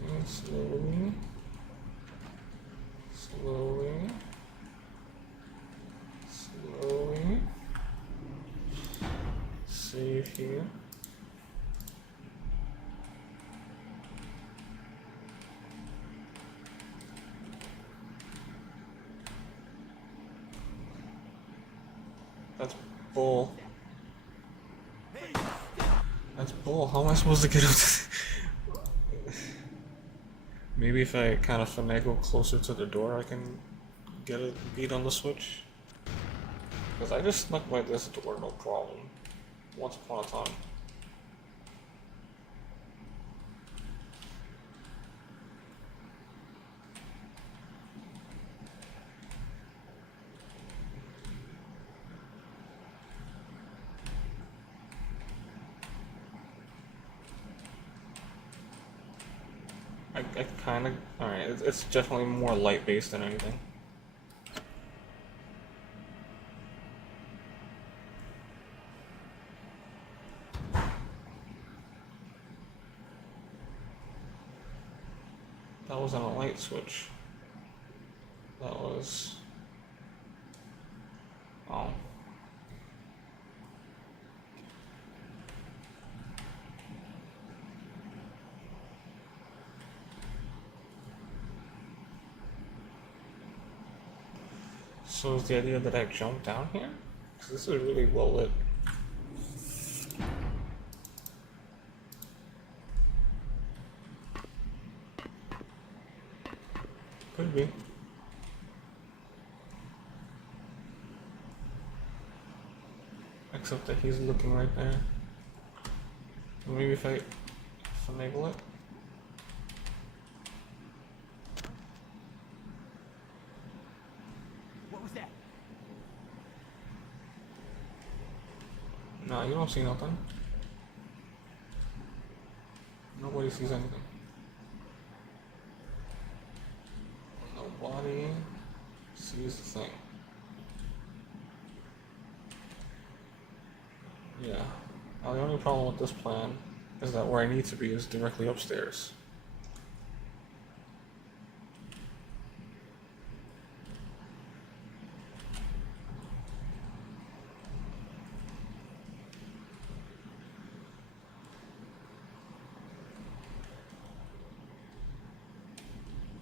And slowly. Slowly. Slowly. Save here. That's bull. That's bull. How am I supposed to get up to Maybe if I kind of finagle closer to the door, I can get a beat on the switch. Because I just snuck by this door, no problem. Once upon a time. I kind of... Alright, it's definitely more light-based than anything. That wasn't a light switch. That was... Oh. So is the idea that I jump down here? Because this is really well lit. Could be. Except that he's looking right there. Maybe if I finagle it. No, you don't see nothing. Nobody sees anything. Nobody sees the thing. Yeah. Now the only problem with this plan is that where I need to be is directly upstairs.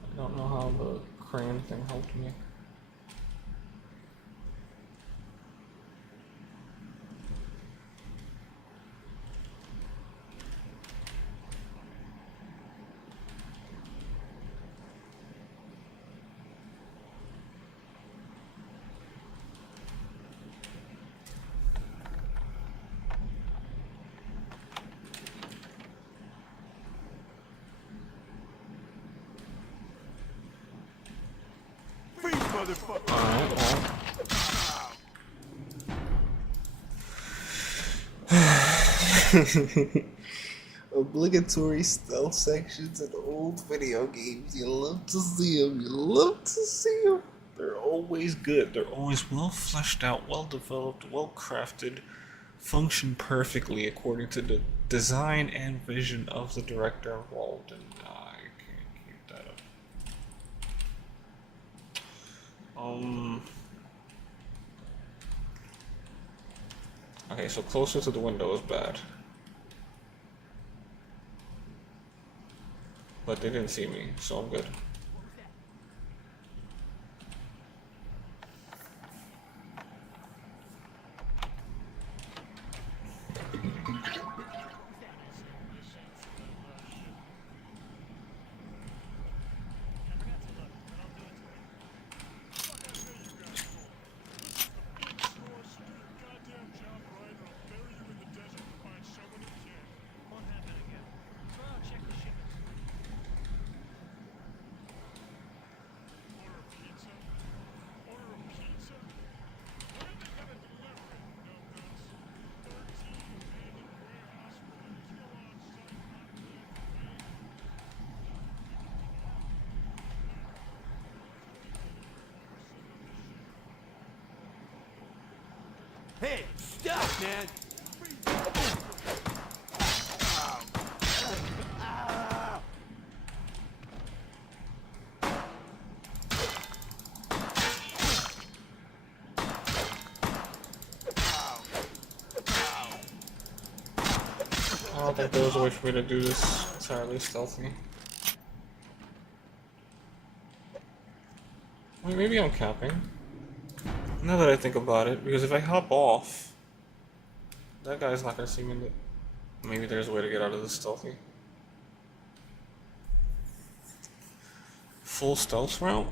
I don't know how the crane thing helped me. Obligatory stealth sections in old video games. You love to see them. You love to see them. They're always good. They're always well fleshed out, well developed, well crafted, function perfectly according to the design and vision of the director involved. And I can't keep that up. Okay, so closer to the window is bad. But they didn't see me, so I'm good. Hey, stop, man! I don't think there was a way for me to do this entirely stealthy. Wait, maybe I'm capping. Now that I think about it, because if I hop off, that guy's not gonna see me. Maybe there's a way to get out of this stealthy. Full stealth route?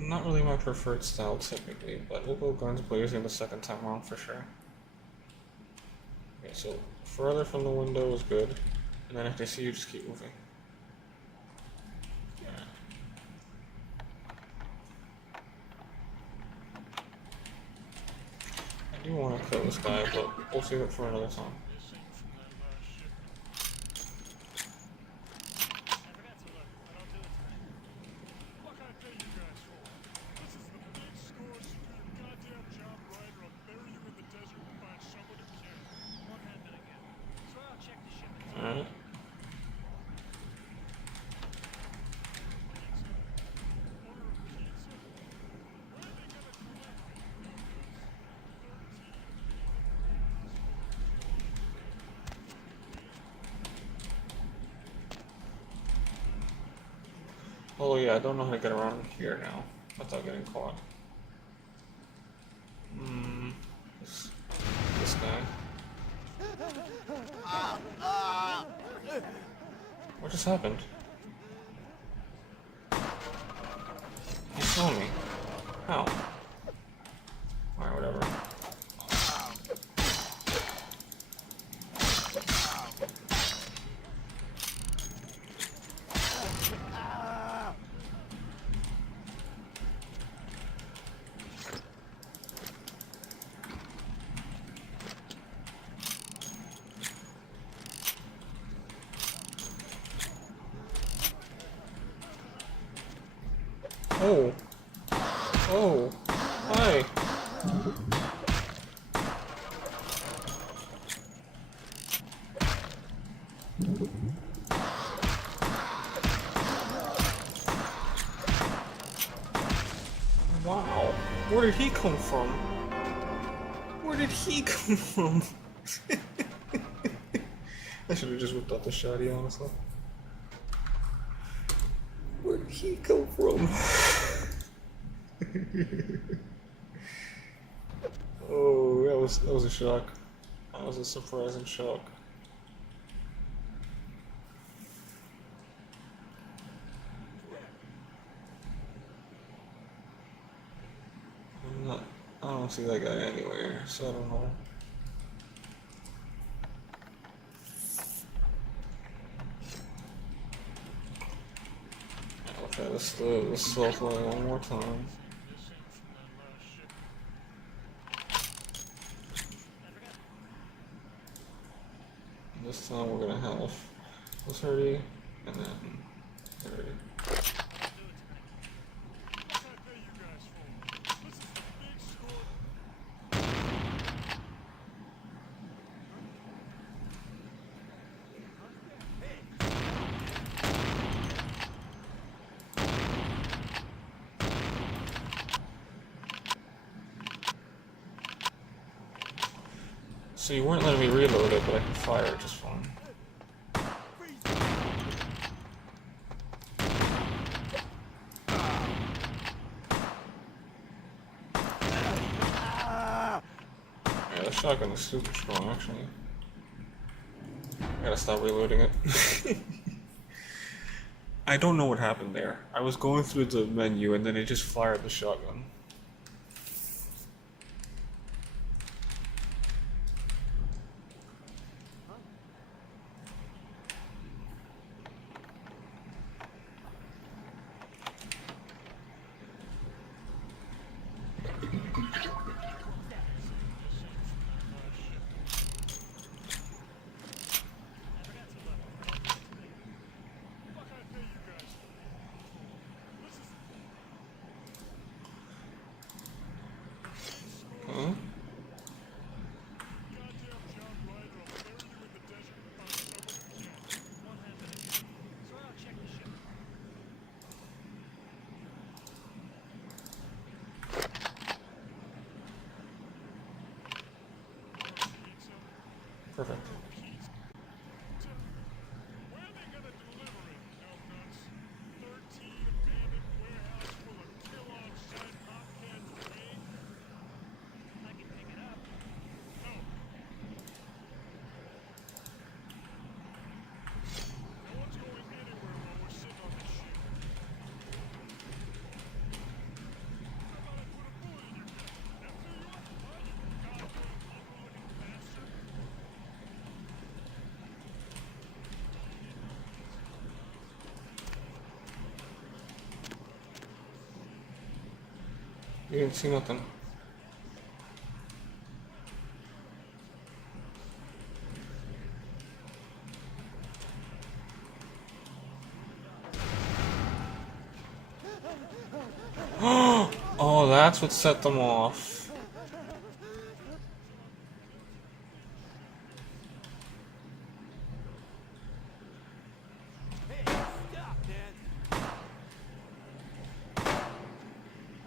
Not really my preferred style typically, but we'll go guns blazing the second time around for sure. Okay, so further from the window is good, and then if they see you, just keep moving. I do want to kill this guy, but we'll save it for another time. Alright. Oh yeah, I don't know how to get around here now without getting caught. This guy. What just happened? You saw me. How? Alright, whatever. Oh. Oh. Hi. Wow. Where did he come from? Where did he come from? I should have just whipped out the shotty, honestly. Where did he come from? Oh, that was a shock. That was a surprising shock. I don't see that guy anywhere, so I don't know. I'll try this stealth way one more time. this time we're gonna have this 30 and then 30. So you weren't letting me reload it, but I can fire it just fine. Yeah, the shotgun is super strong, actually. I gotta stop reloading it. I don't know what happened there. I was going through the menu and then it just fired the shotgun. Huh? Perfect. You didn't see nothing. Oh, that's what set them off.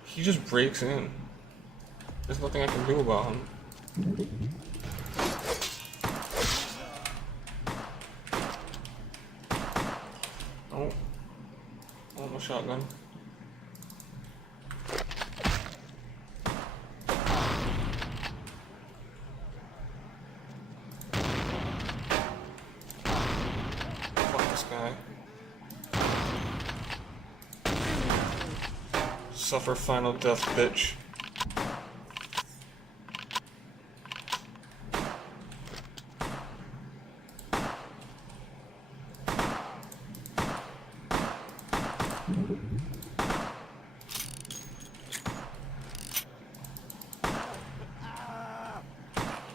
He just breaks in. There's nothing I can do about him. Oh. Oh, my shotgun. Fuck this guy. Suffer final death, bitch.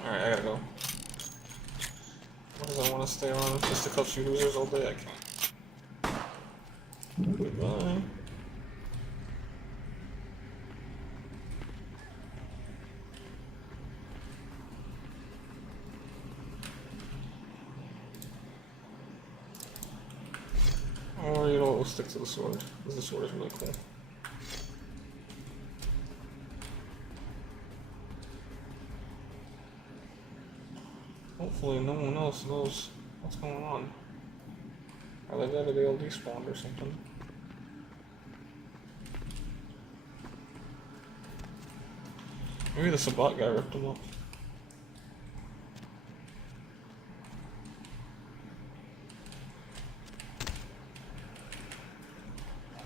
Alright, I gotta go. Why does I want to stay on just to cuff you losers all day? I can't. Goodbye. Or, you know, we'll stick to the sword, because the sword is really cool. Hopefully no one else knows what's going on. Are they dead or they all despawned or something? Maybe the Sabat guy ripped them up.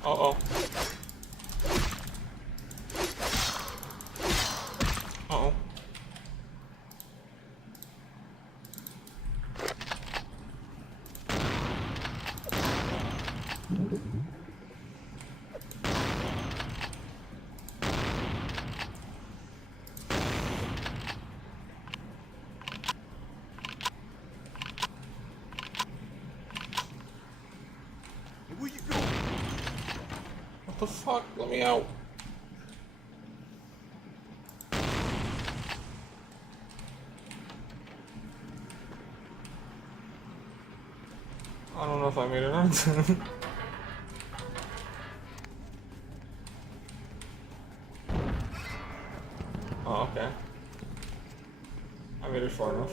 Uh-oh. Uh-oh. the fuck? Let me out. I don't know if I made it out. Oh, okay. I made it far enough.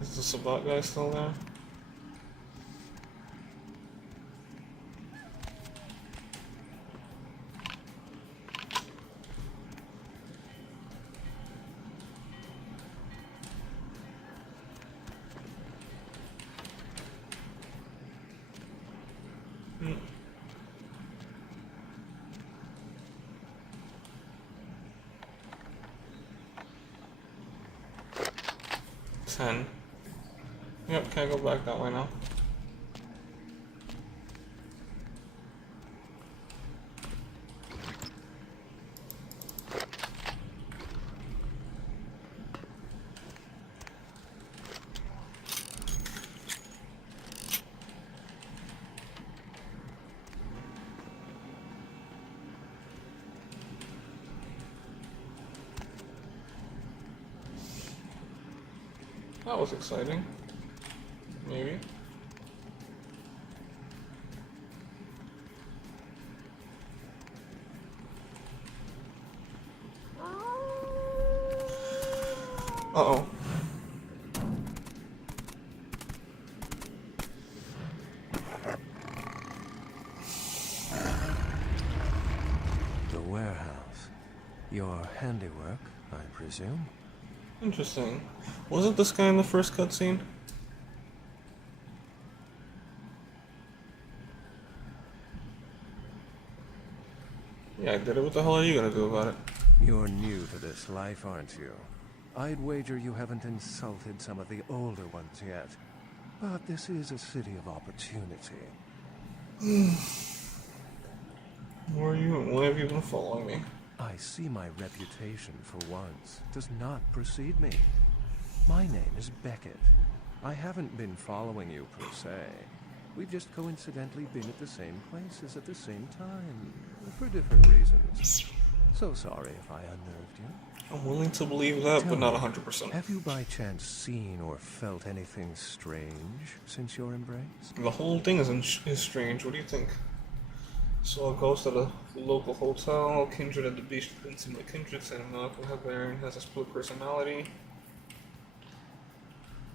Is the Sabat guy still there? Hmm. Ten. Yep, can't go back that way now. That was exciting. Maybe. Uh-oh. The warehouse. Your handiwork, I presume? Interesting. Wasn't this guy in the first cutscene? Yeah, I did it. What the hell are you gonna do about it? You're new to this life, aren't you? I'd wager you haven't insulted some of the older ones yet. But this is a city of opportunity. Who are you and why have you been following me? I see my reputation, for once, does not precede me. My name is Beckett. I haven't been following you per se. We've just coincidentally been at the same places at the same time, for different reasons. So sorry if I unnerved you. I'm willing to believe that, but not 100%. Have you by chance seen or felt anything strange since your embrace? The whole thing is strange. What do you think? Saw a ghost at a local hotel, Kindred at the beach didn't seem like Kindred, Santa Monica Barbarian has a split personality.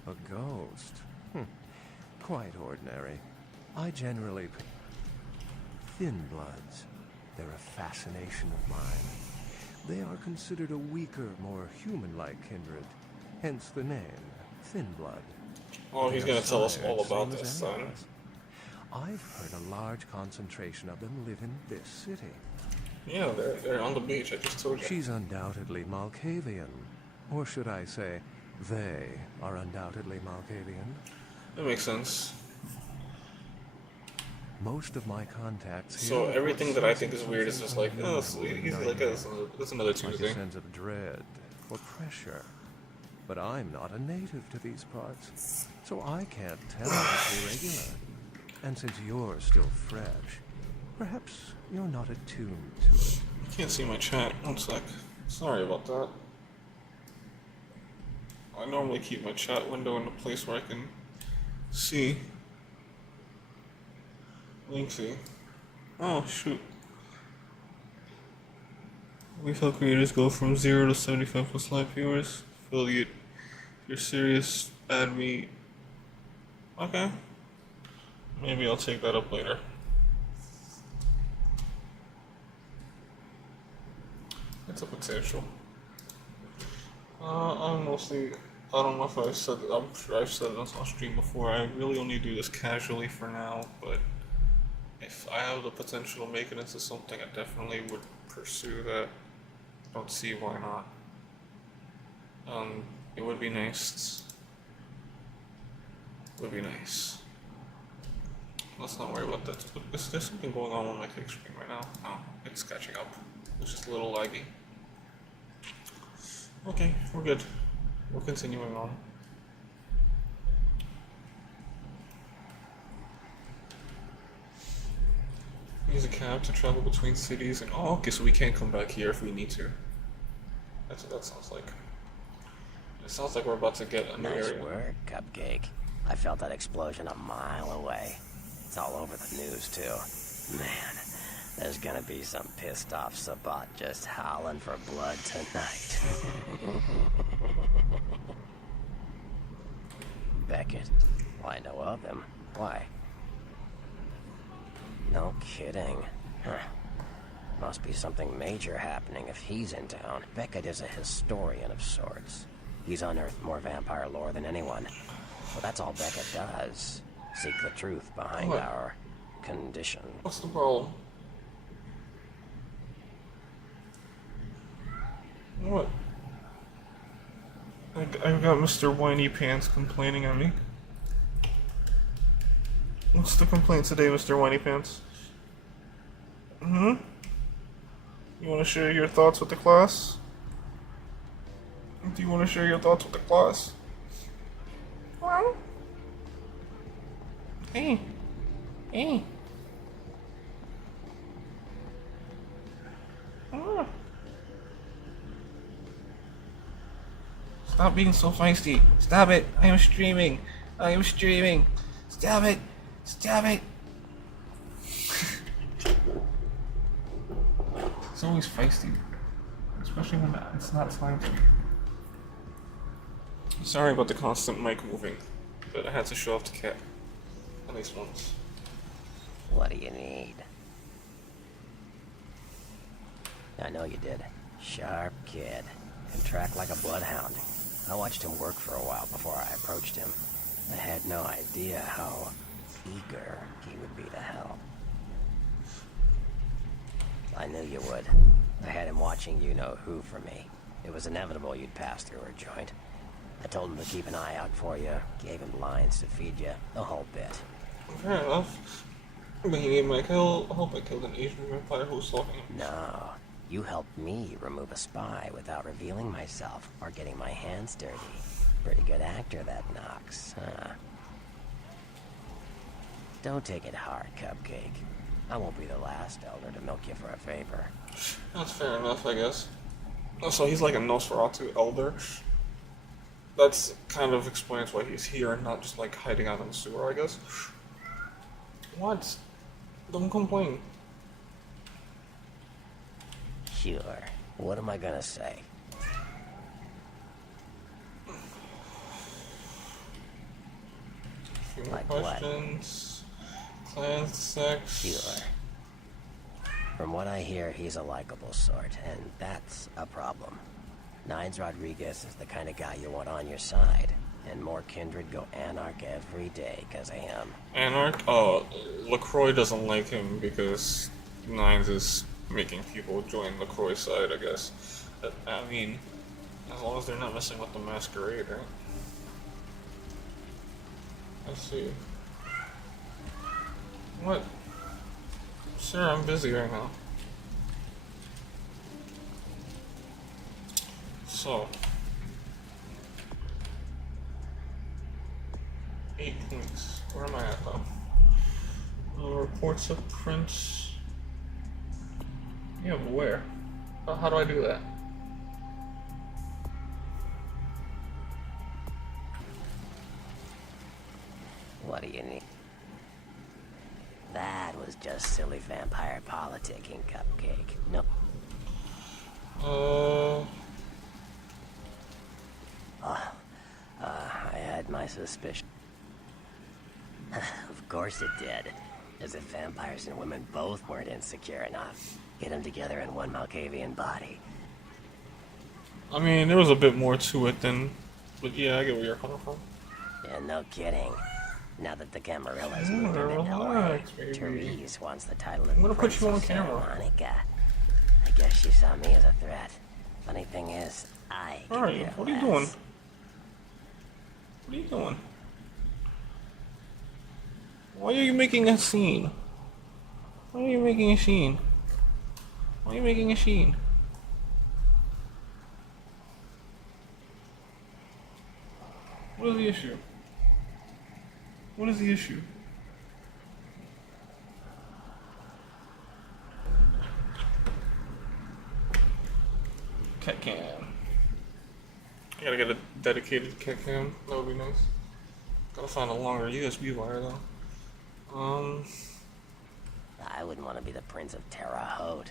A ghost? Quite ordinary. I generally... Thin Bloods. They're a fascination of mine. They are considered a weaker, more human-like kindred. Hence the name, Thin Blood. Oh, he's gonna tell us all about this, son. I've heard a large concentration of them live in this city. Yeah, they're on the beach, I just told you. She's undoubtedly Malkavian. Or should I say, they are undoubtedly Malkavian. That makes sense. Most of my contacts here... So everything that I think is weird is just like, oh, it's easy like this. That's another Tuesday. Like a sense of dread or pressure. But I'm not a native to these parts, so I can't tell if you're irregular. And since you're still fresh, perhaps you're not attuned to it. I can't see my chat. One sec. Sorry about that. I normally keep my chat window in a place where I can see. Linksy. Oh, shoot. We've helped creators go from 0 to 75 plus live viewers. Affiliate. If you're serious, add me. Okay. Maybe I'll take that up later. It's a potential. I'm mostly, I don't know if I said, I'm sure I've said this on stream before, I really only do this casually for now, but if I have the potential to make it into something, I definitely would pursue that. Don't see why not. It would be nice. It would be nice. Let's not worry about that. Is there something going on my click screen right now? No, it's catching up. It's just a little laggy. Okay, we're good. We're continuing on. Use a cab to travel between cities, and oh, okay, so we can't come back here if we need to. That's what that sounds like. It sounds like we're about to get a new Nice area. work, Cupcake. I felt that explosion a mile away. It's all over the news, too. Man, there's gonna be some pissed off Sabat just howling for blood tonight. Beckett. Well, I know of him. Why? No kidding. Huh. Must be something major happening if he's in town. Beckett is a historian of sorts. He's unearthed more vampire lore than anyone. Well, that's all Beckett does. Seek the truth behind What? our condition. What's the problem? What? I've got Mr. Whiny Pants complaining at me. What's the complaint today, Mr. Whiny Pants? Hmm? You want to share your thoughts with the class? Do you want to share your thoughts with the class? Well? Hey. Hey. Ah. Stop being so feisty. Stop it. I am streaming. I am streaming. Stop it. Stop it. It's always feisty. Especially when it's not time to. Sorry about the constant mic moving, but I had to show off the cat. At least once. What do you need? I know you did. Sharp kid. Can track like a bloodhound. I watched him work for a while before I approached him. I had no idea how eager he would be to help. I knew you would. I had him watching you-know-who for me. It was inevitable you'd pass through our joint. I told him to keep an eye out for you, gave him lines to feed you, the whole bit. Fair enough. But he gave my kill. I hope I killed an Asian vampire who was stalking him. No, you helped me remove a spy without revealing myself or getting my hands dirty. Pretty good actor, that Knox, huh? Don't take it hard, Cupcake. I won't be the last elder to milk you for a favor. That's fair enough, I guess. Oh, so he's like a Nosferatu elder. That's kind of explains why he's here and not just like hiding out in the sewer, I guess. What? Don't complain. Sure. What am I gonna say? Few more Like what? questions. Clan sex. Sure. From what I hear, he's a likable sort, and that's a problem. Nines Rodriguez is the kind of guy you want on your side, and more kindred go anarch every day because of him. Anarch? Oh, LaCroix doesn't like him because Nines is making people join LaCroix's side, I guess. I mean, as long as they're not messing with the masquerade, right? Let's see. What? Sir, I'm busy right now. So. 8 points. Where am I at though? Reports of prints. Yeah, but where? How do I do that? What do you need? That was just silly vampire politicking, Cupcake. No. I had my suspicion. Of course it did. As if vampires and women both weren't insecure enough. Get them together in one Malkavian body. I mean, there was a bit more to it than... But yeah, I get where you're coming from. Yeah, no kidding. Now that the Camarillas moved into LA, relax, baby. Therese wants the title of I'm gonna put you on Princess camera. Santa Monica. I guess she saw me as a threat. Funny thing is, I Where are you? care What are you less. doing? What are you doing? Why are you making a scene? Why are you making a scene? Why are you making a scene? What is the issue? What is the issue? cat cam. I gotta get a dedicated cat cam. That would be nice. Gotta find a longer USB wire though. I wouldn't want to be the Prince of Terre Haute.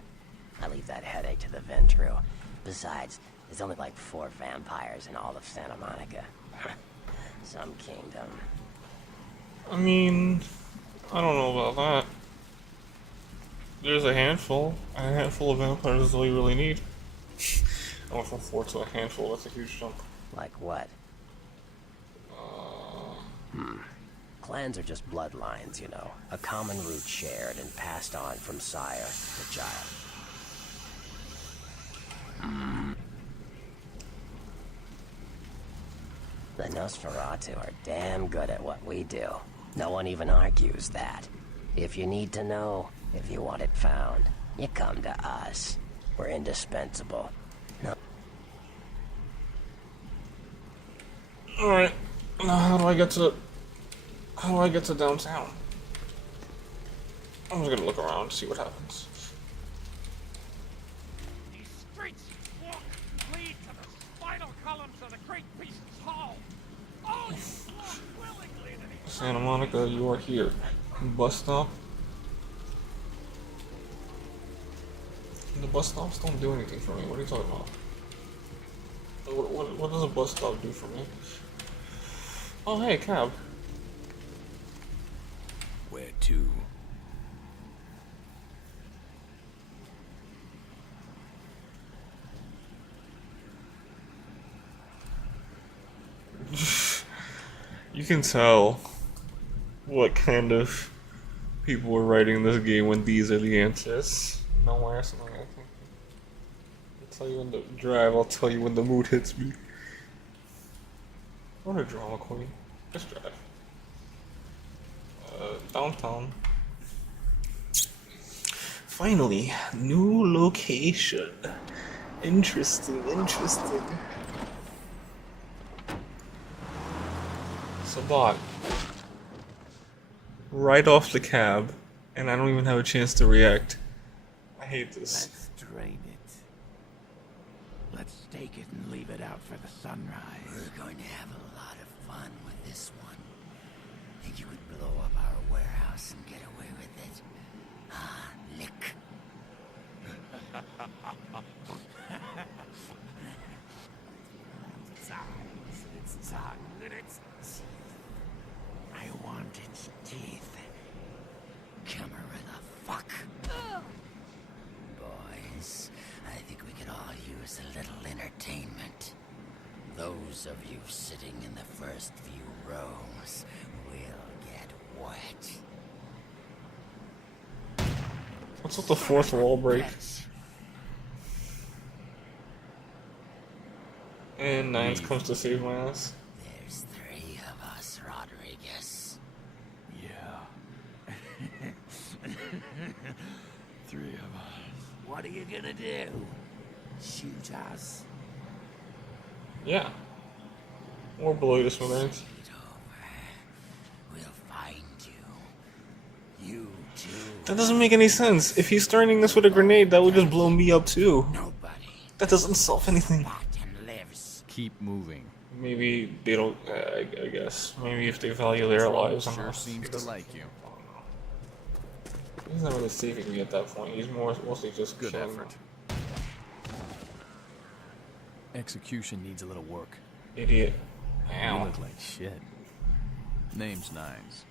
I leave that headache to the Ventru. Besides, there's only like 4 vampires in all of Santa Monica. Some kingdom. I mean, I don't know about that. There's a handful. A handful of vampires is all you really need. I went from 4 to a handful. That's a huge jump. Like what? Clans are just bloodlines, you know. A common root shared and passed on from sire to child. The Nosferatu are damn good at what we do. No one even argues that. If you need to know, if you want it found, you come to us. We're indispensable. No. Alright. Now how do I get to downtown? I'm just gonna look around, see what happens. These streets lead to the spinal columns of the Great Beast's Hall. Oh, you walk willingly to these. Santa Monica, you are here. Bus stop. The bus stops don't do anything for me. What are you talking about? What does a bus stop do for me? Oh, hey, cab. Where to? You can tell what kind of people were writing this game when these are the answers. No answer, no anything. I'll tell you when the drive, I'll tell you when the mood hits me. What a drama queen. Just drive. Downtown. Finally, new location. Interesting. Sabat. Right off the cab, and I don't even have a chance to react. I hate this. Let's drain it. Let's stake it and leave it out for the sunrise. We're going to have a lot of fun with this one. Think you could blow up our warehouse and get away with it? Ah, lick. Its tongue and its teeth. I want its teeth. Camera the fuck. Boys, I think we could all use a little entertainment. Those of you sitting in the first few rows will get wet. What's with the fourth wall break? And Nines comes to save my ass. There's 3 of us, Rodriguez. Yeah. 3 of us. What are you gonna do? Shoot us? Yeah. Or blow you to smithereens. We'll find you. You too. That doesn't make any sense. If he's threatening us with a grenade, that would just blow me up too. That doesn't solve anything. Keep moving. Maybe they don't. I guess. Maybe if they value their lives. Sure seems to like you. He's not really saving me at that point. He's mostly just good killing effort. Execution needs a little work. Idiot. You look like shit. Name's Nines.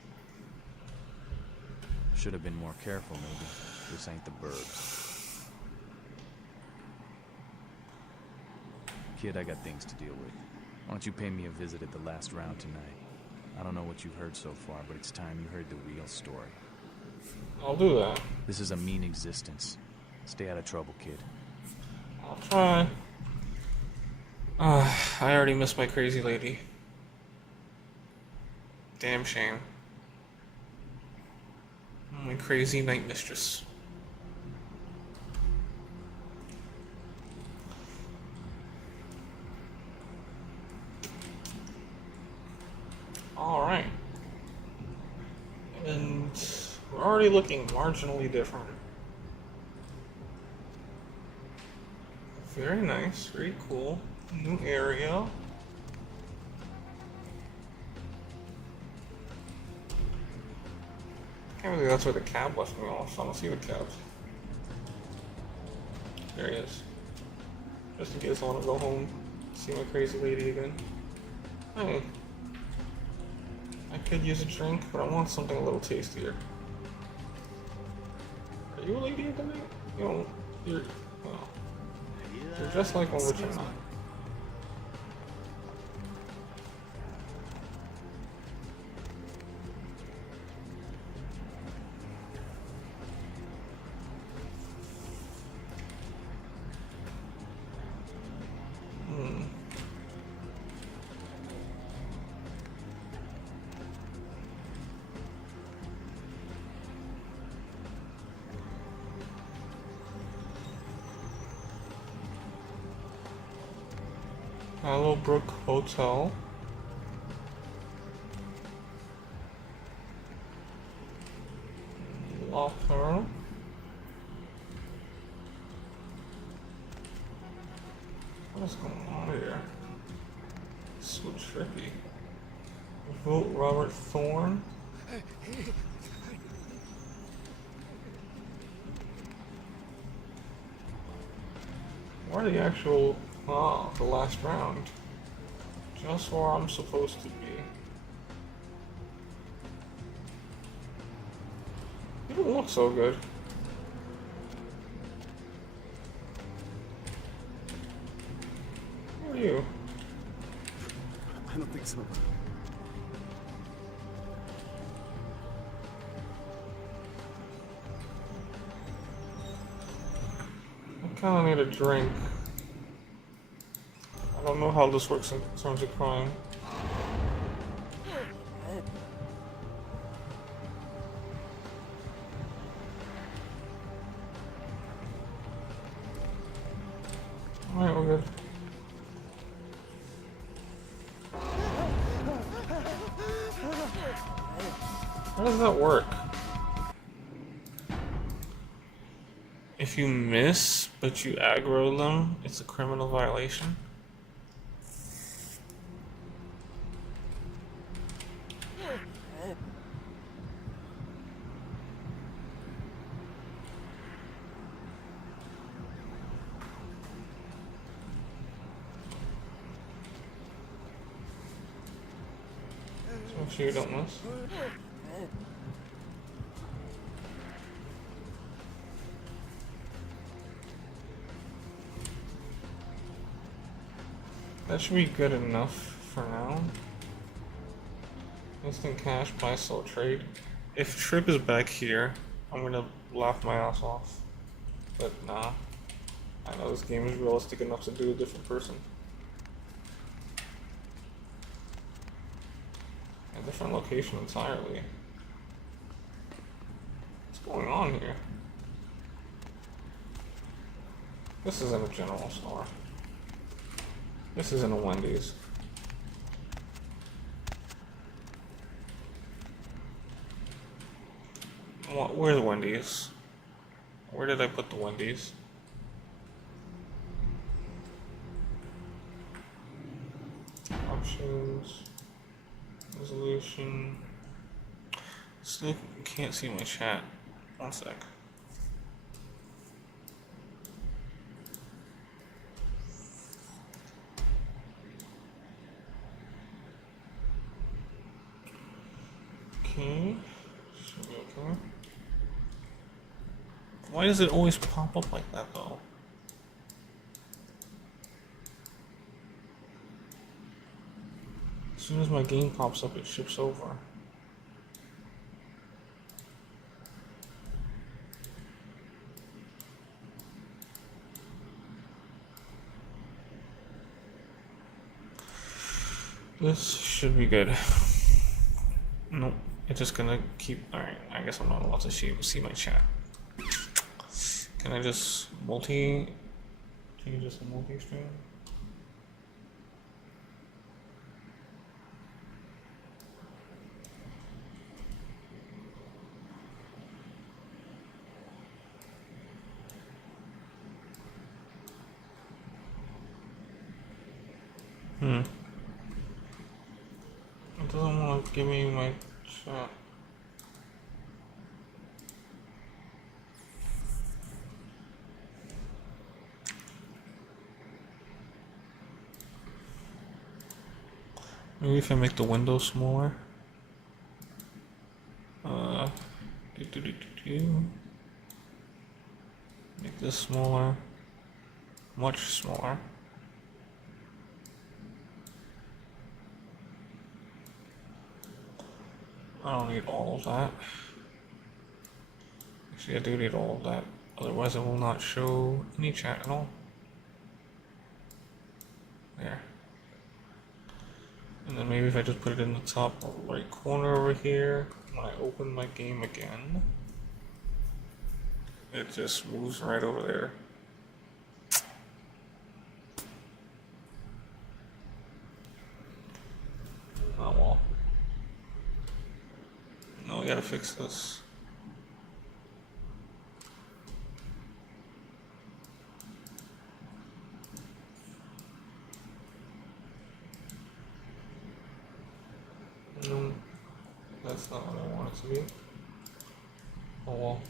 Should have been more careful, maybe. This ain't the burbs. Kid, I got things to deal with. Why don't you pay me a visit at the last round tonight? I don't know what you've heard so far, but it's time you heard the real story. I'll do that. This is a mean existence. Stay out of trouble, kid. I'll try. I already missed my crazy lady. Damn shame. My crazy night mistress. Alright. And we're already looking marginally different. Very nice, very cool. New area. Can't believe that's where the cab left me off. I don't see the cabs. There he is. Just in case I want to go home, see my crazy lady again. Hey. I could use a drink, but I want something a little tastier. Are you a lady of the night? You know, you're just like one, which I'm not. Allowbrook Hotel. Locker. What is going on here? So trippy. Vote Robert Thorne. Where are the actual... Ah, the last round. Just where I'm supposed to be. You don't look so good. Who are you? I don't think so. I kinda need a drink. I don't know how this works in terms of crime. Alright, we're good. How does that work? If you miss, but you aggro them, it's a criminal violation? Make sure you don't miss. That should be good enough for now. Instant cash, buy, sell, trade. If Trip is back here, I'm gonna laugh my ass off. But nah. I know this game is realistic enough to do a different person. A different location entirely. What's going on here? This isn't a general store. This isn't a Wendy's. Where's Wendy's? Where did I put the Wendy's? Options. Resolution. Still can't see my chat. One sec. Okay. Should be okay. Why does it always pop up like that though? As soon as my game pops up, it ships over. This should be good. Nope, it's just gonna keep. Alright, I guess I'm not allowed to see my chat. Can I just change this to multi-stream? It doesn't want to give me my chat. Maybe if I make the window smaller. Make this smaller. Much smaller. I don't need all of that. Actually, I do need all of that. Otherwise, I will not show any chat at all. There. And then maybe if I just put it in the top right corner over here, when I open my game again, it just moves right over there. Oh well. No, we gotta fix this. No, that's not what I want it to be. Oh well.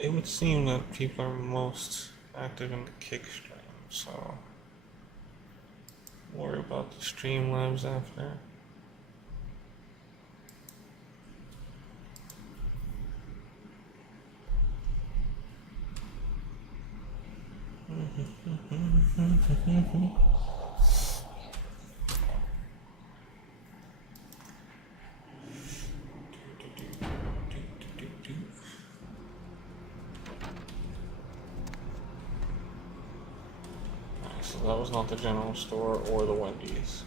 It would seem that people are most active in the kick stream, so worry about the Streamlabs after. So that was not the general store or the Wendy's.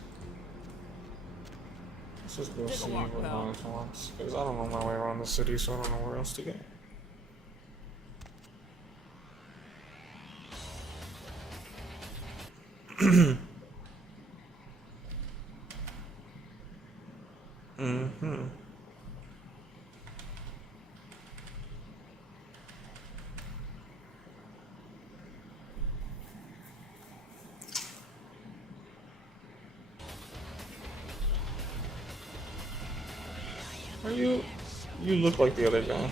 Let's just go see what Lawrence wants, because I don't know my way around the city, so I don't know where else to go. Mm-hmm. You look like the other guy.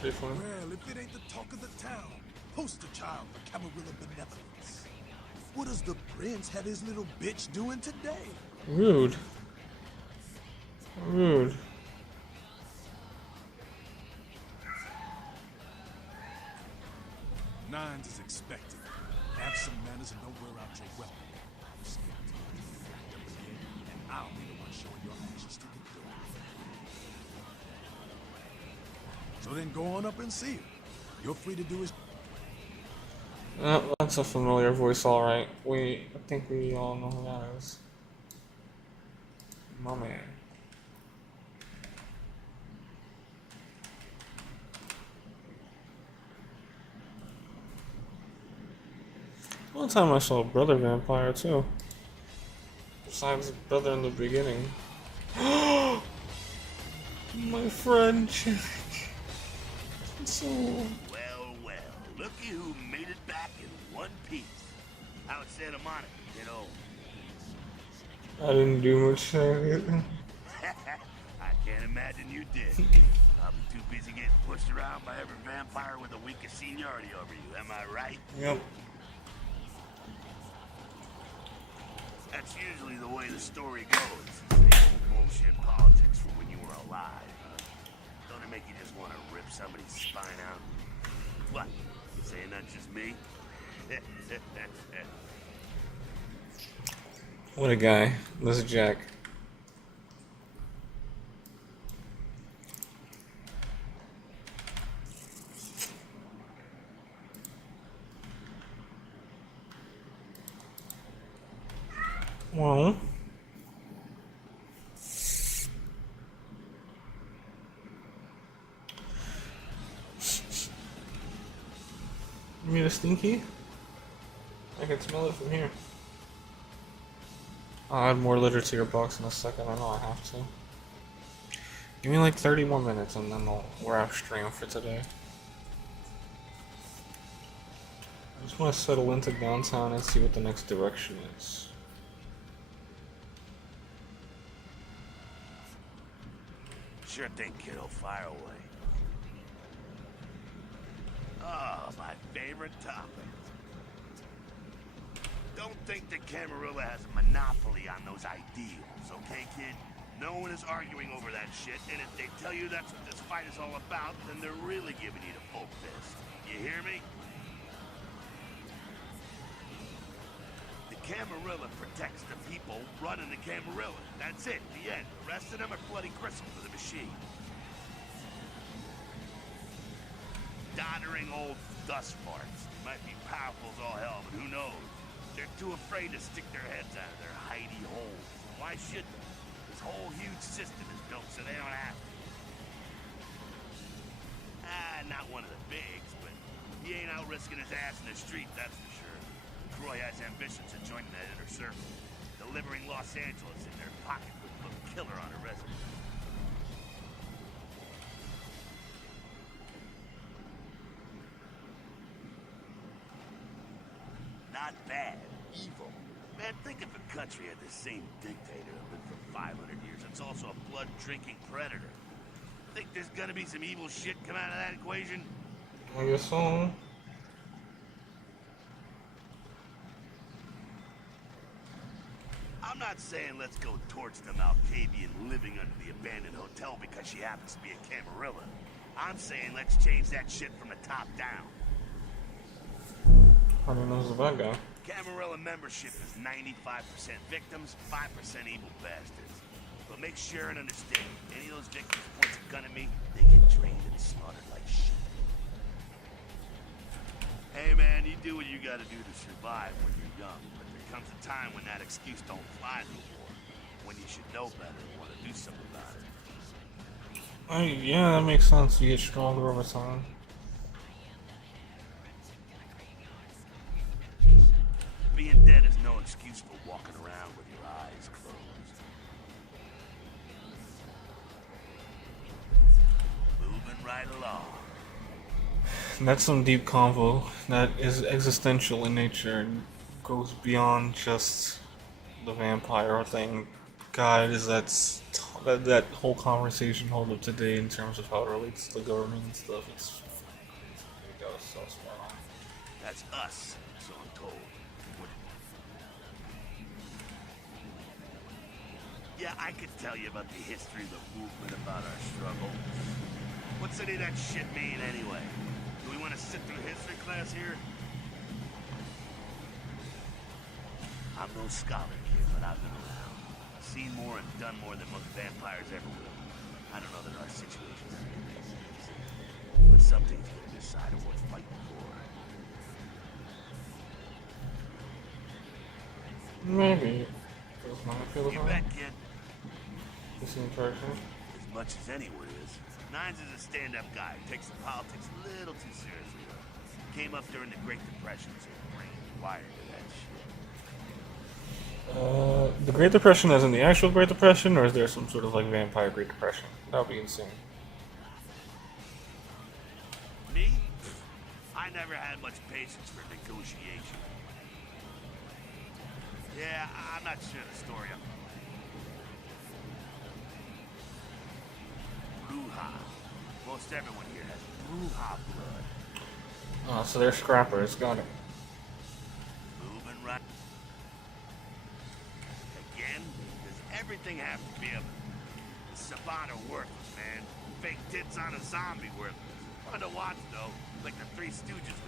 Pretty funny. Well, if it ain't the talk of the town, poster child for Camarilla benevolence. What does the prince have his little bitch doing today? Rude. Rude. Nines is expected. Have some manners and don't wear out your weapon. I'm scared to get backed up again, and I'll be the one showing your actions to the door. So then go on up and see him. You're free to do his... That's a familiar voice, alright. I think we all know who that is. My man. One time I saw a brother vampire too. Besides brother in the beginning. My friend Jack. So... Well, looky who made it back in one piece. How it Santa Monica, you know. I didn't do much. I can't imagine you did. I'll be too busy getting pushed around by every vampire with the weakest seniority over you, am I right? Yep. That's usually the way the story goes. Same old bullshit politics from when you were alive. Don't it make you just want to rip somebody's spine out? What? You saying that's just me? What a guy. This is Jack. Well, you mean a stinky? I can smell it from here. I'll add more litter to your box in a second. I know I have to. Give me like 30 more minutes and then we're out stream for today. I just just want to settle into downtown and see what the next direction is. Sure thing, kiddo. Fire away. Oh, my favorite topic. Don't think that Camarilla has a monopoly on those ideals, okay, kid? No one is arguing over that shit, and if they tell you that's what this fight is all about, then they're really giving you the full fist. You hear me? The Camarilla protects the people running the Camarilla. That's it, the end. The rest of them are bloody gristle for the machine. Doddering old dust farts. They might be powerful as all hell, but who knows? They're too afraid to stick their heads out of their hidey holes. Why should they? This whole huge system is built so they don't have to. Not one of the bigs, but he ain't out risking his ass in the street, that's for sure. Croy has ambitions of joining that inner circle, delivering Los Angeles in their pocket with a little killer on a resume. Not bad. Evil. Man, think if a country had the same dictator that lived for 500 years. It's also a blood-drinking predator. Think there's gonna be some evil shit come out of that equation? I guess so. I'm not saying let's go torch the Malkavian living under the abandoned hotel because she happens to be a Camarilla. I'm saying let's change that shit from the top down. How do you know who's the bad guy? Camarilla membership is 95% victims, 5% evil bastards. But make sure and understand, any of those victims points a gun at me, they get drained and slaughtered like shit. Hey man, you do what you gotta do to survive when you're young, but there comes a time when that excuse don't fly no more. When you should know better and want to do something about it. Yeah, that makes sense. You get stronger over time. Being dead is no excuse for walking around with your eyes closed. Moving right along. That's some deep convo that is existential in nature and goes beyond just the vampire thing. God, is that whole conversation hold up today in terms of how it relates to the government and stuff. It's that was so spot on. That's us, so I'm told. Yeah, I could tell you about the history of the movement, about our struggle. What's any of that shit mean anyway? Do we want to sit through history class here? I'm no scholar, kid, but I've been around. Seen more and done more than most vampires ever will. I don't know that our situation's as good as these. But something's gonna decide on what's fighting for. Maybe. That's my feel You about bet, it. kid. You seem person. As much as anyone is. Nines is a stand-up guy. Takes the politics a little too seriously, though. Came up during the Great Depression, so brain wired to that shit. The Great Depression as in the actual Great Depression, or is there some sort of like vampire Great Depression? That would be insane. Me? I never had much patience for negotiation. Yeah, I'm not sure the story of Bruja. Most everyone here has Bruja blood. Oh, so they're scrappers. Got it. Moving right. Again? Does everything have to be a Sabata worthless, man? Fake tits on a zombie worthless. Fun to watch, though. Like the Three Stooges.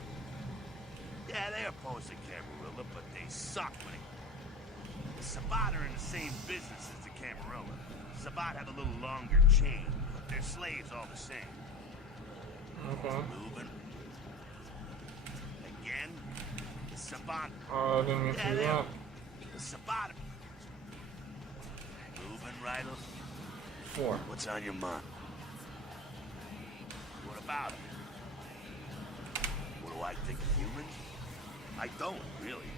Yeah, they oppose the Camarilla, but they suck when it... The Sabata are in the same business as the Camarilla. Sabata have a little longer chain, but they're slaves all the same. Okay. Moving. Again, the Sabata. Oh, I didn't even see that. The Sabata. Moving right up. 4. What's on your mind? What about it? What do I think of humans? I don't, really.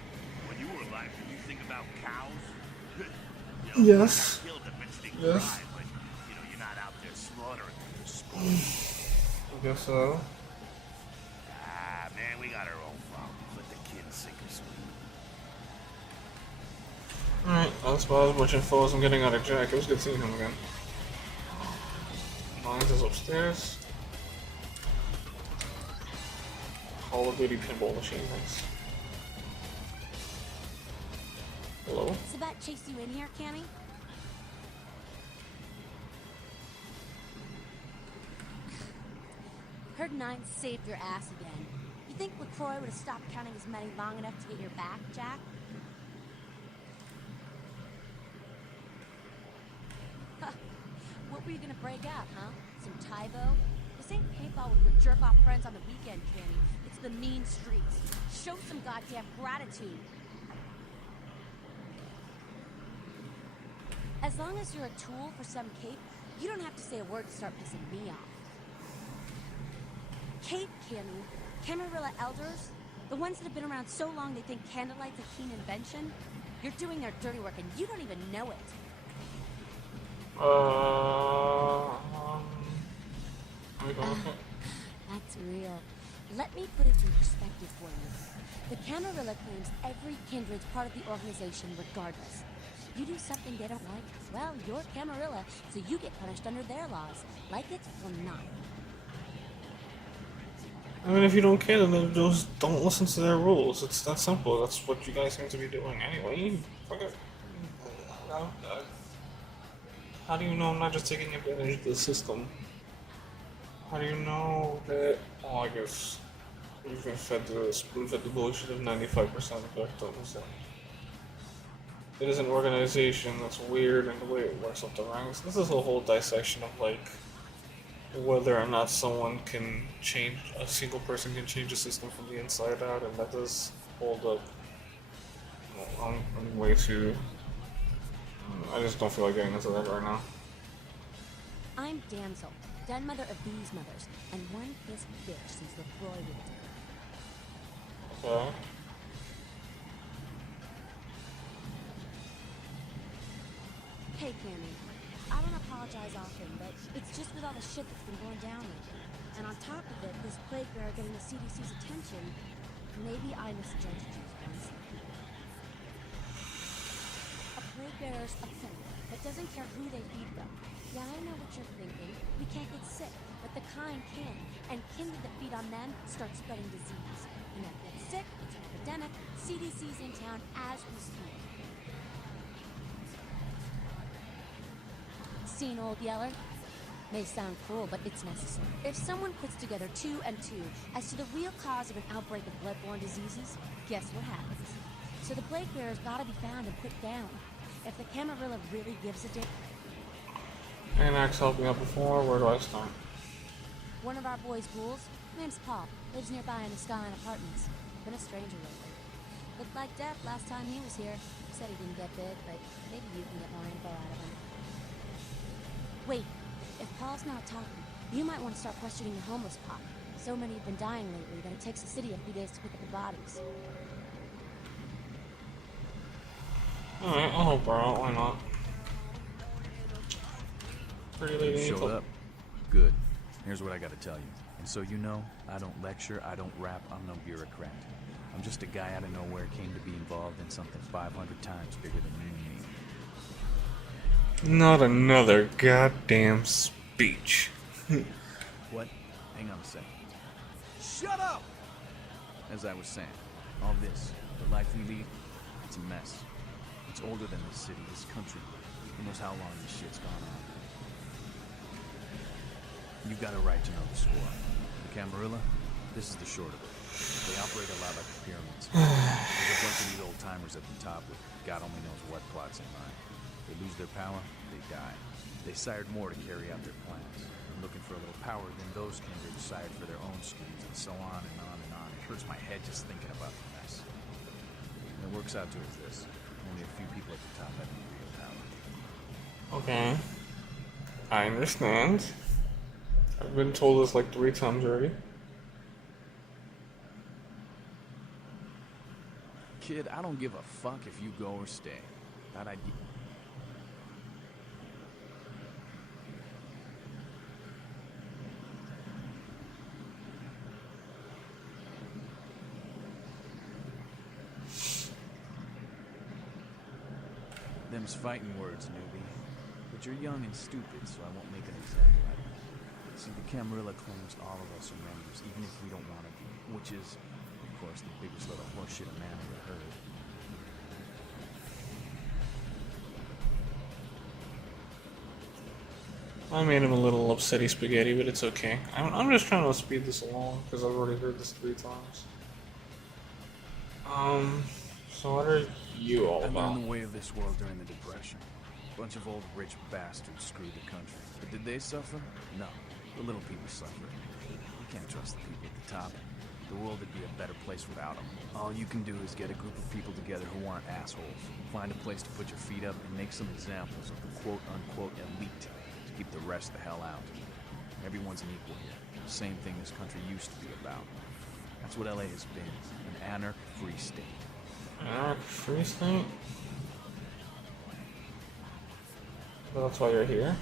When you were alive, did you think about cows? Yes. Killed eventually Yes. cry, but you're not out there slaughtering them for sport. I guess so. Ah, man, we got our own problems. But the Alright, that's about as much info as I'm getting out of Jack. It was good seeing him again. Mines is upstairs. Call of Duty pinball machine, thanks. Hello? Sabat chased you in here, Cammy? Heard Nine saved your ass again. You think LaCroix would have stopped counting his money long enough to get your back, Jack? What were you gonna break out, huh? Some Tybo? This ain't paintball with your jerk-off friends on the weekend, Cammy. It's the mean streets. Show some goddamn gratitude. As long as you're a tool for some cape, you don't have to say a word to start pissing me off. Cape, Cammy. Camarilla elders? The ones that have been around so long they think candlelight's a keen invention? You're doing their dirty work and you don't even know it. That's real. Let me put it in perspective for you. The Camarilla claims every kindred's part of the organization regardless. You do something they don't like, well, you're Camarilla, so you get punished under their laws. Like it or not. I mean, if you don't care, then just don't listen to their rules. It's that simple. That's what you guys seem to be doing anyway. Fuck it. How do you know I'm not just taking advantage of the system? How do you know that? Oh, I guess you've been fed the bullshit of 95% victims. It is an organization that's weird in the way it works up the ranks. This is a whole dissection of like whether or not someone can change, a single person can change the system from the inside out, and that does hold up. I'm way too. I just don't feel like getting into that right now. I'm Damsel, den mother of these mothers, and one pissed bitch since LaCroix lived here. Okay. Hey, Cammy. I don't apologize often, but it's just with all the shit that's been going down lately. And on top of it, this plague bearer getting the CDC's attention, maybe I misjudged you once. A plague bearer's a thing that doesn't care who they feed them. Yeah, I know what you're thinking. We can't get sick, but the kind can. And kindred that feed on them start spreading disease. You never get sick, it's an epidemic. CDC's in town as we speak. Seen Old Yeller? May sound cruel, but it's necessary. If someone puts together 2 and 2 as to the real cause of an outbreak of bloodborne diseases, guess what happens? So the plague bearer's gotta be found and put down. If the Camarilla really gives a damn. Anax helped me out before. Where do I start? One of our boys' ghouls, name's Paul, lives nearby in the Skyline Apartments. Been a stranger lately. Looked like death last time he was here. Said he didn't get big, but maybe you can get more info out of him. Wait, if Paul's not talking, you might want to start questioning the homeless pot. So many have been dying lately that it takes the city a few days to pick up the bodies. Alright, I'll help her out. Why not? Pretty lady. You showed up. Good. Here's what I gotta tell you. And so you know, I don't lecture, I don't rap, I'm no bureaucrat. I'm just a guy out of nowhere came to be involved in something 500 times bigger than you and me. Not another goddamn speech. What? Hang on a second. Shut up! As I was saying, all this, the life we lead, it's a mess. It's older than this city, this country. Who knows how long this shit's gone on. You got a right to know the score. The Camarilla, this is the short of it. They operate a lot like the pyramids. There's a bunch of these old-timers at the top with God only knows what plots in mind. They lose their power, they die. They sired more to carry out their plans. And looking for a little power, then those kindred sired for their own schemes, and so on and on and on. It hurts my head just thinking about the mess. And it works out to is this. Only a few people at the top have any real power. Okay. I understand. I've been told this like 3 times already. Kid, I don't give a fuck if you go or stay. That idea. Them's fighting words, newbie. But you're young and stupid, so I won't make an example out of you. See, the Camarilla claims all of us are members, even if we don't want to be, which is, of course, the biggest little horseshit a man ever heard. I made him a little upsetty spaghetti, but it's okay. I'm just trying to speed this along because I've already heard this 3 times. So what are you all I about? learned the way of this world during the Depression. A bunch of old rich bastards screwed the country. But did they suffer? No. The little people suffered. You can't trust the people at the top. The world would be a better place without them. All you can do is get a group of people together who aren't assholes. Find a place to put your feet up and make some examples of the quote-unquote elite to keep the rest the hell out. Everyone's an equal here. The same thing this country used to be about. That's what LA has been. An anarch-free state. Anarch-free state? Well, that's why you're here?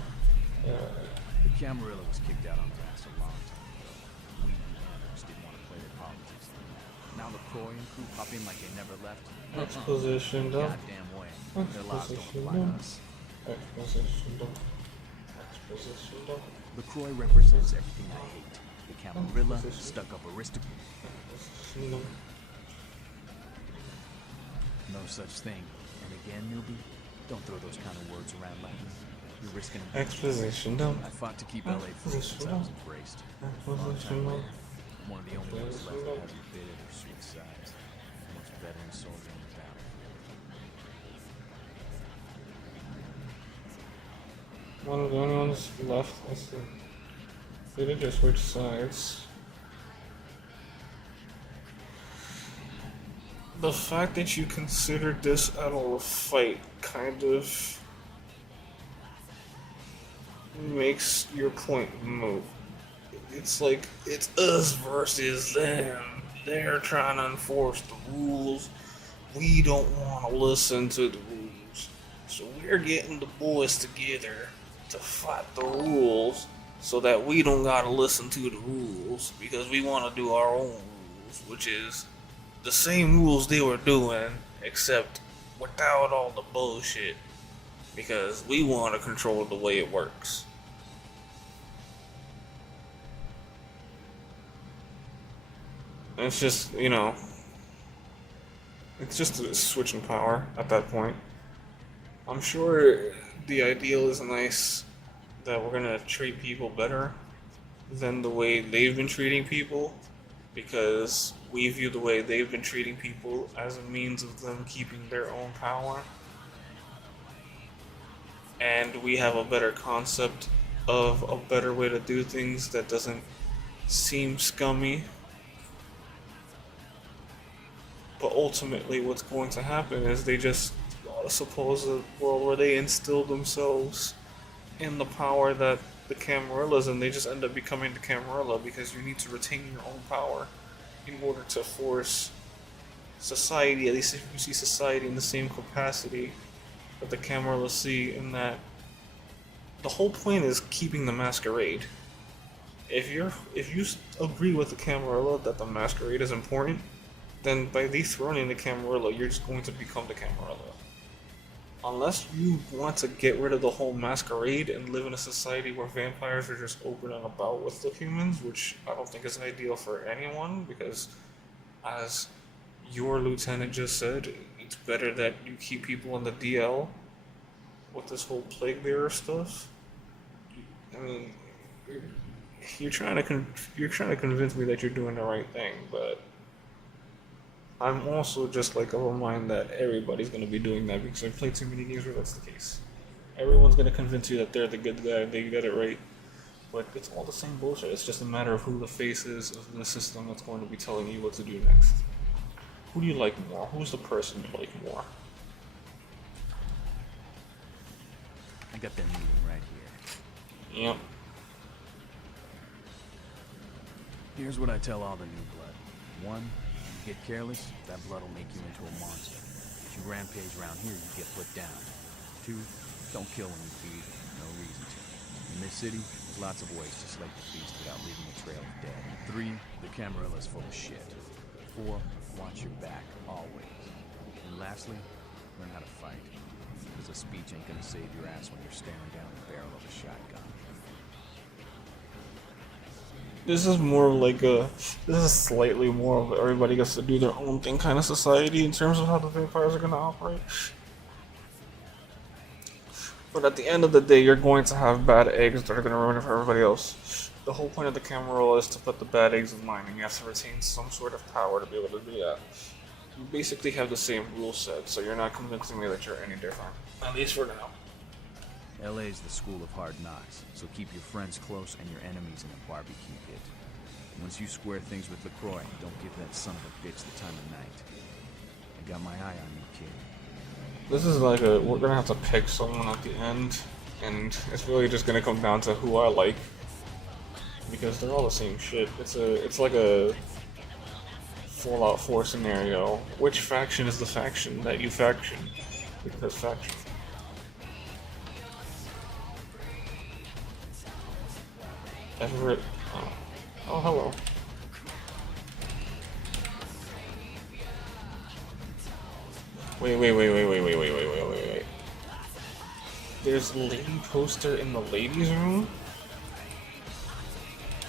The Camarilla was kicked out on grass a long time ago. We anarchs didn't want to play their politics anymore. Now LaCroix and crew pop in like they never left. Exposition, though. Goddamn way. Their lives don't apply to us. Exposition, though. Exposition, though. LaCroix represents everything I hate. The Camarilla, stuck-up aristocrat. No such thing. And again, newbie, don't throw those kind of words around like this. You're risking Exposition, though. I fought to keep LA free since I was embraced. Exposition, though. I'm one of the only ones left that hasn't bitter or sweet sides. Most veteran soldier on the battlefield. One of the only ones left. I see. They did just switch sides. The fact that you considered this at all a fight kind of makes your point moot. It's like, it's us versus them. They're trying to enforce the rules. We don't want to listen to the rules. So we're getting the boys together to fight the rules so that we don't gotta listen to the rules because we want to do our own rules, which is the same rules they were doing, except without all the bullshit, because we want to control the way it works. It's just, you know, it's just a switch in power at that point. I'm sure the ideal is nice that we're gonna treat people better than the way they've been treating people, because we view the way they've been treating people as a means of them keeping their own power. And we have a better concept of a better way to do things that doesn't seem scummy. But ultimately what's going to happen is they just suppose a world where they instill themselves in the power that the Camarillas, and they just end up becoming the Camarilla because you need to retain your own power in order to force society, at least if you see society in the same capacity that the Camarilla see, in that the whole point is keeping the masquerade. If you agree with the Camarilla that the masquerade is important, then by dethroning the Camarilla, you're just going to become the Camarilla. Unless you want to get rid of the whole masquerade and live in a society where vampires are just open and about with the humans, which I don't think is ideal for anyone, because as your lieutenant just said, it's better that you keep people in the DL with this whole plague bearer stuff. I mean, you're trying to convince me that you're doing the right thing, but I'm also just like of a mind that everybody's going to be doing that because I've played too many games where that's the case. Everyone's going to convince you that they're the good guy and they got it right. But it's all the same bullshit. It's just a matter of who the face is of the system that's going to be telling you what to do next. Who do you like more? Who's the person you like more? I got that meeting right here. Yep. Here's what I tell all the new blood. 1, you get careless, that blood will make you into a monster. If you rampage around here, you get put down. 2, don't kill when you feed, no reason to. In this city, there's lots of ways to slay the beast without leaving a trail of dead. 3, the Camarilla's full of shit. 4, watch your back, always. And lastly, learn how to fight. because a speech ain't gonna save your ass when you're staring down the barrel of a shotgun. This is more like a, this is slightly more of everybody gets to do their own thing kind of society in terms of how the vampires are going to operate. But at the end of the day, you're going to have bad eggs that are going to ruin it for everybody else. The whole point of the Camarilla is to put the bad eggs in line, and you have to retain some sort of power to be able to do that. You basically have the same rule set, so you're not convincing me that you're any different. At least for now. LA's the school of hard knocks, so keep your friends close and your enemies in a barbecue pit. Once you square things with LaCroix, don't give that son of a bitch the time of night. I got my eye on you, kid. This is like a, we're gonna have to pick someone at the end, and it's really just gonna come down to who I like, because they're all the same shit. It's like a Fallout 4 scenario. Which faction is the faction that you faction? Because faction. Everett. Oh, hello. Wait. There's a lady poster in the ladies' room?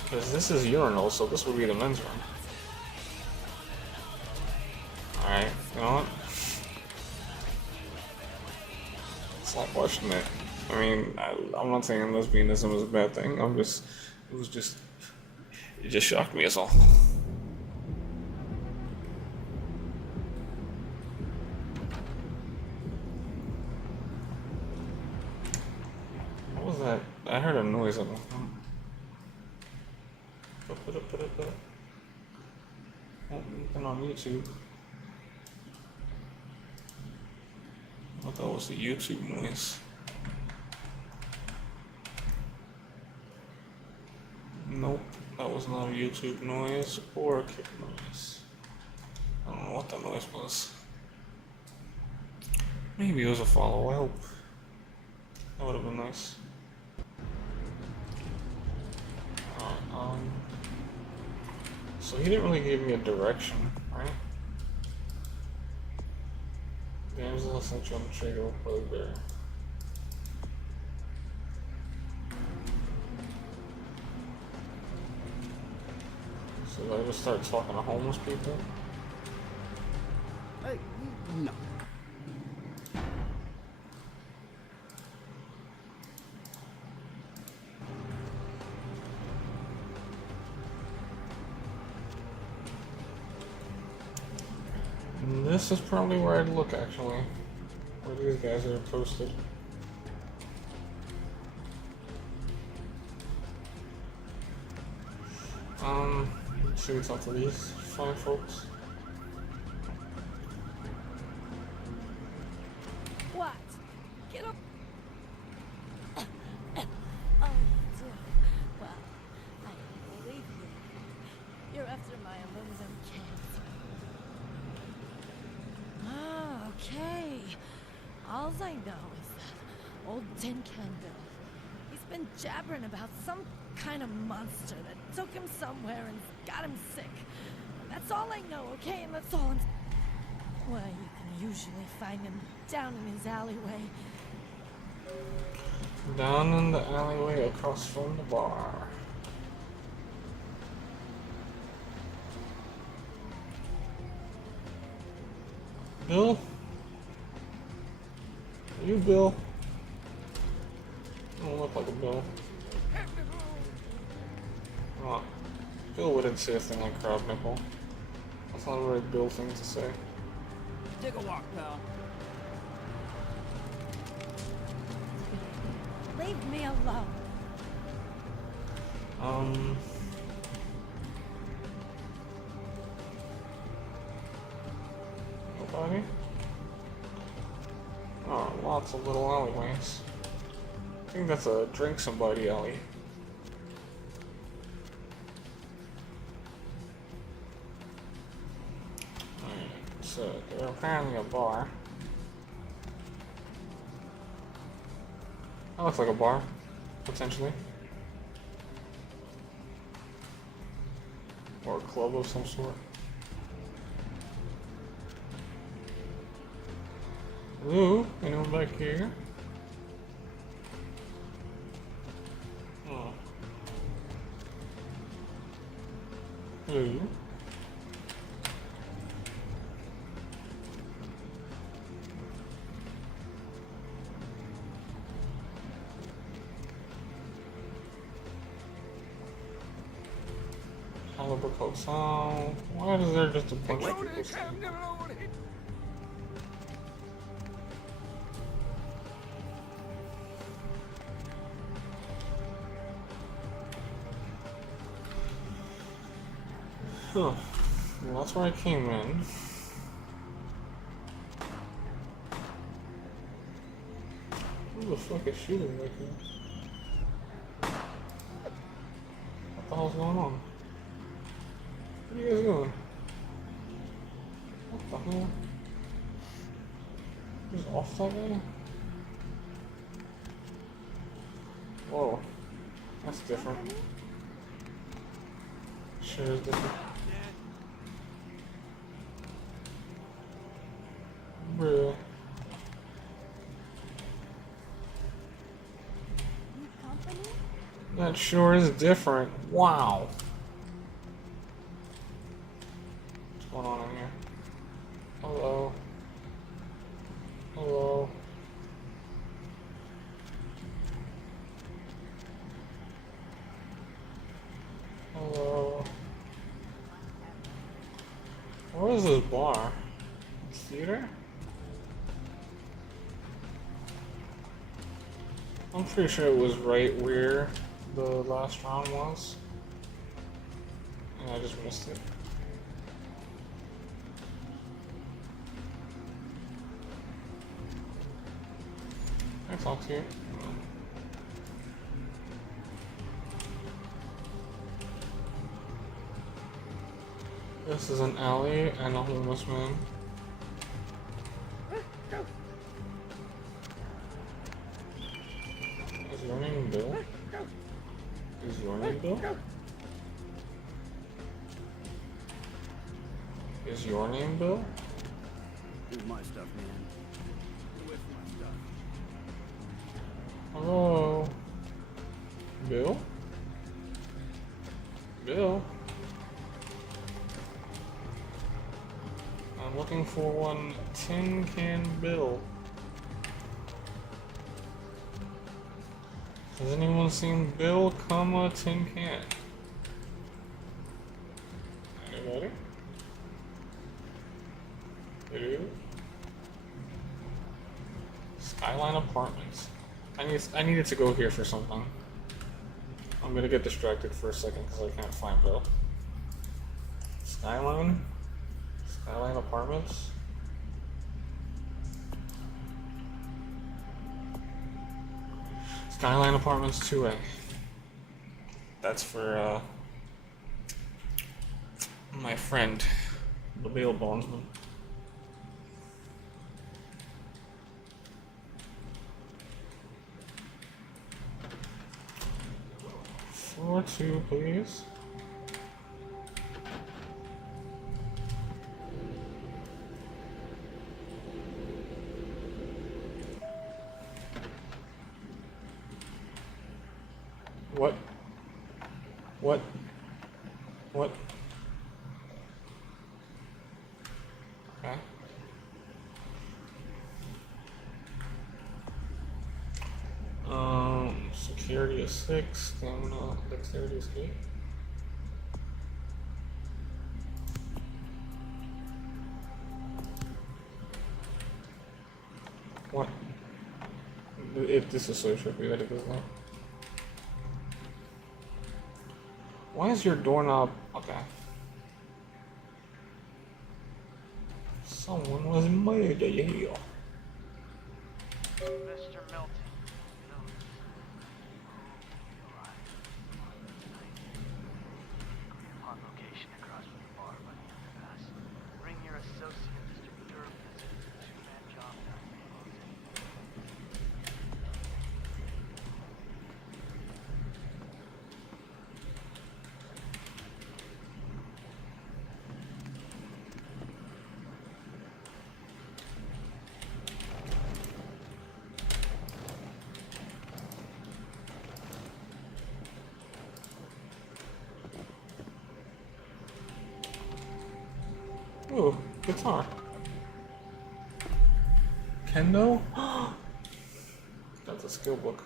Because this is urinal, so this would be the men's room. Alright, you know what? Let's not question it. I mean, I'm not saying lesbianism is a bad thing. It just shocked me as all. What was that? I heard a noise on the phone. Been on YouTube. I thought that was the YouTube noise. Nope, that was not a YouTube noise or a kick noise. I don't know what that noise was. Maybe it was a follow, I hope. That would have been nice. So he didn't really give me a direction, right? Damsel sent you on the trigger with bugbear. So do I just start talking to homeless people? Hey, no. This is probably where I'd look, actually. Where these guys are posted. Should we talk to these fine folks? What? Get up! Oh, you do? Well, I don't believe you. You're after my aluminum cancer. Ah, okay. All I know is that old Tin Can Bill, he's been jabbering about some kind of monster that took him somewhere and got him sick. That's all I know, okay? And that's all I'm... Well, you can usually find him down in his alleyway. Down in the alleyway across from the bar. Bill? Are you Bill? You don't look like a Bill. Come on. Bill wouldn't say a thing like crab nipple. That's not a very Bill thing to say. Take a walk, pal. Leave me alone. Nobody? Oh, lots of little alleyways. I think that's a drink somebody alley. So, they're apparently a bar. That looks like a bar, potentially. Or a club of some sort. Hello? Anyone back here? Oh. Hello? Caliber Coat Sound. Why is there just a bunch of people saying Huh. Well, that's where I came in. Who the fuck is shooting like this? What the hell's going on? What are you guys doing? What the hell? Just off that guy? Whoa. That's different. Sure is different. Bruh. That sure is different. Wow. What's going on in here? Hello. Hello. Hello. Where is this bar? Theater? I'm pretty sure it was right where the last round was. And I just missed it. Can I talk to you? This is an alley and a homeless man. Is your name Bill? Is your name Bill? Is your name Bill? Here's my stuff, man. Get away from my stuff. Hello? Bill? Bill? I'm looking for one tin can Bill. Has anyone seen Bill, tin can? Anybody? Hello? Skyline Apartments. I needed to go here for something. I'm gonna get distracted for a second because I can't find Bill. Skyline Apartments. Skyline Apartments 2A. That's for my friend, the bail bondsman. Floor 2, please. What? What? What? Okay. Security is 6, stamina, dexterity is 8. What? It disassociates me that it does that. Why is your doorknob... Okay. Someone was murdered here. Mr. Milton. On location across from the bar by the underpass. Bring your associate, Mr. Durham, visit a two-man job done. Ooh, guitar. Kendo? That's a skill book.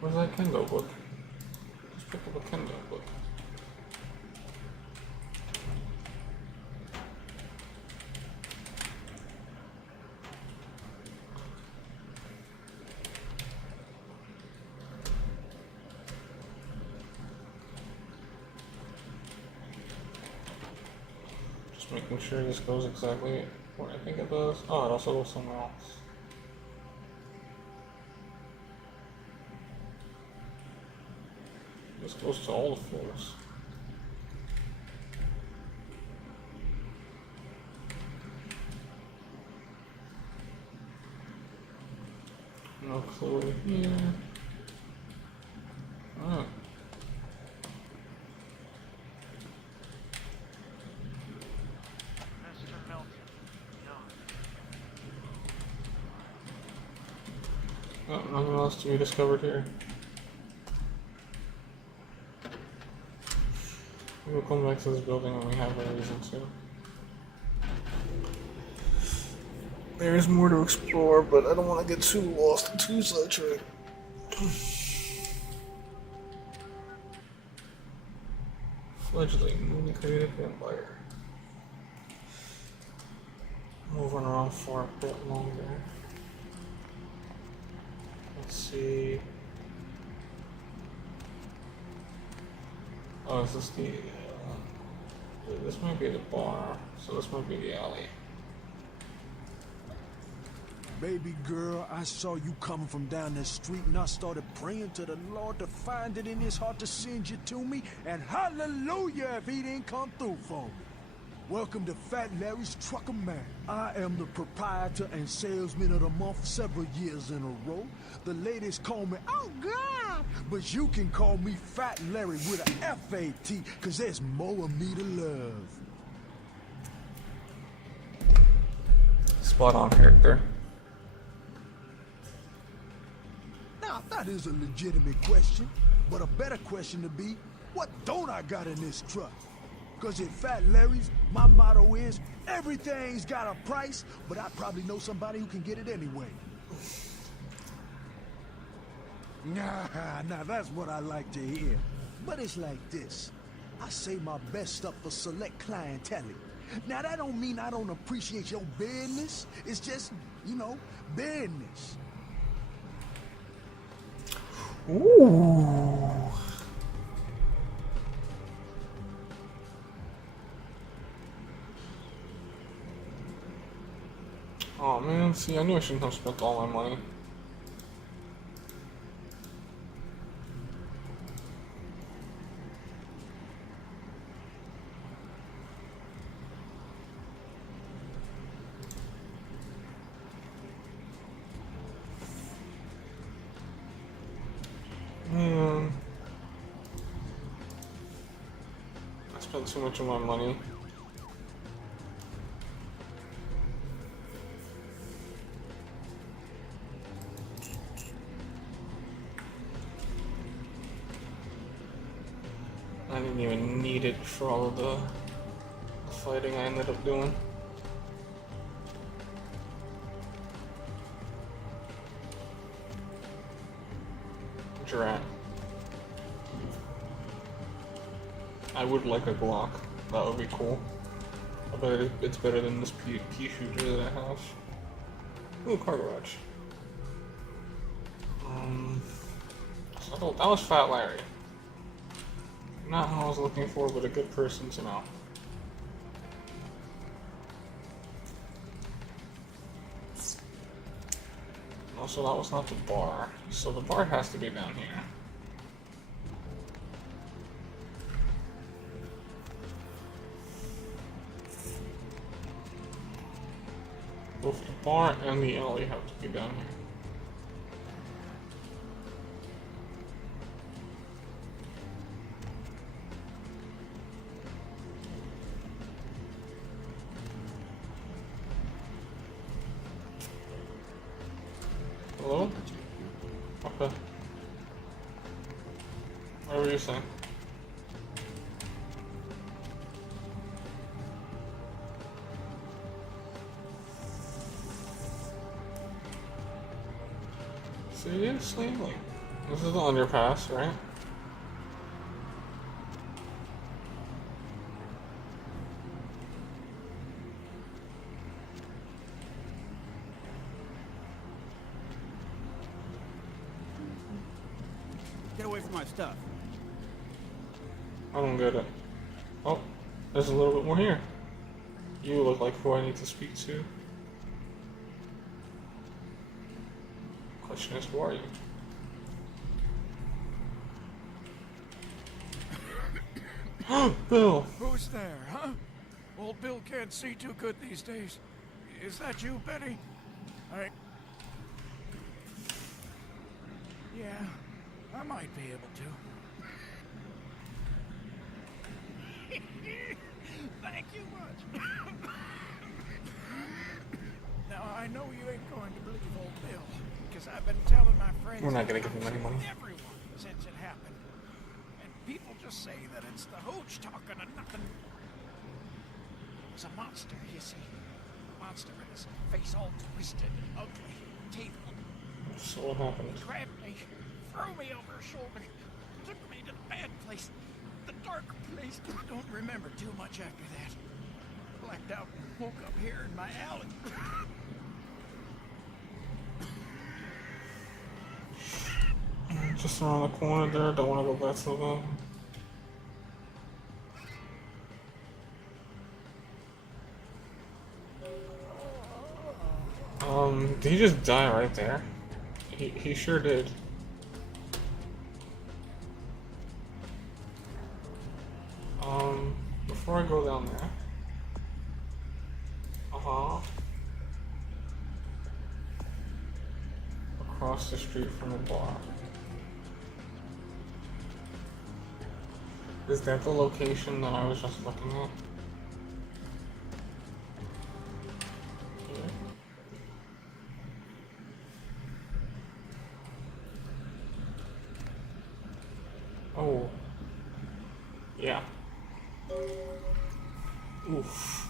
Where's that Kendo book? Let's pick up a Kendo book. Just making sure this goes exactly where I think it does. Oh, it also goes somewhere else. This goes to all the floors. No clue here. Oh. Mr. Milton, no. Oh, nothing else to be discovered here. We'll come back to this building when we have a reason to. There's more to explore, but I don't want to get too lost and too sidetracked. Fledgling, newly created vampire. Moving around for a bit longer. Let's see. Oh, is this the... this might be the bar, so this might be the alley. Baby girl, I saw you coming from down the street and I started praying to the Lord to find it in his heart to send you to me, and hallelujah if he didn't come through for me. Welcome to Fat Larry's Trucker Man. I am the proprietor and salesman of the month several years in a row. The ladies call me, oh God, but you can call me Fat Larry with a F-A-T, cause there's more of me to love. Spot on character. Now, that is a legitimate question, but a better question to be, what don't I got in this truck? Cause at Fat Larry's, my motto is, everything's got a price, but I probably know somebody who can get it anyway. Nah, that's what I like to hear. But it's like this. I say my best stuff for select clientele. Now, that don't mean I don't appreciate your business. It's just, you know, business. Ooh. Oh man, see, I knew I shouldn't have spent all my money. Man, I spent too much of my money. I didn't even need it for all of the fighting I ended up doing. Drat. I would like a Glock. That would be cool. I bet it's better than this pea shooter that I have. Ooh, car garage. So that was Fat Larry. Not who I was looking for, but a good person to know. Also, that was not the bar, so the bar has to be down here. Both the bar and the alley have to be down here. you're saying. Seriously? Like, this is the underpass, right? Get away from my stuff. I don't get it. Oh, there's a little bit more here. You look like who I need to speak to. Question is, who are you? Bill! Who's there, huh? Old Bill can't see too good these days. Is that you, Betty? Yeah, I might be able to. Thank you much. Now, I know you ain't going to believe old Bill, because I've been telling my friends... We're not gonna give him any money. ...everyone since it happened. And people just say that it's the hooch talking and nothing. It was a monster, you see. A monster with his face all twisted and ugly, teeth. So what happened? He grabbed me, threw me over his shoulder, took me to the bad place, the dark place. I don't remember too much after that. Blacked out and woke up here in my alley. Just around the corner there, don't want to go back to the... Did he just die right there? He sure did. Before I go down there. Across the street from the bar. Is that the location that I was just looking at? Oh. Yeah. Oof.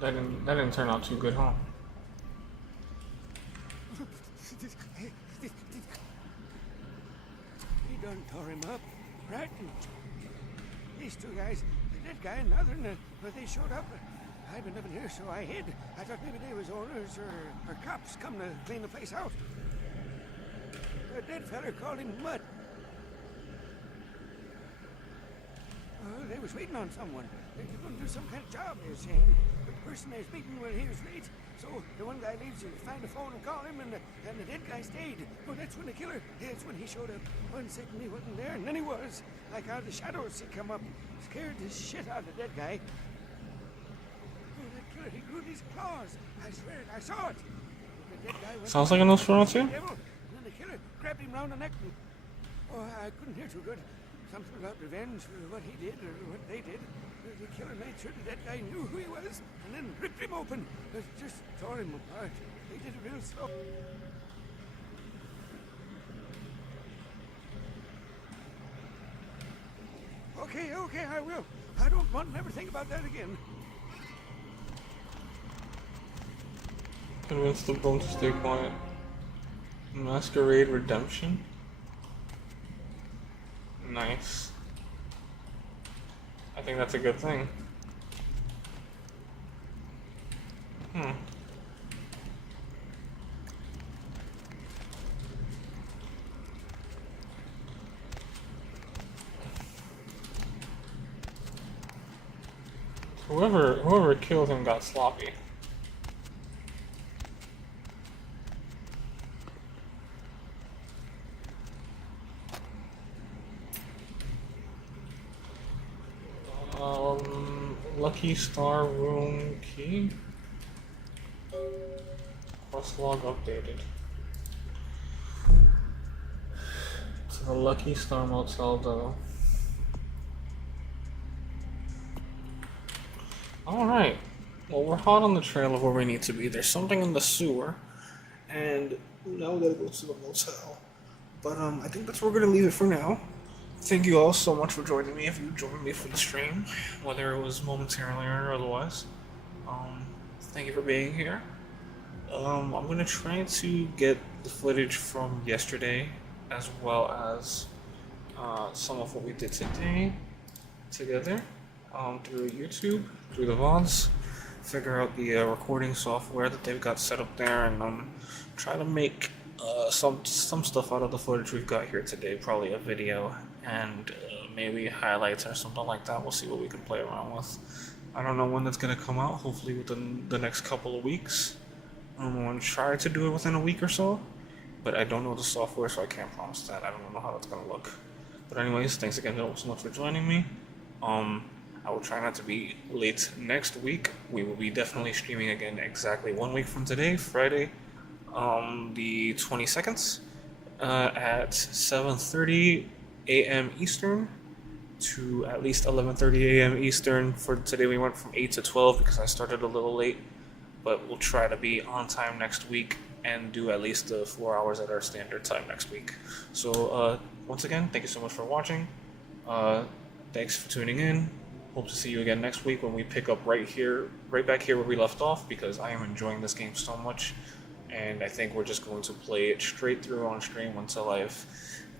That didn't turn out too good, huh? He done tore him up, right? And these two guys, the dead guy and the other, when they showed up, I'd been living here, so I hid. I thought maybe they was owners or cops come to clean the place out. The dead fella called him Mud. They was waiting on someone. They were going to do some kind of job, they were saying. But the person they was meeting, well, he was late. So the one guy leaves to find the phone and call him, and the dead guy stayed. Oh, that's when the killer, that's when he showed up. 1 second he wasn't there, and then he was. Like out of the shadows he come up. Scared the shit out of the dead guy. Oh, that killer, he grew these claws. I swear it, I saw it. The dead guy went Sounds like a Nosferatu. and then the killer grabbed him round the neck and... Oh, I couldn't hear too good. Something about revenge for what he did or what they did. The killer made sure that guy knew who he was and then ripped him open. Just tore him apart. They did it real slow. Okay, I will. I don't want to never think about that again. Convince the bone to stay quiet. Masquerade Redemption? Nice. I think that's a good thing. Whoever killed him got sloppy. Lucky Star Room Key? Quest log updated. To the Lucky Star Motel though. Alright. Well, we're hot on the trail of where we need to be. There's something in the sewer. And now we gotta go to the motel. But I think that's where we're gonna leave it for now. thank you all so much for joining me. If you joined me for the stream, whether it was momentarily or otherwise, thank you for being here. I'm gonna try to get the footage from yesterday, as well as some of what we did today together through YouTube, through the VODs, figure out the recording software that they've got set up there, and try to make some stuff out of the footage we've got here today, probably a video and maybe highlights or something like that. We'll see what we can play around with. I don't know when that's gonna come out, hopefully within the next couple of weeks. I'm gonna try to do it within a week or so, but I don't know the software, so I can't promise that. I don't know how that's gonna look. But anyways, thanks again so much for joining me. I will try not to be late next week. We will be definitely streaming again exactly 1 week from today, Friday, the 22nd, at 7:30 a.m. Eastern to at least 11:30 a.m. Eastern. For today, we went from 8 to 12 because I started a little late, but we'll try to be on time next week and do at least the 4 hours at our standard time next week. So once again, thank you so much for watching. Thanks for tuning in. Hope to see you again next week when we pick up right back here where we left off, because I am enjoying this game so much, and I think we're just going to play it straight through on stream until I've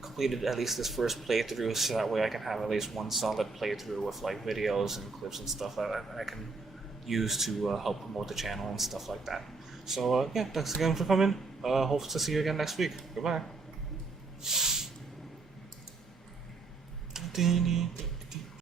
completed at least this first playthrough, so that way I can have at least one solid playthrough with like videos and clips and stuff that I can use to help promote the channel and stuff like that. So yeah, thanks again for coming. Hope to see you again next week. Goodbye.